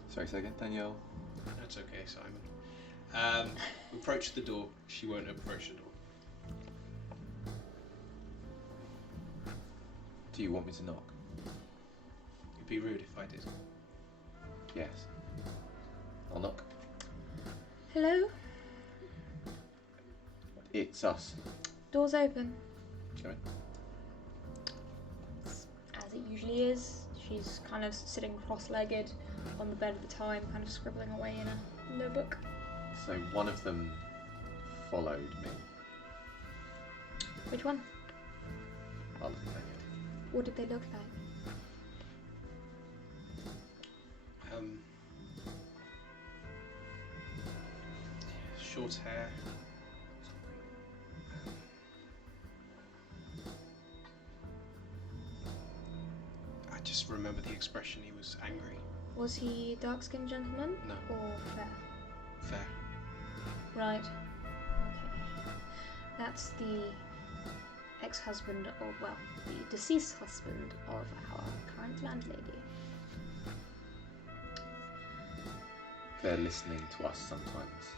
Sorry, say again, Danielle. That's okay, Simon. Approach the door. She won't approach the door. Do you want me to knock? It'd be rude if I did. Yes. I'll knock. Hello? It's us. Door's open. Go in. As it usually is. She's kind of sitting cross-legged on the bed at the time, kind of scribbling away in a notebook. So one of them followed me. Which one? I'll look at Danielle. What did they look like? Short hair. I just remember the expression. He was angry. Was he a dark-skinned gentleman? No. Or fair? Fair. Right. Okay. That's the ex-husband, or well, the deceased husband of our current landlady. They're listening to us sometimes.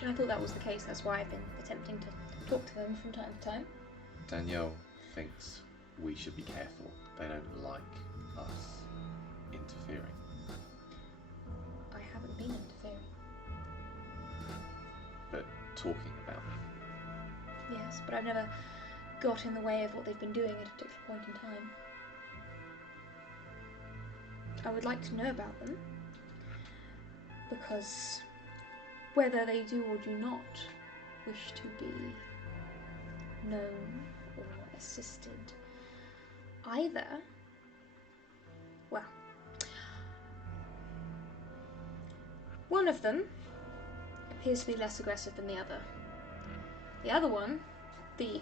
And I thought that was the case. That's why I've been attempting to talk to them from time to time. Danielle thinks we should be careful. They don't like us interfering. I haven't been interfering. But talking about it. Yes, but I've never got in the way of what they've been doing at a particular point in time. I would like to know about them, because whether they do or do not wish to be known or assisted, either, well, one of them appears to be less aggressive than the other. The other one, the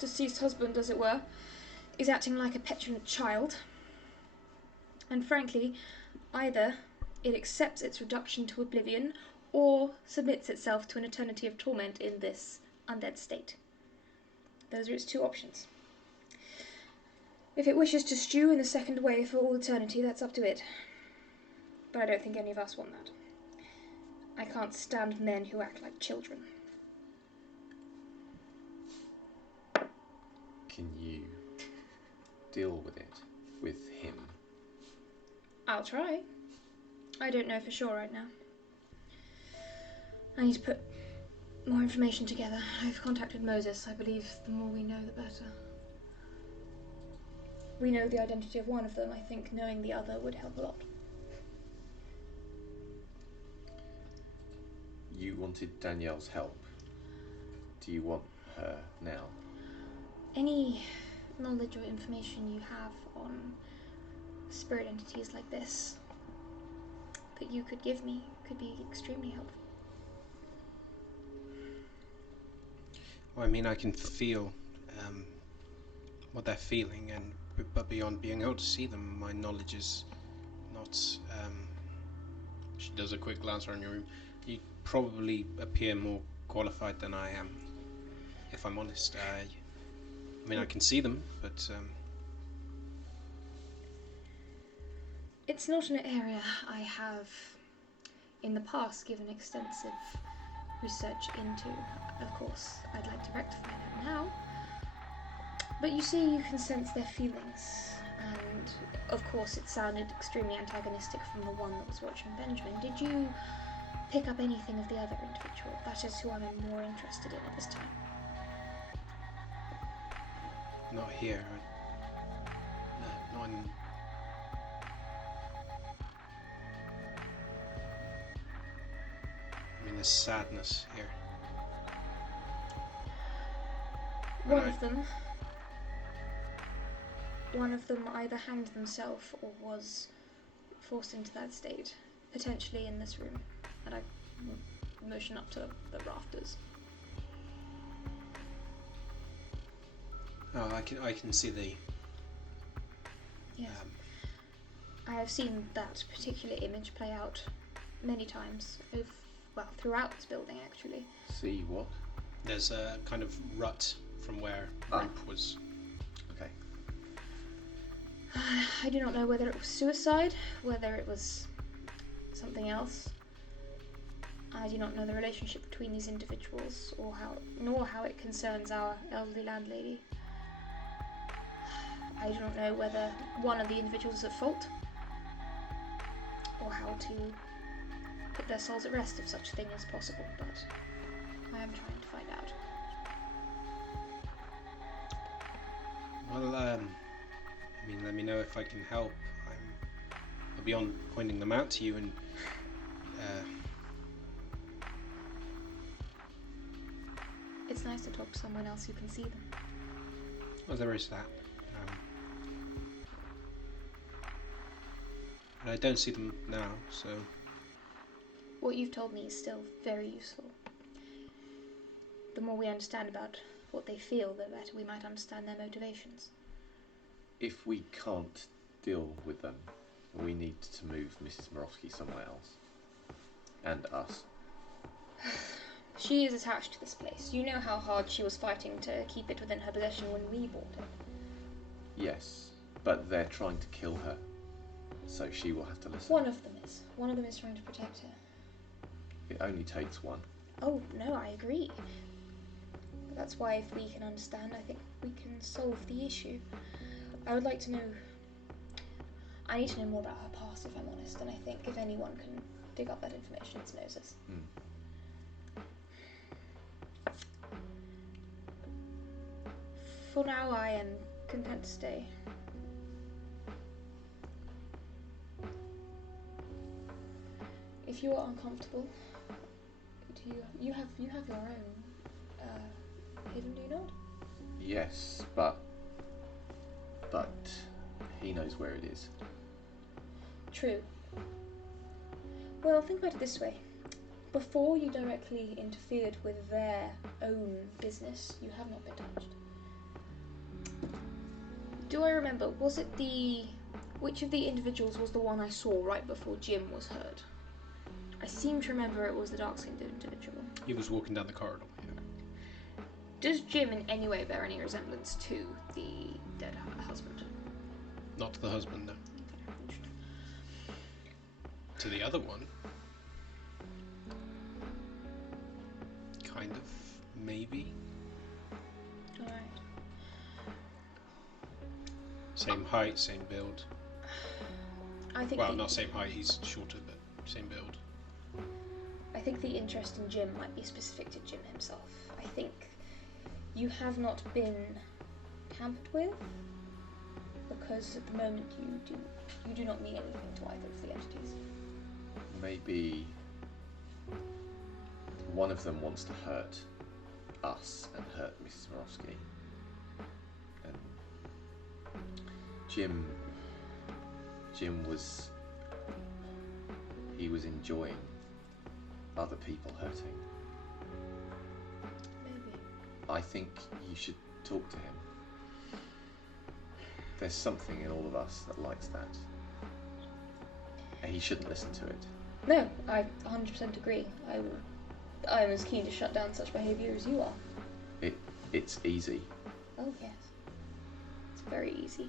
deceased husband as it were, is acting like a petulant child. And frankly, either it accepts its reduction to oblivion or submits itself to an eternity of torment in this undead state. Those are its two options. If it wishes to stew in the second wave for all eternity, that's up to it. But I don't think any of us want that. I can't stand men who act like children. Can you deal with it, with him? I'll try. I don't know for sure right now. I need to put more information together. I've contacted Moses. I believe the more we know, the better. We know the identity of one of them. I think knowing the other would help a lot. You wanted Danielle's help. Do you want her now? Any knowledge or information you have on spirit entities like this that you could give me could be extremely helpful. Well, I mean, I can feel what they're feeling, but beyond being able to see them, my knowledge is not. She does a quick glance around your room. You probably appear more qualified than I am, if I'm honest. I mean, I can see them, but it's not an area I have, in the past, given extensive research into. Of course, I'd like to rectify that now. But you see, you can sense their feelings, and of course it sounded extremely antagonistic from the one that was watching Benjamin. Did you pick up anything of the other individual? That is who I'm more interested in at this time. not here. No, not in. I mean, there's sadness here. One of them either hanged themselves or was forced into that state, potentially in this room. And I motion up to the rafters. Oh, I can see the. Yes. I have seen that particular image play out many times, throughout this building actually. See what? There's a kind of rut from where rope was. Okay. I do not know whether it was suicide, whether it was something else. I do not know the relationship between these individuals, nor how it concerns our elderly landlady. I do not know whether one of the individuals is at fault, or how to put their souls at rest if such a thing is possible, but I am trying to find out. Well, I mean, let me know if I can help. I'll be on pointing them out to you, and it's nice to talk to someone else who can see them. well, there is that. But I don't see them now, so. What you've told me is still very useful. The more we understand about what they feel, the better we might understand their motivations. If we can't deal with them, we need to move Mrs. Morovsky somewhere else. And us. She is attached to this place. You know how hard she was fighting to keep it within her possession when we bought it. Yes, but they're trying to kill her, so she will have to listen. One of them is. One of them is trying to protect her. It only takes one. Oh, no, I agree. That's why if we can understand, I think we can solve the issue. I would like to know... I need to know more about her past, if I'm honest, and I think if anyone can dig up that information, it's Moses. For now, I am content to stay. If you are uncomfortable, you have your own haven, do you not? Yes, but he knows where it is. True. Well, think about it this way. Before you directly interfered with their own business, you have not been touched. Do I remember, which of the individuals was the one I saw right before Jim was hurt? I seem to remember it was the dark-skinned individual. He was walking down the corridor. Does Jim in any way bear any resemblance to the dead husband? Not to the husband, no. To the other one, kind of, maybe. Alright. Same height, same build. I think Well, not same height, he's shorter, but same build. I think the interest in Jim might be specific to Jim himself. I think you have not been tampered with because at the moment you do not mean anything to either of the entities. Maybe one of them wants to hurt us and hurt Mrs. Morosky. And Jim was enjoying other people hurting. Maybe. I think you should talk to him. There's something in all of us that likes that. And he shouldn't listen to it. No, I 100% agree. I'm as keen to shut down such behaviour as you are. It's easy. Oh yes. It's very easy.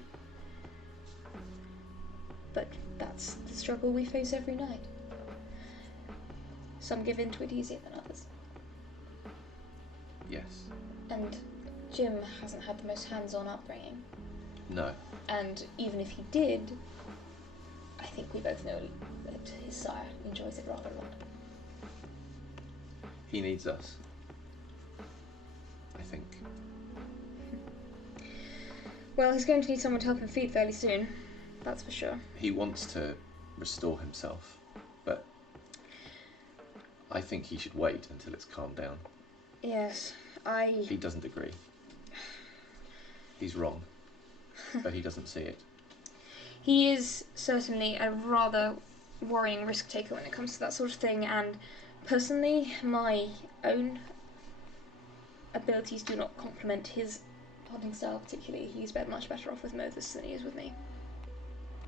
But that's the struggle we face every night. Some give in to it easier than others. Yes. And Jim hasn't had the most hands-on upbringing. No. And even if he did, I think we both know that his sire enjoys it rather a lot. He needs us. I think. Well, he's going to need someone to help him feed fairly soon. That's for sure. He wants to restore himself, but I think he should wait until it's calmed down. Yes, He doesn't agree. He's wrong, but he doesn't see it. He is certainly a rather worrying risk taker when it comes to that sort of thing, and personally, my own abilities do not complement his hunting style particularly. He's much better off with Moses than he is with me.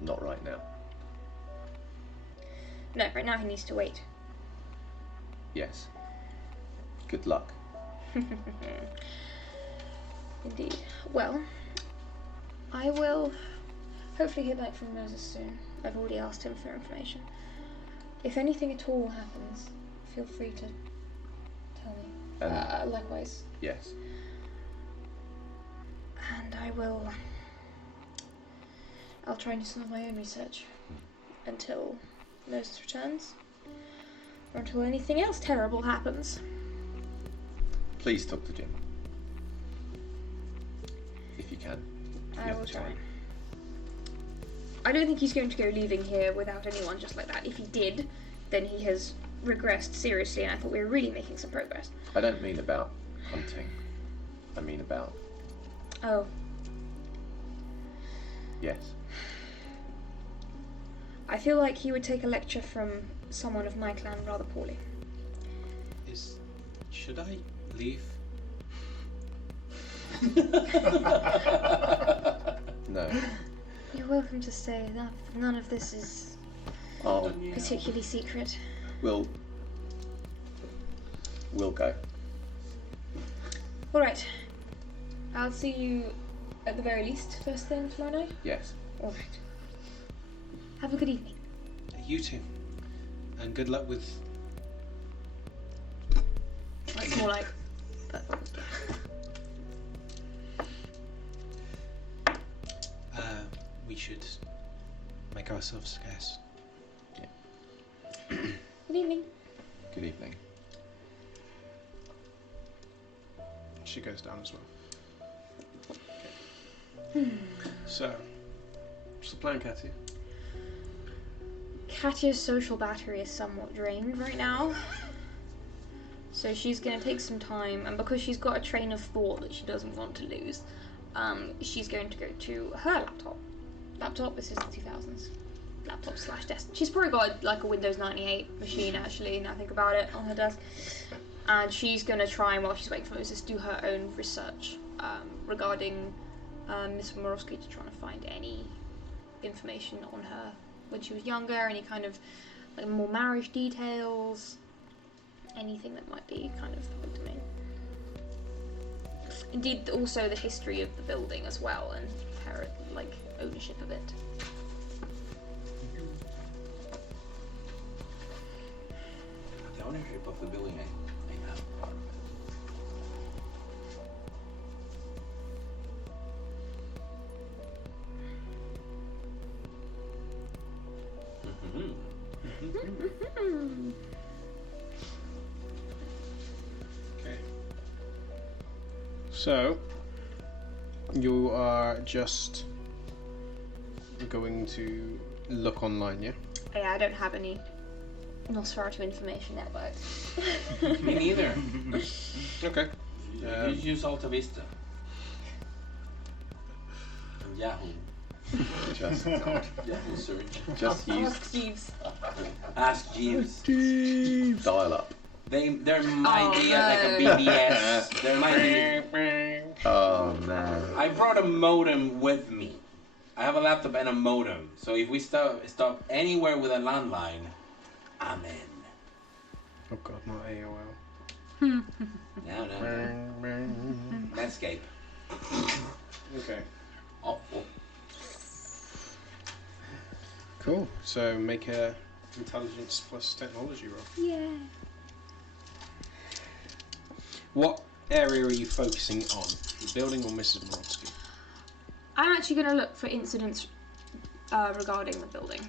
Not right now. No, right now he needs to wait. Yes. Good luck. Indeed. Well, I will hopefully hear back from Moses soon. I've already asked him for information. If anything at all happens, feel free to tell me. Likewise. Yes. And I'll try and do some of my own research until Moses returns. Or until anything else terrible happens. Please talk to Jim. If you can. If you I have will the try. time. I don't think he's going to go leaving here without anyone just like that. If he did, then he has regressed seriously, and I thought we were really making some progress. I don't mean about hunting. I mean about... Oh. Yes. I feel like he would take a lecture from someone of my clan rather poorly. Should I leave? No. You're welcome to stay. None of this is particularly secret. We'll go. Alright. I'll see you at the very least first thing tomorrow night. Yes. Alright. Have a good evening. You too. And good luck with... It's more like... we should make ourselves scarce. Good evening. Good evening. She goes down as well. Okay. So, what's the plan, Katia? Katia's social battery is somewhat drained right now. So she's going to take some time, and because she's got a train of thought that she doesn't want to lose, she's going to go to her laptop. This is the 2000s. Laptop / desk. She's probably got like a Windows 98 machine actually, now I think about it, on her desk. And she's going to try, while she's waiting for Moses, do her own research regarding Miss Morosky, to try to find any information on her when she was younger, any kind of like more marriage details, anything that might be kind of public domain. indeed also the history of the building as well and her like ownership of it. The ownership of the building, I have part of it. Okay. So, you are just going to look online, yeah? Yeah, I don't have any Nosferatu information networks. Me neither. Okay. You use Alta Vista. And Yahoo. Just, Yahoo search. just use Ask Jeeves. Ask Jeeves. dial up. There might be like a no. BBS. There might be. Oh man. I brought a modem with me. I have a laptop and a modem. So if we stop anywhere with a landline, I'm in. Oh god, not AOL. No. Netscape. Okay. Awful. Cool. So make a intelligence plus technology roll. Yeah. What area are you focusing on? The building or Mrs. Morovsky? I'm actually going to look for incidents regarding the building.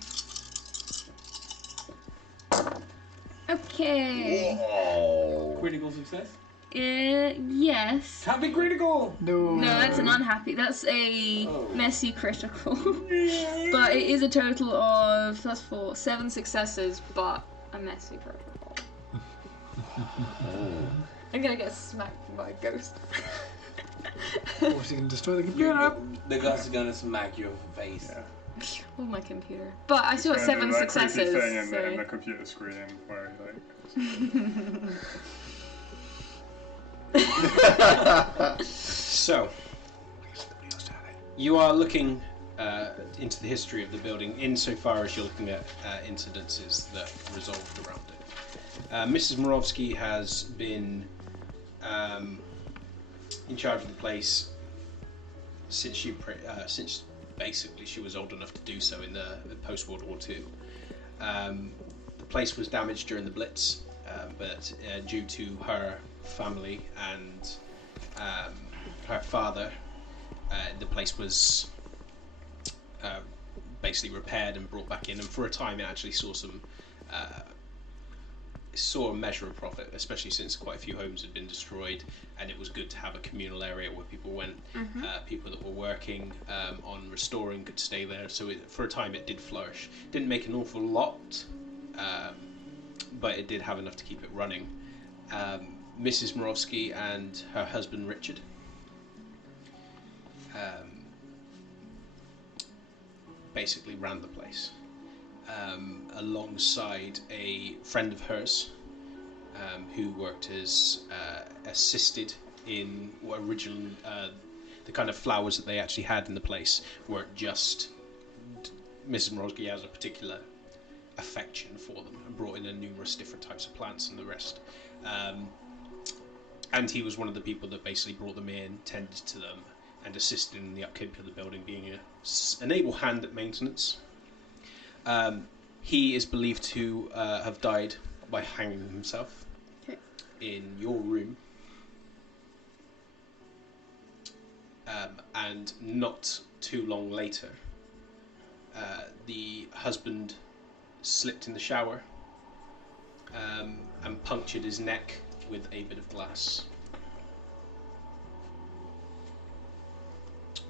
Okay. Whoa. Critical success? Yes. Happy critical! No. No, that's an unhappy. That's a messy critical. But it is a total of, that's 7 successes, but a messy critical. I'm gonna get smacked by a ghost. Or is he going to destroy the computer? The ghost is gonna smack your face. Yeah. Oh, my computer. But I still got Gonna 7 do that creepy successes. thing in the So. computer screen where like. So, you are looking into the history of the building insofar as you're looking at incidences that resolved around it. Mrs. Morovsky has been in charge of the place since since basically she was old enough to do so in the post-World War II. The place was damaged during the Blitz, but due to her family and her father, the place was basically repaired and brought back in, and for a time it actually saw a measure of profit, especially since quite a few homes had been destroyed, and it was good to have a communal area where people went. People that were working on restoring could stay there, so for a time it did flourish. Didn't make an awful lot, but it did have enough to keep it running. Mrs. Morovsky and her husband Richard basically ran the place. Alongside a friend of hers who worked as assisted in what originally the kind of flowers that they actually had in the place weren't just Mrs. Morovsky has a particular affection for them and brought in numerous different types of plants and the rest. And he was one of the people that basically brought them in, tended to them, and assisted in the upkeep of the building, being an able hand at maintenance. He is believed to have died by hanging himself in your room. And not too long later, the husband slipped in the shower and punctured his neck with a bit of glass.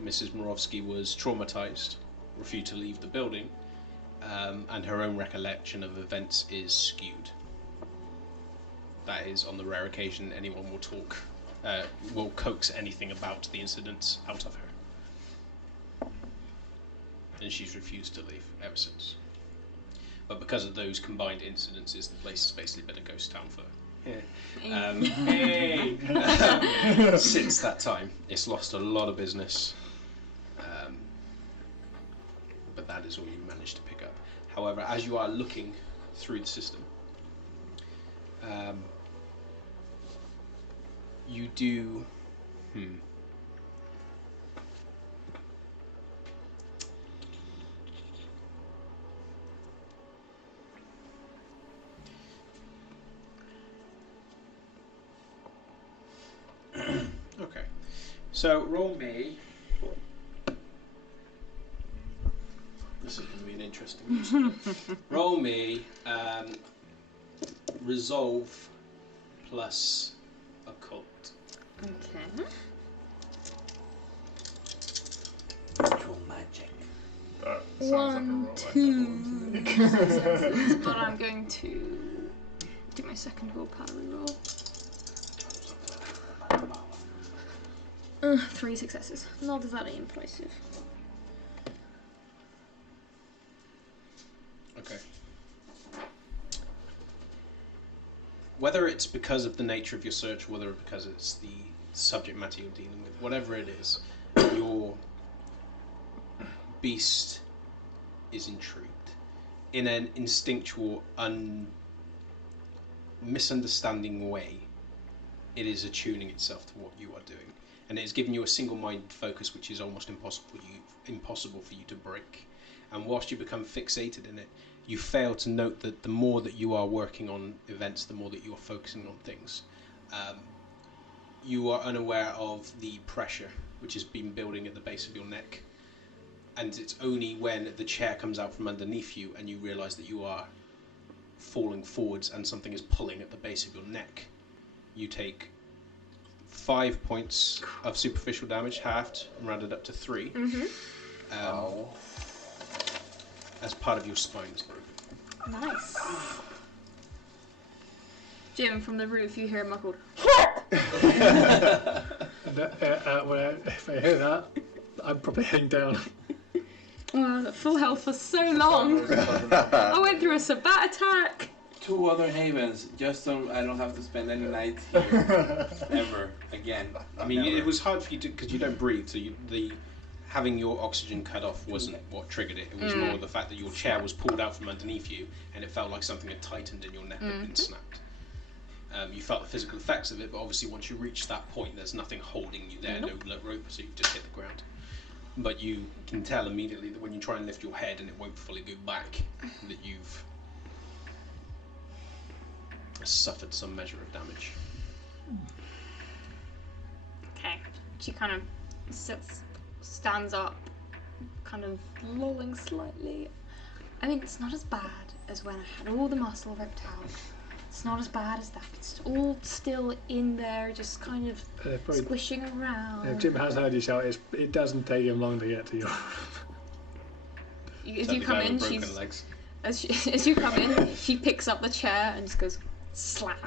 Mrs. Morovsky was traumatized, refused to leave the building, and her own recollection of events is skewed. That is, on the rare occasion anyone will coax anything about the incidents out of her. And she's refused to leave ever since. But because of those combined incidences, the place has basically been a ghost town for since that time. It's lost a lot of business. But that is all you managed to pick up. However, as you are looking through the system, you do Okay. So roll me. This is going to be an interesting one. Roll me resolve plus occult. Okay. Virtual magic. That sounds like a 1, roll I'd 2 never want to make. successes, but I'm going to do my second willpower reroll. 3 successes. Not exactly impressive. Okay. Whether it's because of the nature of your search, whether because it's the subject matter you're dealing with, whatever it is, your beast is intrigued. In an instinctual, misunderstanding way, it is attuning itself to what you are doing. And it has given you a single-minded focus which is almost impossible for you to break. And whilst you become fixated in it, you fail to note that the more that you are working on events, the more that you are focusing on things, you are unaware of the pressure which has been building at the base of your neck. And it's only when the chair comes out from underneath you and you realise that you are falling forwards and something is pulling at the base of your neck, you take 5 points of superficial damage, halved, and rounded up to 3. As part of your spine is broken. Nice. Jim, from the roof, you hear muffled. If I hear that, I'm probably heading down. Oh, full health for so long. I went through a Sabbat attack. 2 other havens, just so I don't have to spend any nights here ever again. I mean, Never. it was hard for you to, because you don't breathe, so having your oxygen cut off wasn't what triggered it. It was more the fact that your chair was pulled out from underneath you, and it felt like something had tightened and your neck had been snapped. You felt the physical effects of it, but obviously once you reach that point, there's nothing holding you there, no rope, so you just hit the ground. But you can tell immediately that when you try and lift your head and it won't fully go back, that you've suffered some measure of damage. Okay. She kind of stands up, kind of lolling slightly. I mean, it's not as bad as when I had all the muscle ripped out. It's not as bad as that. It's all still in there, just kind of squishing around. If Jim has heard you shout, it doesn't take him long to get to you. As you come in, as you come in, she picks up the chair and just goes slap.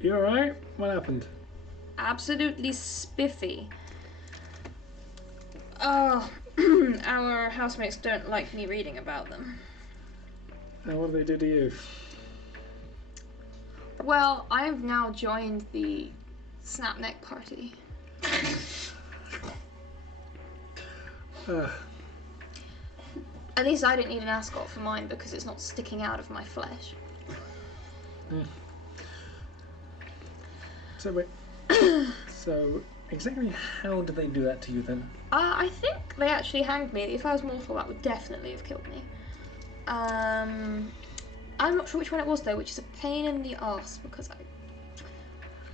You alright? What happened? Absolutely spiffy. Oh, our housemates don't like me reading about them. And what did they do to you? Well, I have now joined the Snapneck party. At least I didn't need an ascot for mine because it's not sticking out of my flesh. So wait. So exactly how did they do that to you then? I think they actually hanged me. If I was mortal, that would definitely have killed me. I'm not sure which one it was though, which is a pain in the arse because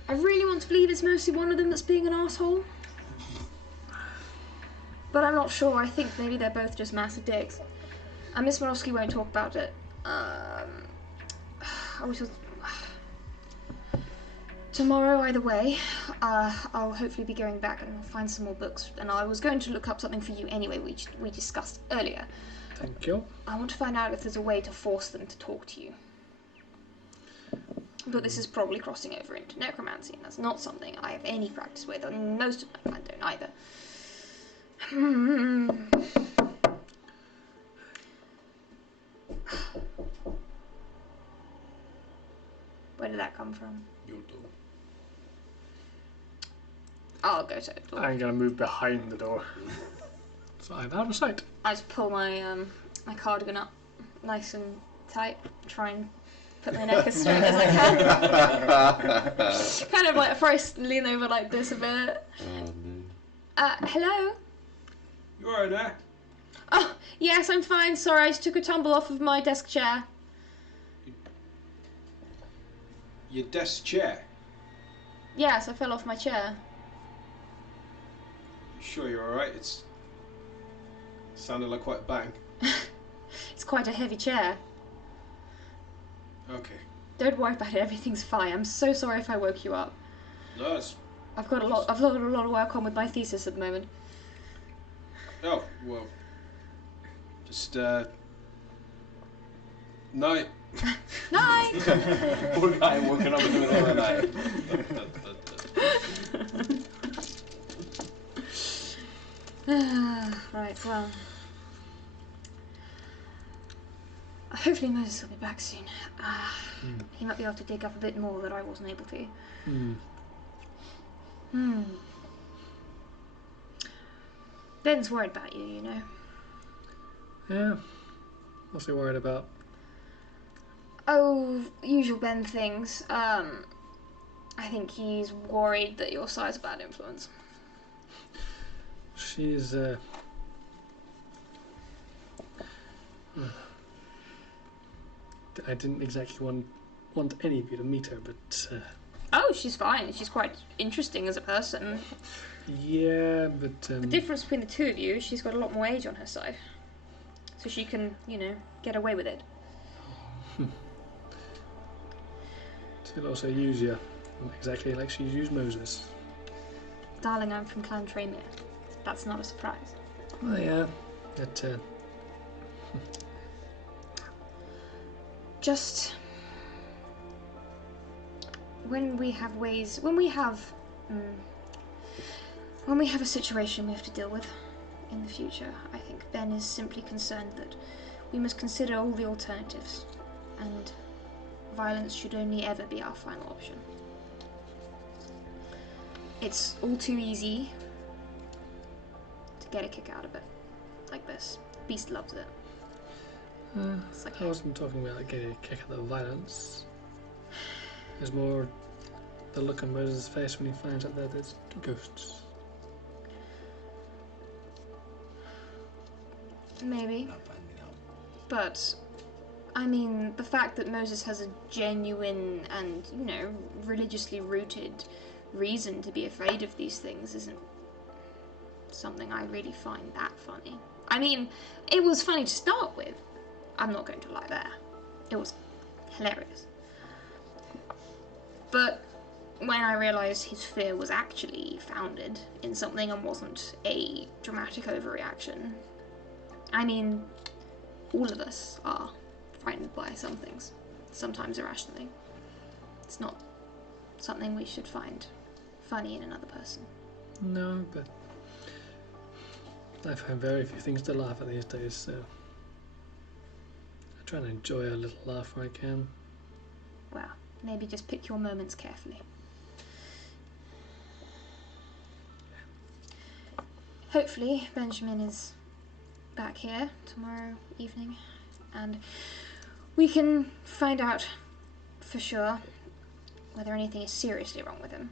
I really want to believe it's mostly one of them that's being an asshole. But I'm not sure. I think maybe they're both just massive dicks. And Miss Morosky won't talk about it. I wish it was... Tomorrow, either way, I'll hopefully be going back and I'll find some more books. And I was going to look up something for you anyway, which we discussed earlier. Thank you. I want to find out if there's a way to force them to talk to you. But this is probably crossing over into necromancy, and that's not something I have any practice with, and most of my clan don't either. Where did that come from? Your door. I'll go to the door. I'm gonna move behind the door. So I'm out of sight. I just pull my my cardigan up nice and tight, try and put my neck as straight as I can. Kind of like before I lean over like this a bit. Hello? You alright there? Oh, yes, I'm fine. Sorry, I just took a tumble off of my desk chair. Your desk chair? Yes, I fell off my chair. You sure you're alright? It sounded like quite a bang. It's quite a heavy chair. Okay. Don't worry about it. Everything's fine. I'm so sorry if I woke you up. No, it's... I've got a lot of work on with my thesis at the moment. Oh, well... Just, night. Night! Poor guy waking up in the middle of the night. Right, well... Hopefully Moses will be back soon. He might be able to dig up a bit more that I wasn't able to. Ben's worried about you, you know. Yeah. What's he worried about? Oh, usual Ben things. I think he's worried that your side's a bad influence. She's I didn't exactly want any of you to meet her, but Oh, she's fine. She's quite interesting as a person. yeah, but The difference between the two of you, she's got a lot more age on her side. So she can, you know, get away with it. she'll also use you exactly like she's used Moses. Darling, I'm from Clan Tremere. That's not a surprise. Oh yeah, but Just when we have a situation we have to deal with in the future, I think Ben is simply concerned that we must consider all the alternatives, and violence should only ever be our final option. It's all too easy to get a kick out of it, like this. Beast loves it. It's like, I wasn't talking about getting a kick at the violence. There's more the look on Moses' face when he finds out that there's ghosts. maybe. But, I mean, the fact that Moses has a genuine and, you know, religiously rooted reason to be afraid of these things isn't something I really find that funny. I mean, it was funny to start with. I'm not going to lie there. It was hilarious. But when I realised his fear was actually founded in something and wasn't a dramatic overreaction, I mean, all of us are frightened by some things, sometimes irrationally. It's not something we should find funny in another person. No, but I find very few things to laugh at these days, so I try and enjoy a little laugh where I can. Well, maybe just pick your moments carefully. Hopefully Benjamin is back here tomorrow evening and we can find out for sure whether anything is seriously wrong with him.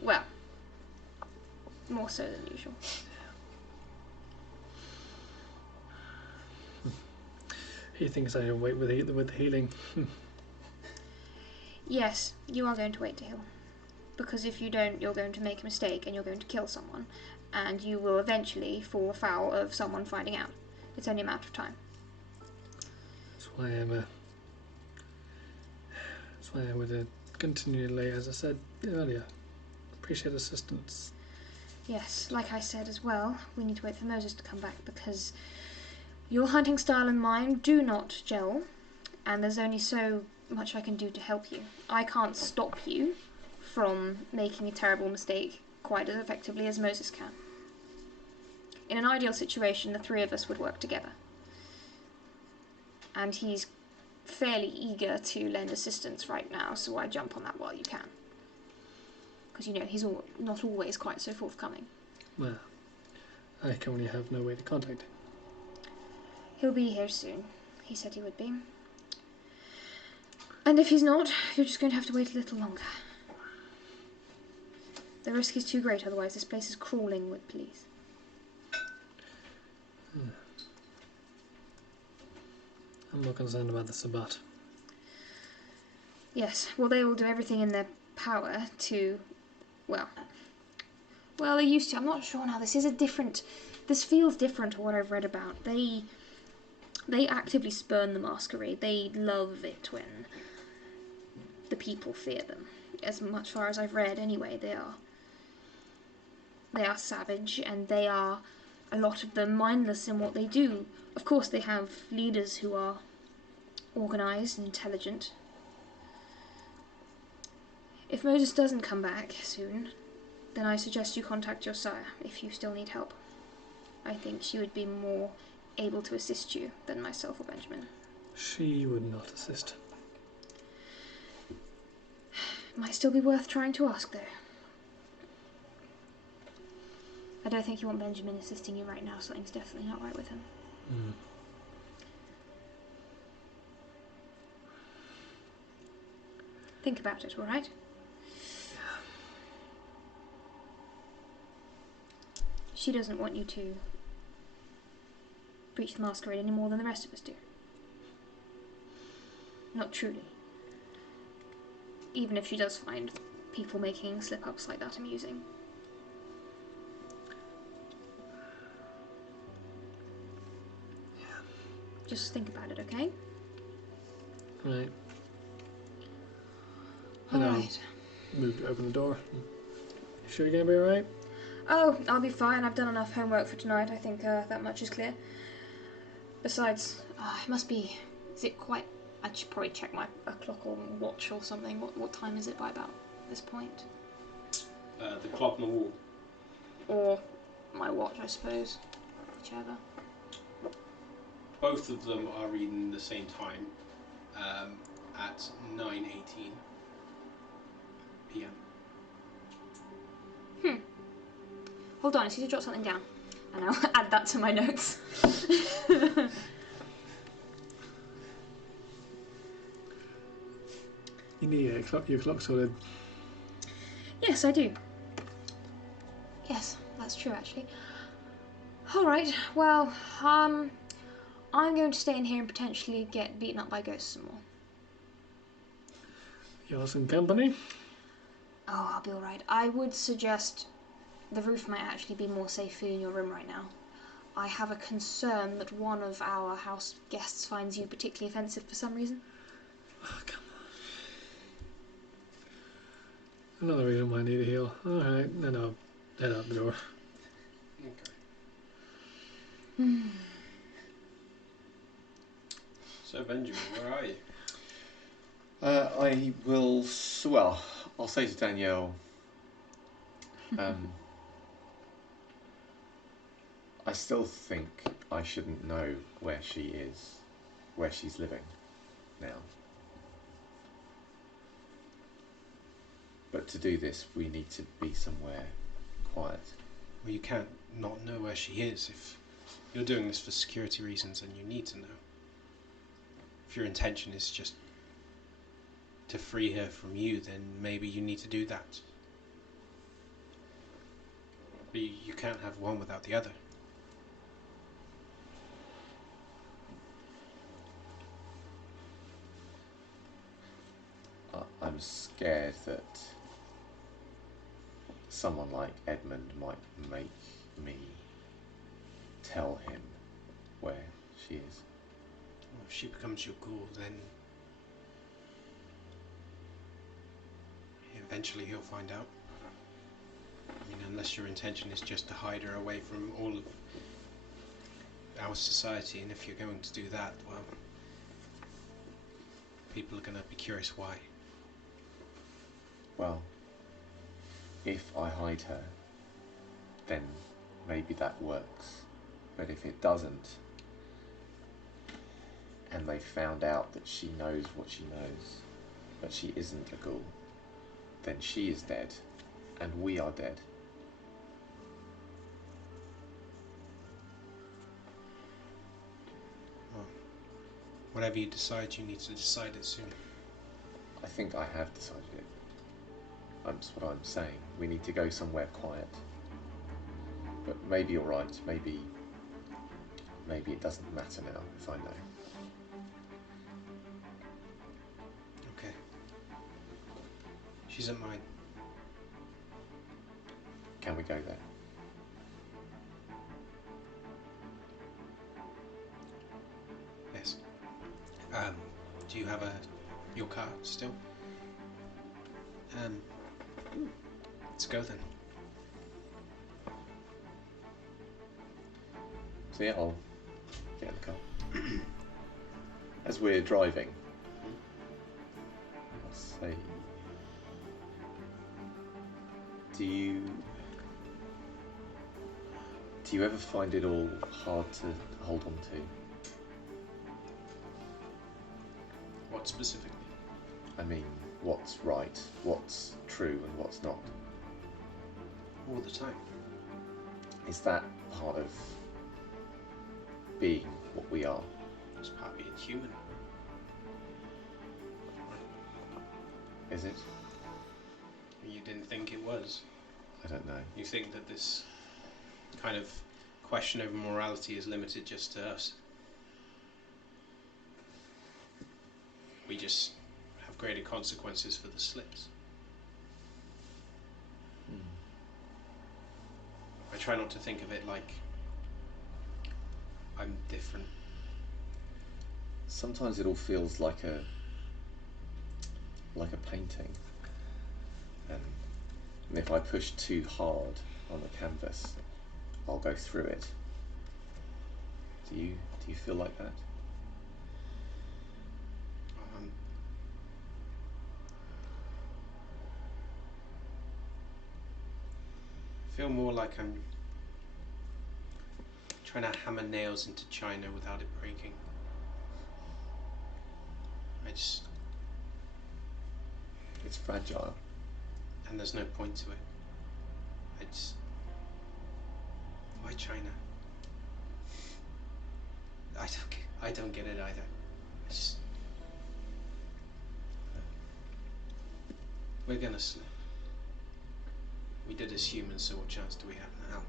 Well, more so than usual. He thinks I wait with the healing. Yes, you are going to wait to heal. Because if you don't, you're going to make a mistake and you're going to kill someone. And you will eventually fall afoul of someone finding out. It's only a matter of time. That's why I would continually, as I said earlier, appreciate assistance. Yes, like I said as well, we need to wait for Moses to come back because your hunting style and mine do not gel, and there's only so much I can do to help you. I can't stop you from making a terrible mistake quite as effectively as Moses can. In an ideal situation, the three of us would work together. And he's fairly eager to lend assistance right now, so I jump on that while you can. Because, you know, he's not always quite so forthcoming. Well, I currently have no way to contact him. He'll be here soon. he said he would be. And if he's not, you're just going to have to wait a little longer. The risk is too great, otherwise this place is crawling with police. I'm more concerned about the Sabbat. Yes, well, they will do everything in their power to, well, they used to. I'm not sure now. This feels different to what I've read about. They actively spurn the Masquerade. They love it when the people fear them. As much far as I've read, anyway, they are savage, and they are, a lot of them, mindless in what they do. Of course, they have leaders who are organised and intelligent. If Moses doesn't come back soon, then I suggest you contact your sire if you still need help. I think she would be more able to assist you than myself or Benjamin. She would not assist. Might still be worth trying to ask, though. I don't think you want Benjamin assisting you right now. Something's definitely not right with him. Think about it, all right? She doesn't want you to breach the Masquerade any more than the rest of us do. Not truly. Even if she does find people making slip-ups like that amusing. Just think about it, okay? Right. Alright. Move to open the door. You sure you're gonna be alright? Oh, I'll be fine. I've done enough homework for tonight. I think that much is clear. Besides, it must be... Is it quite... I should probably check my clock or watch or something. What time is it by about this point? The clock on the wall. Or my watch, I suppose. Whichever. Both of them are reading the same time at 9:18 p.m. Hold on, I need to jot something down. And I'll add that to my notes. You need your clock sorted. Yes, I do. Yes, that's true, actually. Alright, well, I'm going to stay in here and potentially get beaten up by ghosts some more. You're some company? Oh, I'll be alright. I would suggest the roof might actually be more safe for you in your room right now. I have a concern that one of our house guests finds you particularly offensive for some reason. Oh, come on. Another reason why I need a heal. Alright, then I'll head out the door. Okay. So, Benjamin, where are you? I will. Well, I'll say to Danielle. I still think I shouldn't know where she is, where she's living now. But to do this, we need to be somewhere quiet. Well, you can't not know where she is. If you're doing this for security reasons, and you need to know. If your intention is just to free her from you, then maybe you need to do that. But you can't have one without the other. I'm scared that someone like Edmund might make me tell him where she is. Well, if she becomes your ghoul, then eventually he'll find out. I mean, unless your intention is just to hide her away from all of our society, and if you're going to do that, well, people are going to be curious why. Well, if I hide her, then maybe that works. But if it doesn't, and they found out that she knows what she knows, but she isn't a ghoul, then she is dead, and we are dead. Well, Whatever you decide, you need to decide it soon. I think I have decided it. That's what I'm saying. We need to go somewhere quiet. But maybe you're right. Maybe it doesn't matter now if I know. Okay. She's at mine. Can we go there? Yes. Do you have your car still? Let's go then. So yeah, I'll get in the car. As we're driving, I'll say, do you ever find it all hard to hold on to? What specifically? I mean, what's right, what's true, and what's not? All the time. Is that part of being what we are? It's part of being human. Is it? You didn't think it was. I don't know. You think that this kind of question over morality is limited just to us. We just have greater consequences for the slips. I try not to think of it like I'm different. Sometimes it all feels like a painting, and if I push too hard on the canvas, I'll go through it. Do you feel like that? I feel more like I'm trying to hammer nails into china without it breaking. It's fragile. And there's no point to it. Why China? I don't get it either. We're gonna slip. We did as humans, so what chance do we have now?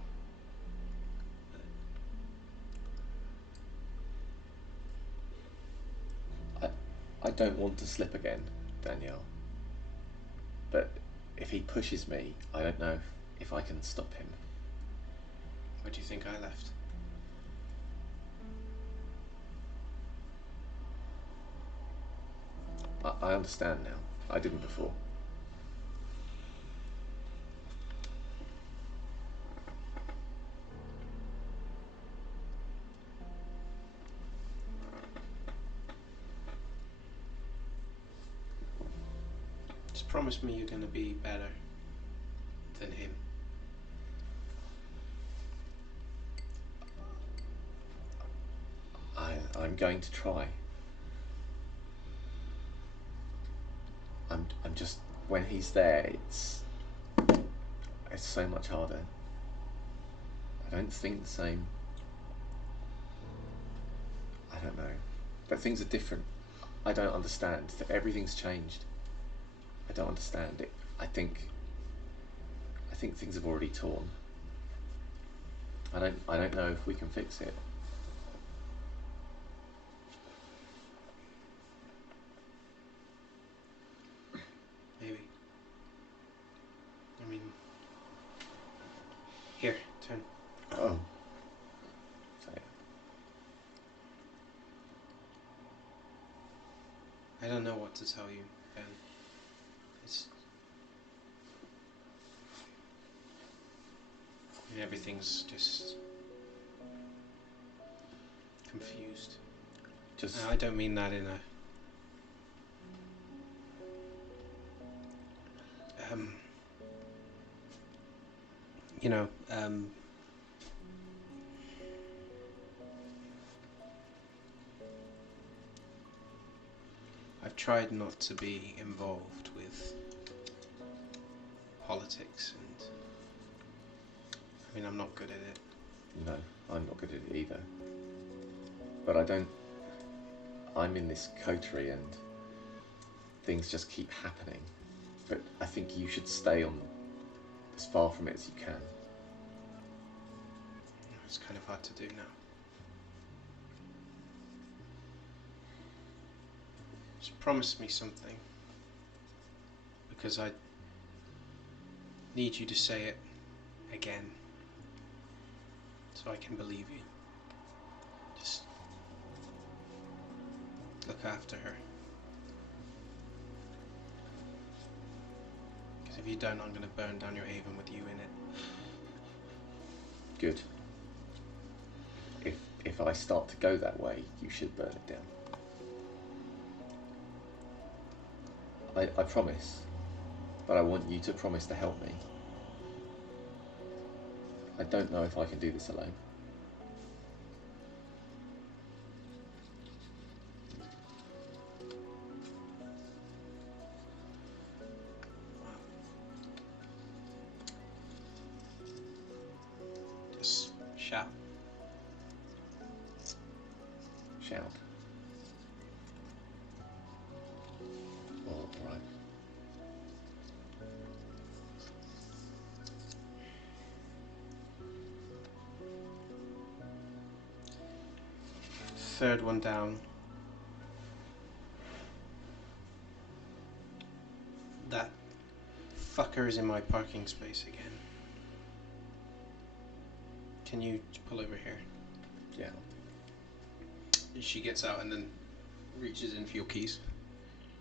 I don't want to slip again, Danielle. But if he pushes me, I don't know if I can stop him. Where do you think I left? I understand now. I didn't before. Just promise me you're gonna be better than him. I'm going to try. I'm just, when he's there, it's so much harder. I don't think the same. I don't know. But things are different. I don't understand. Everything's changed. I don't understand it. I think things have already torn. I don't know if we can fix it. Maybe. I mean, here, turn. Oh. Sorry. I don't know what to tell you, Ben. Everything's just confused. Just. I don't mean that in a I've tried not to be involved with politics, and I mean, I'm not good at it. No, I'm not good at it either. But I I'm in this coterie and things just keep happening. But I think you should stay on as far from it as you can. It's kind of hard to do now. Just promise me something. Because I need you to say it again. So I can believe you. Just look after her. Because if you don't, I'm going to burn down your haven with you in it. Good. If I start to go that way, you should burn it down. I promise, but I want you to promise to help me. I don't know if I can do this alone. Just shout. Shout. All right. Third one down. That fucker is in my parking space again. Can you pull over here? Yeah. She gets out and then reaches in for your keys.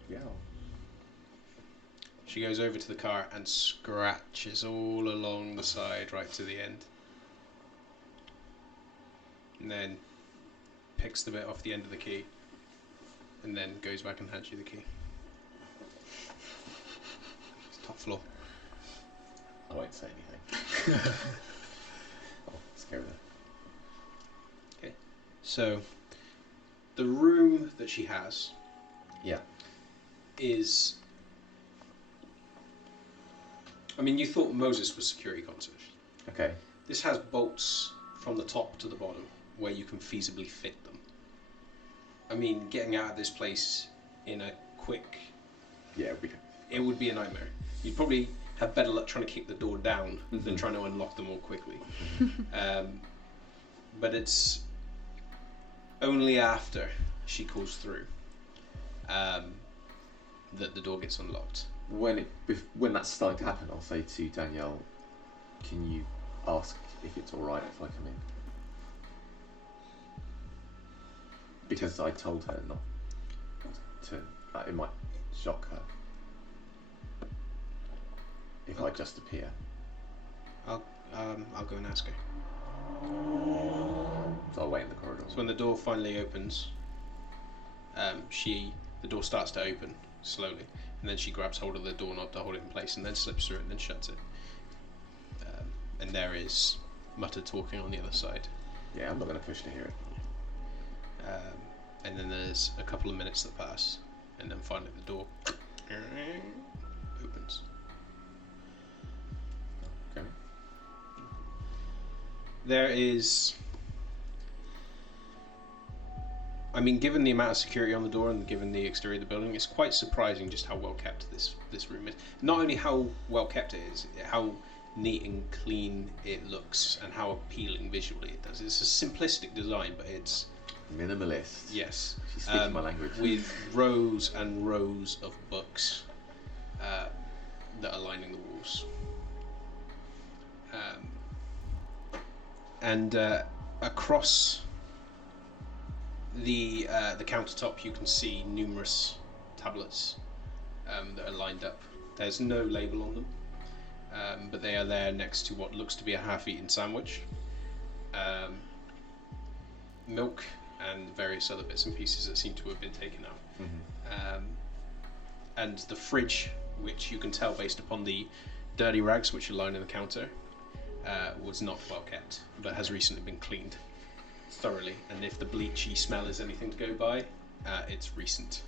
Yeah. She goes over to the car and scratches all along the side right to the end. And then picks the bit off the end of the key and then goes back and hands you the key. It's top floor. I won't say anything. Oh, scare her. Okay. So the room that she has Yeah. is... I mean, you thought Moses was security concierge. Okay. This has bolts from the top to the bottom where you can feasibly fit them. I mean, getting out of this place in a quick... Yeah, It would be a nightmare. You'd probably have better luck trying to kick the door down than trying to unlock them more quickly. But it's only after she calls through that the door gets unlocked. when that's starting to happen, I'll say to Danielle, can you ask if it's alright if I come in? Because I told her not to, it might shock her if I just appear. I'll go and ask her. So I'll wait in the corridor. So when the door finally opens, the door starts to open slowly, and then she grabs hold of the doorknob to hold it in place, and then slips through it and then shuts it. And there is muttered talking on the other side. Yeah, I'm not going to push to hear it. And then there's a couple of minutes that pass, and then finally the door opens. Okay. There is... I mean, given the amount of security on the door and given the exterior of the building, it's quite surprising just how well kept this room is. Not only how well kept it is, how neat and clean it looks, and how appealing visually it does. It's a simplistic design, but it's... Minimalist. Yes. She's speaking my language. With rows and rows of books that are lining the walls. And across the countertop you can see numerous tablets that are lined up. There's no label on them, but they are there next to what looks to be a half-eaten sandwich, milk, and various other bits and pieces that seem to have been taken out. Mm-hmm. And the fridge, which you can tell based upon the dirty rags which are lining the counter, was not well kept, but has recently been cleaned thoroughly. And if the bleachy smell is anything to go by, it's recent.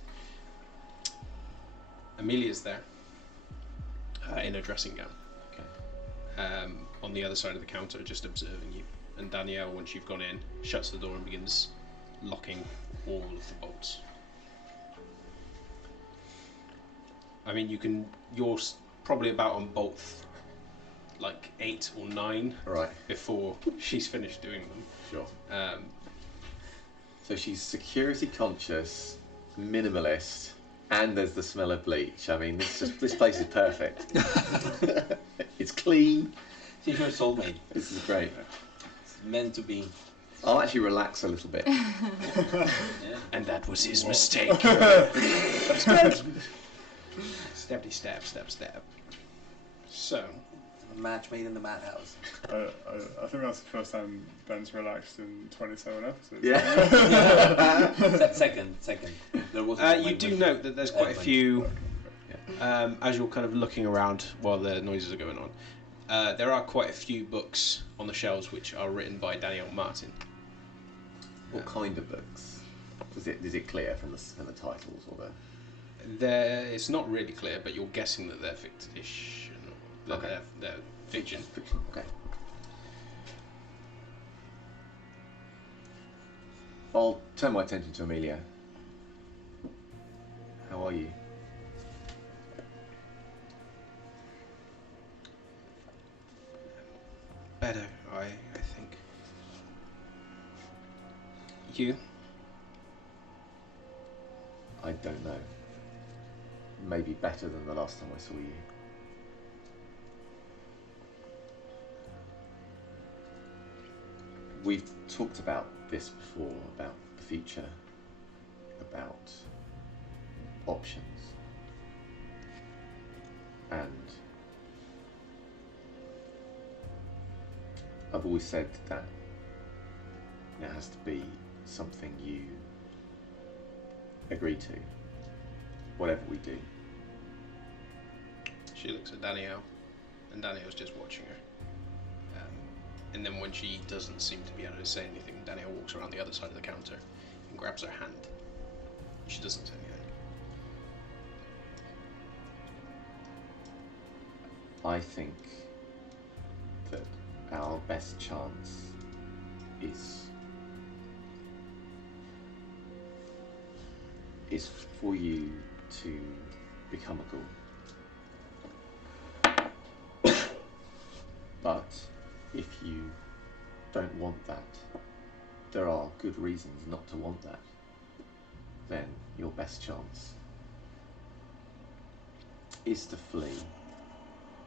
Amelia's there, in a dressing gown. Okay. On the other side of the counter, just observing you. And Danielle, once you've gone in, shuts the door and begins locking all of the bolts. I mean, you're probably about on bolt like 8 or 9 Right. before she's finished doing them. Sure. Um, So she's security conscious, minimalist, and there's the smell of bleach. I mean, this place is perfect. It's clean. She's your soulmate. This is great. It's meant to be. I'll actually relax a little bit. Yeah. and that was his mistake. Stabby stab, stab, stab. So, A match made in the madhouse. I think that's the first time Ben's relaxed in 27 episodes. Yeah. Second. There was. you do note that there's quite a few, as you're kind of looking around while the noises are going on, there are quite a few books on the shelves which are written by Daniel Martin. What kind of books? Is it clear from the titles or the? It's not really clear, but you're guessing that they're fictitious. Okay. They're fiction. Fiction. Okay. I'll turn my attention to Amelia. How are you? Better, I think. You? I don't know. Maybe better than the last time I saw you. We've talked about this before, about the future, about options. And I've always said that it has to be something you agree to, whatever we do. She looks at Danielle, and Danielle's just watching her. And then when she doesn't seem to be able to say anything, Danielle walks around the other side of the counter and grabs her hand. She doesn't say anything. I think that our best chance is for you to become a ghoul. But if you don't want that, there are good reasons not to want that, then your best chance is to flee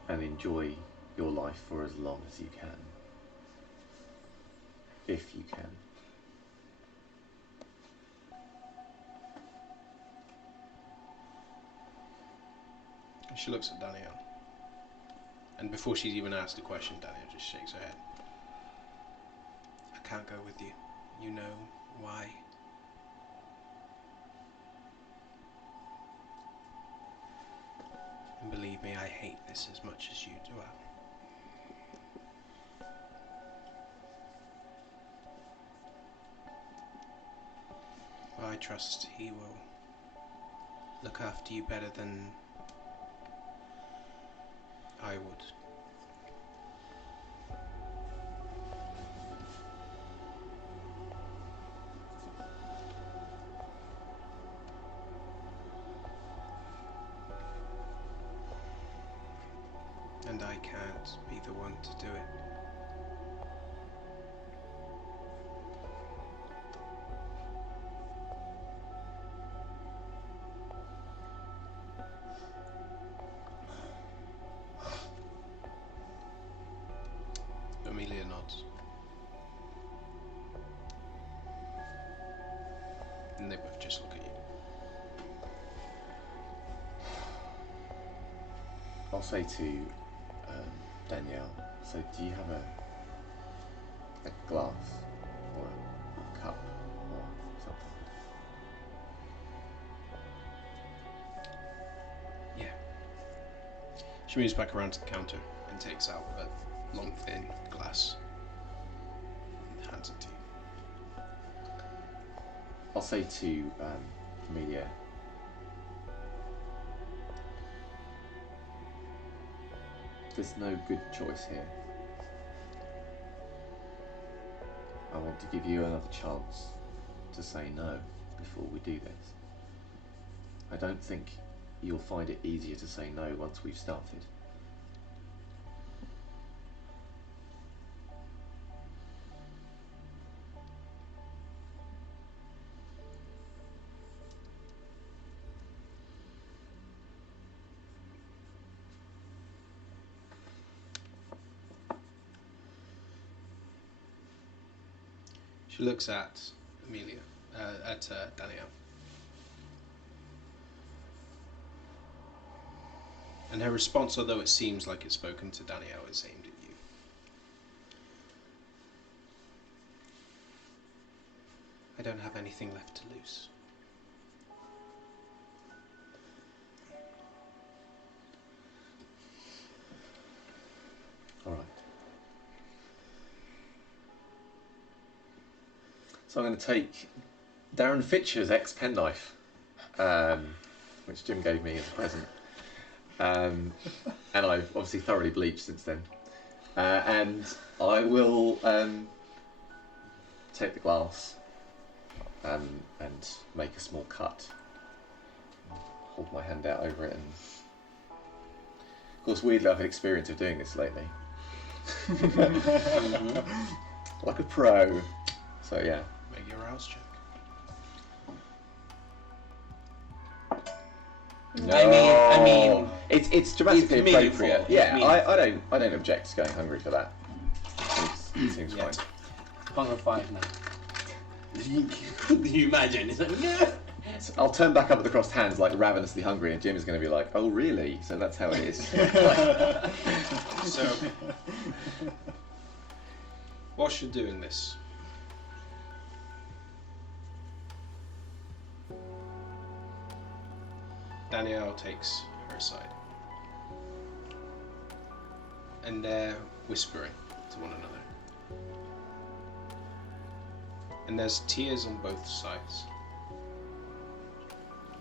and enjoy your life for as long as you can. If you can. She looks at Danielle. And before she's even asked a question, Danielle just shakes her head. I can't go with you. You know why. And believe me, I hate this as much as you do. I trust he will look after you better than I would. And I can't be the one to do it. Amelia nods. And they both just look at you. I'll say to Danielle, so do you have a glass or a cup or something? Yeah. She moves back around to the counter and takes out a long, thin glass and hands it to you. I'll say to Amelia, there's no good choice here. I want to give you another chance to say no before we do this. I don't think you'll find it easier to say no once we've started. She looks at Amelia, Danielle. And her response, although it seems like it's spoken to Danielle, is aimed at you. I don't have anything left to lose. All right. So I'm going to take Darren Fitcher's ex-penknife, which Jim gave me as a present. And I've obviously thoroughly bleached since then. And I will take the glass and make a small cut. Hold my hand out over it, and of course, weirdly, I've had experience of doing this lately. Like a pro. So yeah. Make your rouse check. No. I mean, it's dramatically it's meaningful. appropriate. It's Yeah, meaningful. I don't object to going hungry for that. Seems Yeah. fine. Hunger 5 now. Do you imagine? It's like, yeah. I'll turn back up with the crossed hands, like ravenously hungry, and Jim is going to be like, "Oh, really? So that's how it is." So, whilst you're doing this, Danielle takes her aside, and they're whispering to one another. And there's tears on both sides.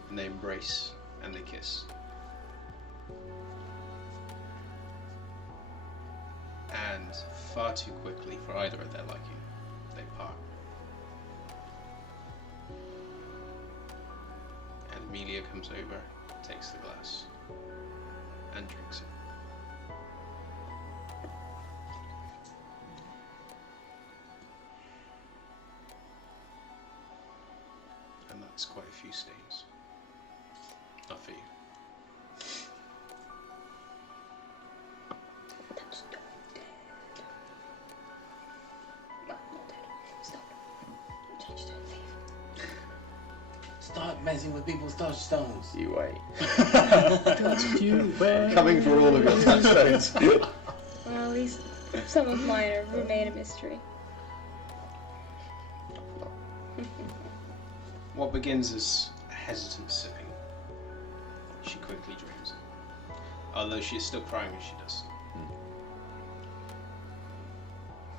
And they embrace and they kiss. And far too quickly for either of their liking, they part. And Amelia comes over, takes the glass, and drinks it. And that's quite a few stains. Not for you. Start messing with people's touchstones. You wait. You wait. Coming for all of your touchstones. Well, at least some of mine remain a mystery. What begins as a hesitant sipping, she quickly drains it. Although she is still crying as she does so.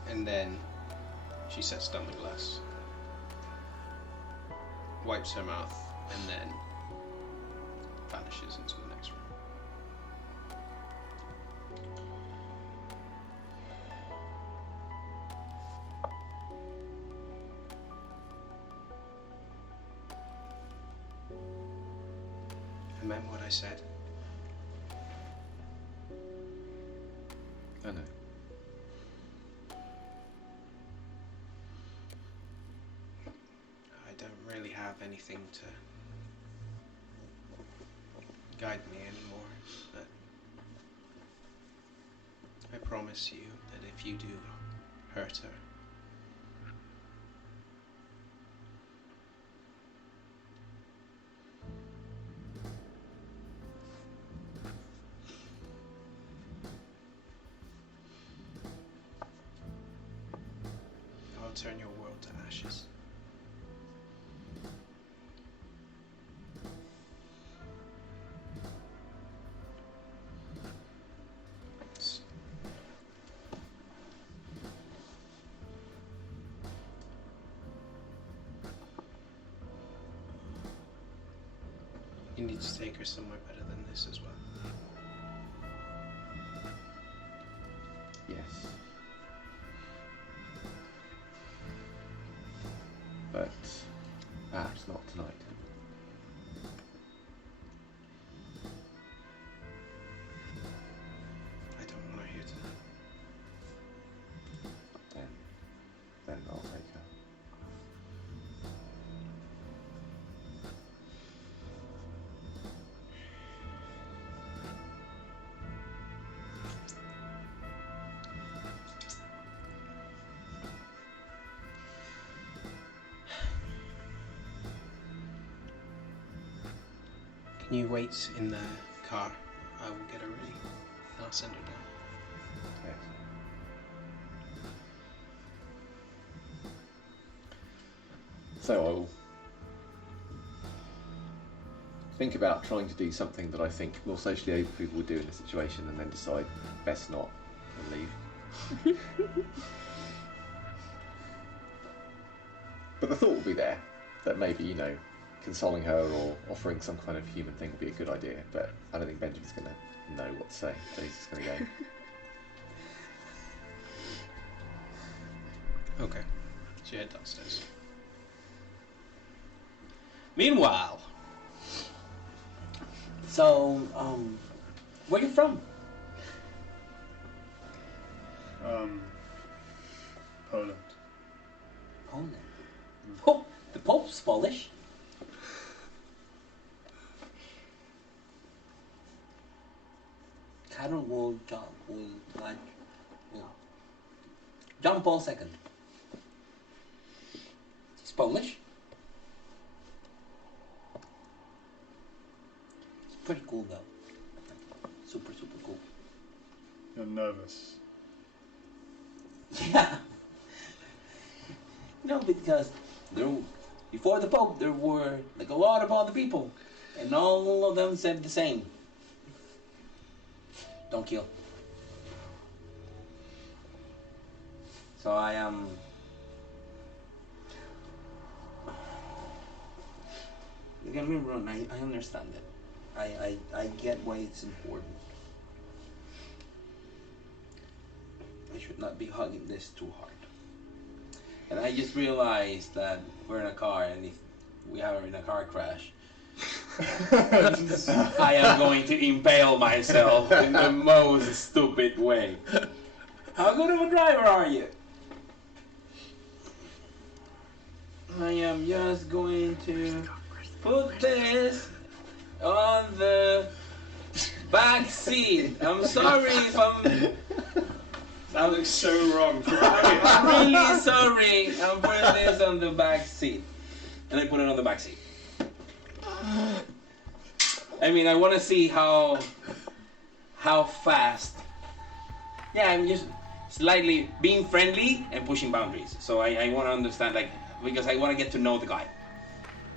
And then she sets down the glass, wipes her mouth, and then vanishes into the next room. I meant what I said. I know. I don't really have anything to guide me anymore, but I promise you that if you do hurt her, I'll turn your world to ashes. You need to take her somewhere better than this as well. Yes. But perhaps not tonight. Can you wait in the car? I will get her ready. I'll send her down. Yes. So I will think about trying to do something that I think more socially able people would do in this situation, and then decide best not and leave. But the thought will be there that maybe, you know, consoling her or offering some kind of human thing would be a good idea, but I don't think Benjamin's going to know what to say, so he's just going to go. Okay. She head downstairs. Meanwhile, So, where you from? Poland. Poland. Oh, the Pope's Polish. Carol will John Paul II. He's Polish. It's pretty cool though. Super cool. You're nervous. Yeah. No, because before the Pope there were like a lot of other people, and all of them said the same. Don't kill. So I am. Don't get me wrong. I understand it. I get why it's important. I should not be hugging this too hard. And I just realized that we're in a car, and if we are in a car crash, I am going to impale myself in the most stupid way. How good of a driver are you? I am just going to put this on the back seat. I'm sorry if that looks so wrong. I'm really sorry. I'm putting this on the back seat. And I put it on the back seat. I mean, I want to see how fast. Yeah, I'm just slightly being friendly and pushing boundaries. So I want to understand, like, because I want to get to know the guy.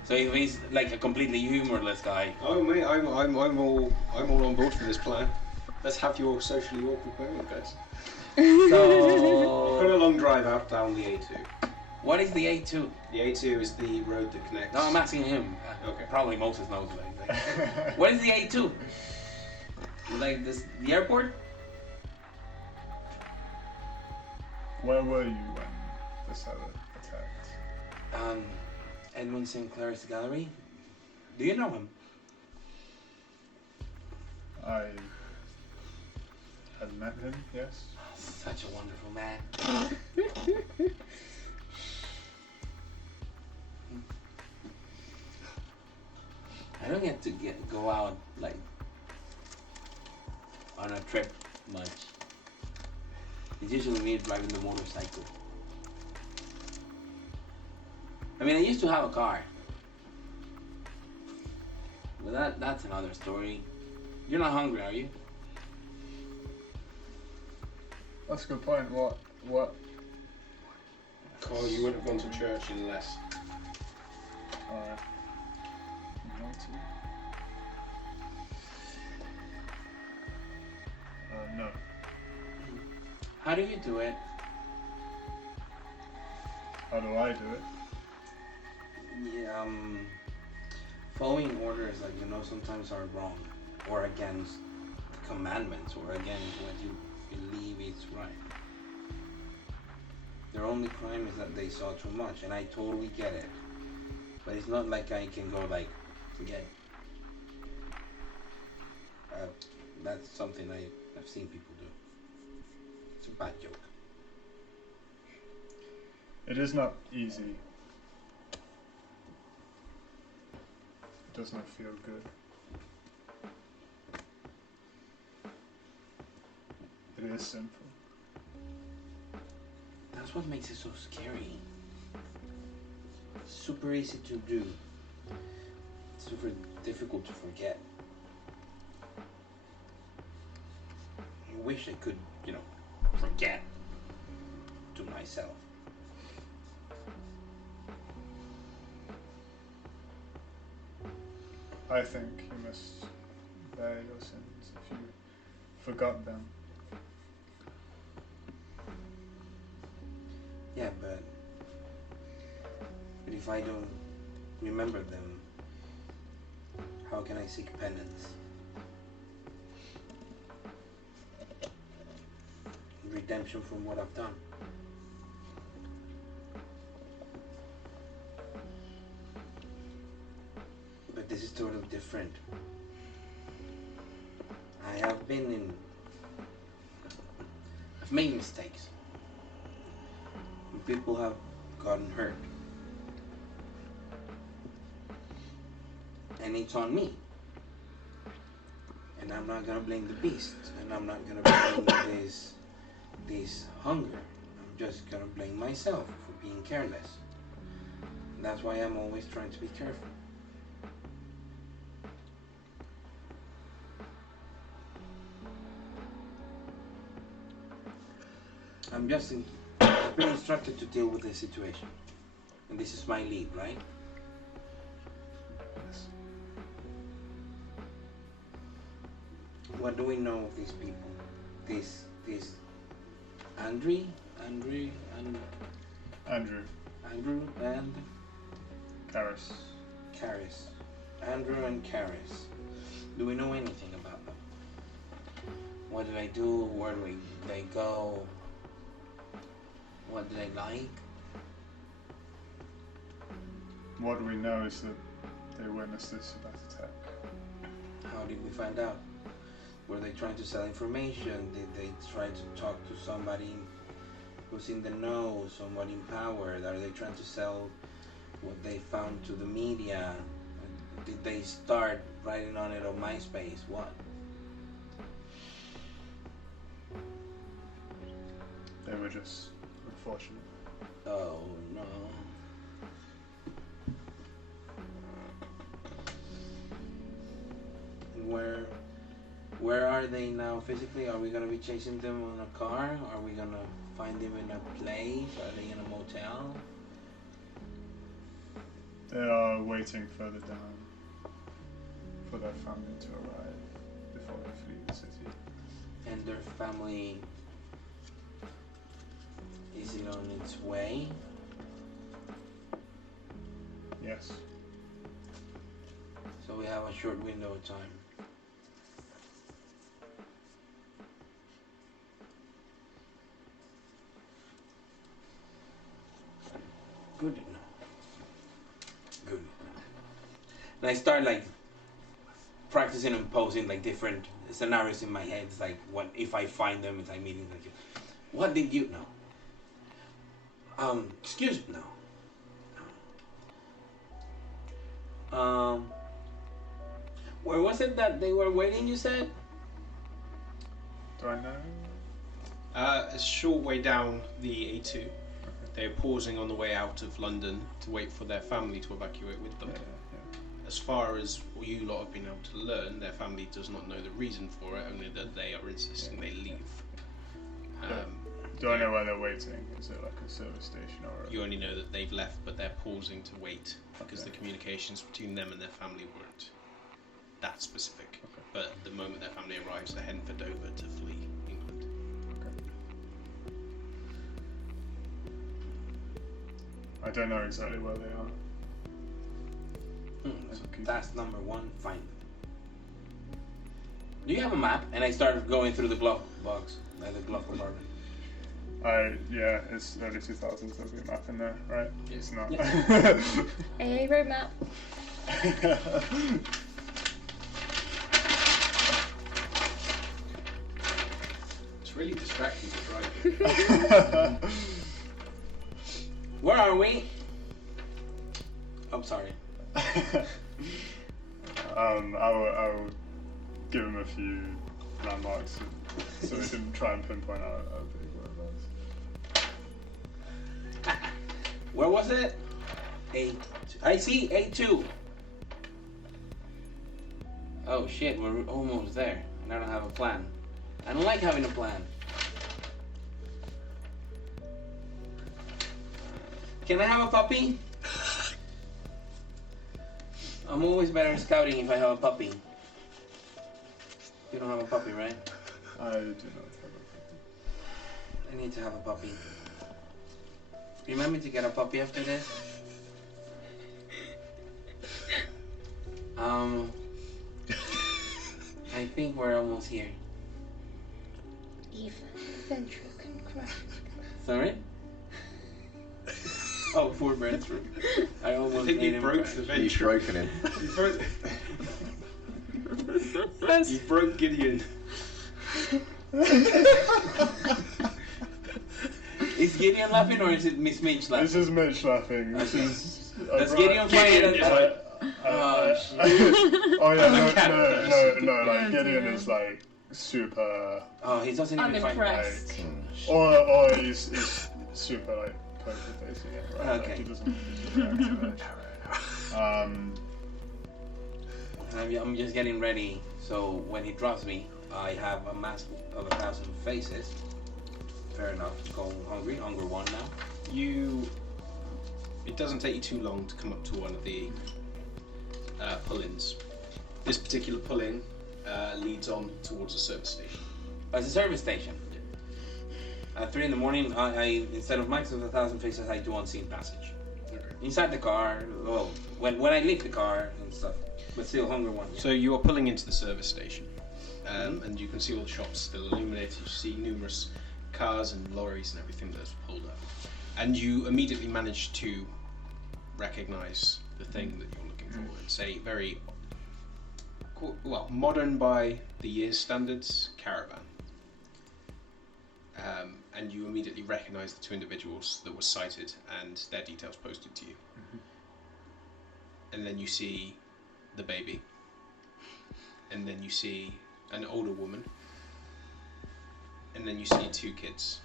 So if he's like a completely humorless guy. Oh mate, I'm all on board for this plan. Let's have your socially awkward moment, guys. So Got a long drive out down the A2. what is the A2? The A2 is the road that connects. No, I'm asking him. Okay. Probably Moses knows. Like, what is the A2? Like this, the airport? Where were you when this had attacked? Edmund Sinclair's gallery. Do you know him? I had met him, yes. Such a wonderful man. I don't get to go out like on a trip much. It's usually me driving the motorcycle. I mean, I used to have a car, but that's another story. You're not hungry, are you? That's a good point. What? Carl, you would have gone to church unless. Alright. No. How do you do it? How do I do it? Yeah, following orders, like, sometimes are wrong, or against the commandments, or against what you believe is right. Their only crime is that they saw too much, and I totally get it. But it's not like I can go like, forget. That's something I've seen people do. It's a bad joke. It is not easy. It does not feel good. It is sinful. That's what makes it so scary. Super easy to do. super difficult to forget. I wish I could, forget to myself. I think you must bear your sins if you forgot them. Yeah, but if I don't remember them, how can I seek penance? Redemption from what I've done. But this is sort of different. I've made mistakes. People have gotten hurt. And it's on me. And I'm not gonna blame the beast. And I'm not gonna blame this hunger. I'm just gonna blame myself for being careless. And that's why I'm always trying to be careful. I've been instructed to deal with this situation. And this is my lead, right? Yes. What do we know of these people? This Andrew and Karis. Andrew and Karis. Do we know anything about them? What did I do? Where do they go? What do they like? What we know is that they witnessed this Sabbath attack. How did we find out? Were they trying to sell information? Did they try to talk to somebody who's in the know, someone in power? Are they trying to sell what they found to the media? Did they start writing on it on MySpace? What? They were just unfortunate. Oh no. And where are they now physically? Are we gonna be chasing them on a car? Are we gonna find them in a place? Are they in a motel? They are waiting further down for their family to arrive before they flee the city. And their family, is it on its way? Yes. So we have a short window of time. Good enough. Good enough. And I start practicing and posing different scenarios in my head. It's what if I find them? It's meeting what did you know? Excuse me. No. Where was it that they were waiting? You said. Do I know? A short way down the A2. They're pausing on the way out of London to wait for their family to evacuate with them. Yeah. As far as you lot have been able to learn, their family does not know the reason for it, only that they are insisting they leave. Do I know where they're waiting? Is it like a service station or? You only know that they've left, but they're pausing to wait because the communications between them and their family weren't that specific. Okay. But the moment their family arrives, they're heading for Dover to flee England. I don't know exactly where they are. So that's number one. Find them. Do you have a map? And I started going through the glove box, the glove compartment. Yeah, it's early 2000s. There'll be a map in there, right? Yeah. It's not. Yeah. A roadmap. It's really distracting to drive. Where are we? I'm sorry. I'll give him a few landmarks so we can try and pinpoint out a big whereabouts. Where was it? A2. I see A2. Oh shit, we're almost there. And I don't have a plan. I don't like having a plan. Can I have a puppy? I'm always better at scouting if I have a puppy. You don't have a puppy, right? I do not have a I need to have a puppy. Remember to get a puppy after this? I think we're almost here. Even Venture can cry. Sorry? Oh, poor Brentford. I almost I think made you him broke cry. the You've venture. broken him. You broke Gideon. Is Gideon laughing or is it Miss Mitch laughing? This is Mitch laughing. This is. Does Gideon find it? Oh, shit. Oh yeah, no, like Gideon is like super, Oh, he doesn't even find it. Unimpressed. or he's super like poker facing it, right? Okay. Like, he doesn't react to it. I'm just getting ready, so when he drops me, I have a mask of 1,000 faces. Fair enough. Go hungry. Hunger 1 now. It doesn't take you too long to come up to one of the pull-ins. This particular pull-in leads on towards a service station. Oh, it's a service station. At 3 in the morning, I instead of max of 1,000 faces, I do unseen passage. Okay. Inside the car, well, when I leave the car and stuff, but still hunger 1. Yeah. So you are pulling into the service station, and you can see all the shops still illuminated. You see numerous cars and lorries and everything that's pulled up, and you immediately manage to recognize the thing that you're looking for. It's a very modern by the year's standards caravan, and you immediately recognize the 2 individuals that were sighted and their details posted to you. And then you see the baby, and then you see an older woman, and then you see 2 kids.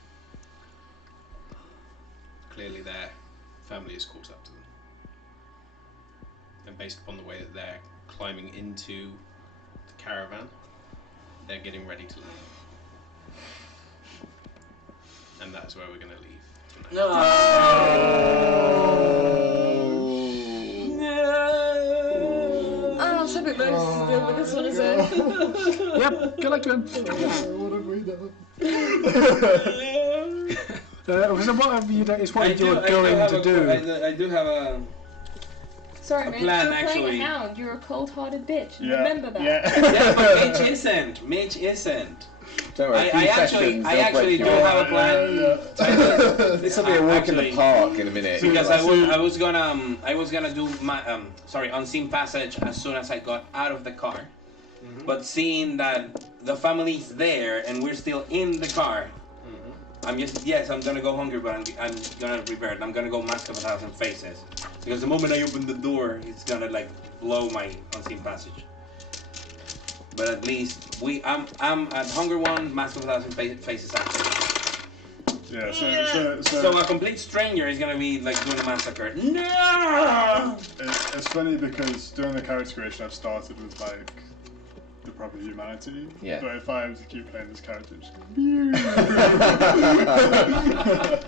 Clearly their family is caught up to them, and based upon the way that they're climbing into the caravan, they're getting ready to leave. And that's where we're going to leave tonight. Oh, I'm so bit nervous to deal with this one, is it? Yep, good luck to him. What have we done? So what have you done? It's what I you're do going have to do. I do have a... Sorry, A Mitch, plan, you're actually. playing a hound. You're a cold-hearted bitch. Yeah. Remember that. Yeah. Yeah, but Mitch isn't. Mitch isn't. Don't worry, I a few actually sessions, they'll do break you have up. a plan. This will be a walk in the Actually- park in a minute. Because I was gonna do my unseen passage as soon as I got out of the car, but seeing that the family's there and we're still in the car, I'm gonna go hungry, but I'm gonna revert. I'm gonna go mask of 1,000 faces because the moment I open the door, it's gonna like blow my unseen passage. But at least I'm at hunger 1, mask of 1,000 faces active. Yeah. So a complete stranger is gonna be like doing a massacre. No! It's funny because during the character creation I've started with like the proper humanity. Yeah. But if I have to keep playing this character, it's just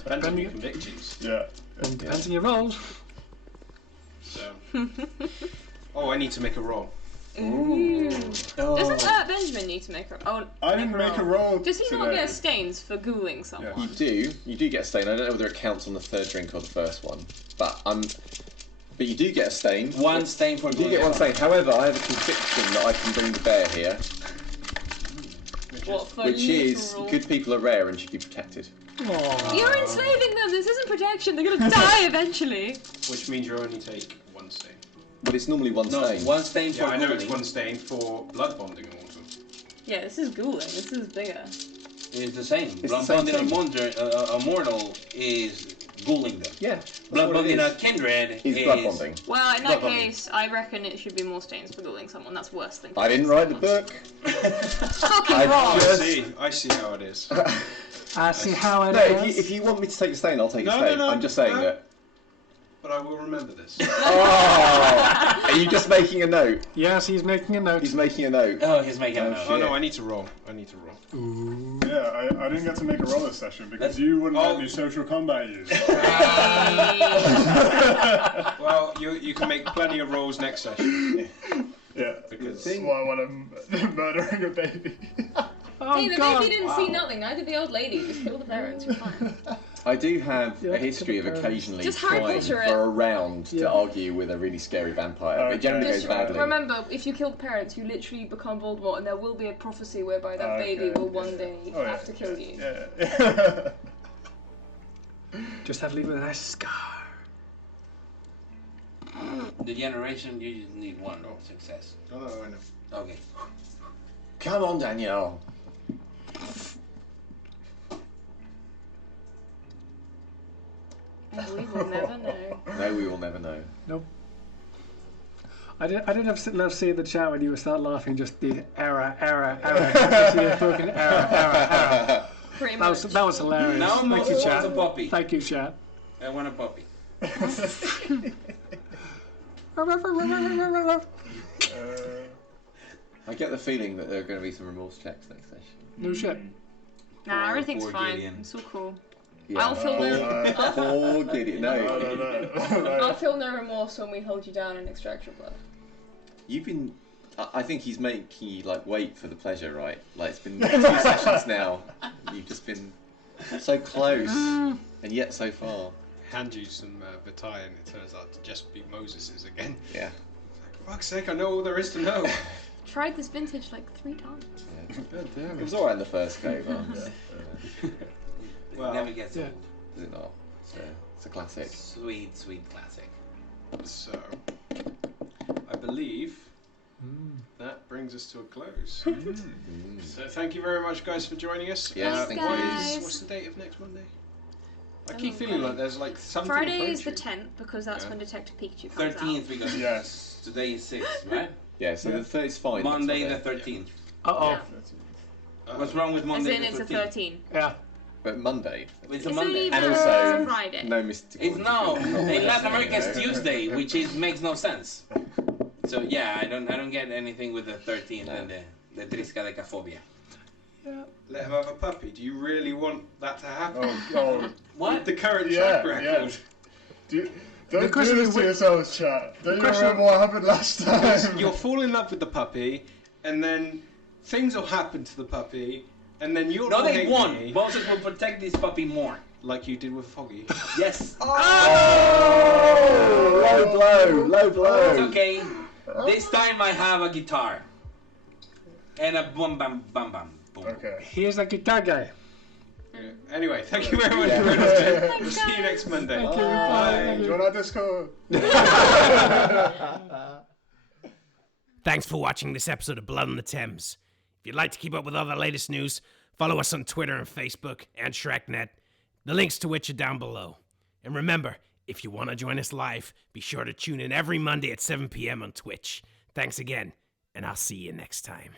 Depends on your convictions. yeah. And depends on your roles. So. Oh, I need to make a roll. Ooh. Oh. Doesn't Benjamin need to make a... Oh, I didn't make a roll. Does he not today. get stains for Googling someone? You do get a stain. I don't know whether it counts on the 3rd drink or the 1st one, but you do get a stain. One stain for You do get one stain. However, I have a conviction that I can bring to bear here, What, for which is literal- good people are rare and should be protected. You're enslaving them! This isn't protection! They're gonna die eventually! Which means you only take 1 stain. But it's normally one No, stain. one stain for Yeah, I know it's Googling. 1 stain for blood bonding immortal. Yeah, this is ghouling. This is bigger. It's the same. It's Blood the same bonding thing. a mortal is ghouling them. Yeah. that's Blood what it bonding a is. kindred Is blood bonding. Well, in Blood that bonding. case, I reckon it should be more stains for ghouling someone. That's worse than I didn't killing write the someone. book. Fucking I wrong! just- I see how it is. I see how it No, is. if you want me to take a stain, I'll take a No, stain. no, I'm just saying no. that. But I will remember this. Oh, are you you just making a note? Yes, he's making a note. He's making a note. Oh, he's making a note. Oh no, I need to roll. Yeah, I didn't get to make a roll this session because you wouldn't let me social combat you. Well, you can make plenty of rolls next session. Yeah, Because that's why I want him murdering a baby. Oh, Hey, the God. baby didn't see nothing. Neither did the old lady. Just kill the parents. You're fine. I do have Yeah, a history of to the occasionally Just Harry trying Potter for a round to Yeah. argue with a really scary vampire, but it generally Just goes badly. remember, if you kill the parents, you literally become Voldemort, and there will be a prophecy whereby that baby will one day have to kill you. Yeah. Just have to leave with a nice scar. The generation, you just need one success. Oh, I know. Okay. Come on, Danielle. And we will never know. No, we will never know. Nope. I did love seeing the chat when you would start laughing, just the error. Just see a broken error. Pretty That much. was hilarious. Now Thank you, Moses chat. wants a puppy. Thank you, chat. I want a puppy. I get the feeling that there are going to be some remorse checks next session. No shit. Nah, everything's Poor fine. Gideon. It's all cool. Yeah. I'll feel no. Poor Gideon. No. I'll feel no remorse when we hold you down and extract your blood. You've been. I think he's making you like wait for the pleasure, right? Like it's been 2 sessions now. You've just been so close, and yet so far. Hand you some Vitae and it turns out to just be Moses's again. Yeah. For fuck's sake, I know all there is to know. Tried this vintage like 3 times. Yeah. God damn It was alright in the first go, but Well, It never gets yeah. old. is it not? It's a classic. Sweet, sweet classic. So, I believe that brings us to a close. So thank you very much, guys, for joining us. Yes, Thanks, thank you. guys. What's the date of next Monday? I keep feeling like there's like something Friday is the approaching. 10th because that's Yeah. when Detective Pikachu comes 13th because Yes. today is 6th, right? Yeah, so the third is fine. Monday the that's what 13th. Uh-oh. What's wrong with out. As Monday in, it's the a 13th? 13. Yeah. But Monday. It's a It's Monday. either And also, Friday. no mystical. It's no. In Latin America, it's You know. Tuesday, which makes no sense. So yeah, I don't get anything with the 13th and the triskaidekaphobia. Let him have a puppy. Do you really want that to happen? Oh, What? The current Yeah, track record. don't question do is this to whi- yourselves, chat. Don't you question- remember what happened last time? You'll fall in love with the puppy, and then things will happen to the puppy, and then you'll No, all they hate won. me, Moses will protect this puppy more. like you did with Foggy. Yes. Oh, low blow. It's okay. This time I have a guitar. And a boom bam bam bam boom. Okay. Here's the guitar guy. Yeah. Anyway, thank you very much Yeah. for listening. We'll Thanks, see you guys. next Monday. Thank you. Bye. Join our Discord. Thanks for watching this episode of Blood on the Thames. If you'd like to keep up with all the latest news, follow us on Twitter and Facebook and ShrekNet, the links to which are down below. And remember, if you want to join us live, be sure to tune in every Monday at 7 p.m. on Twitch. Thanks again, and I'll see you next time.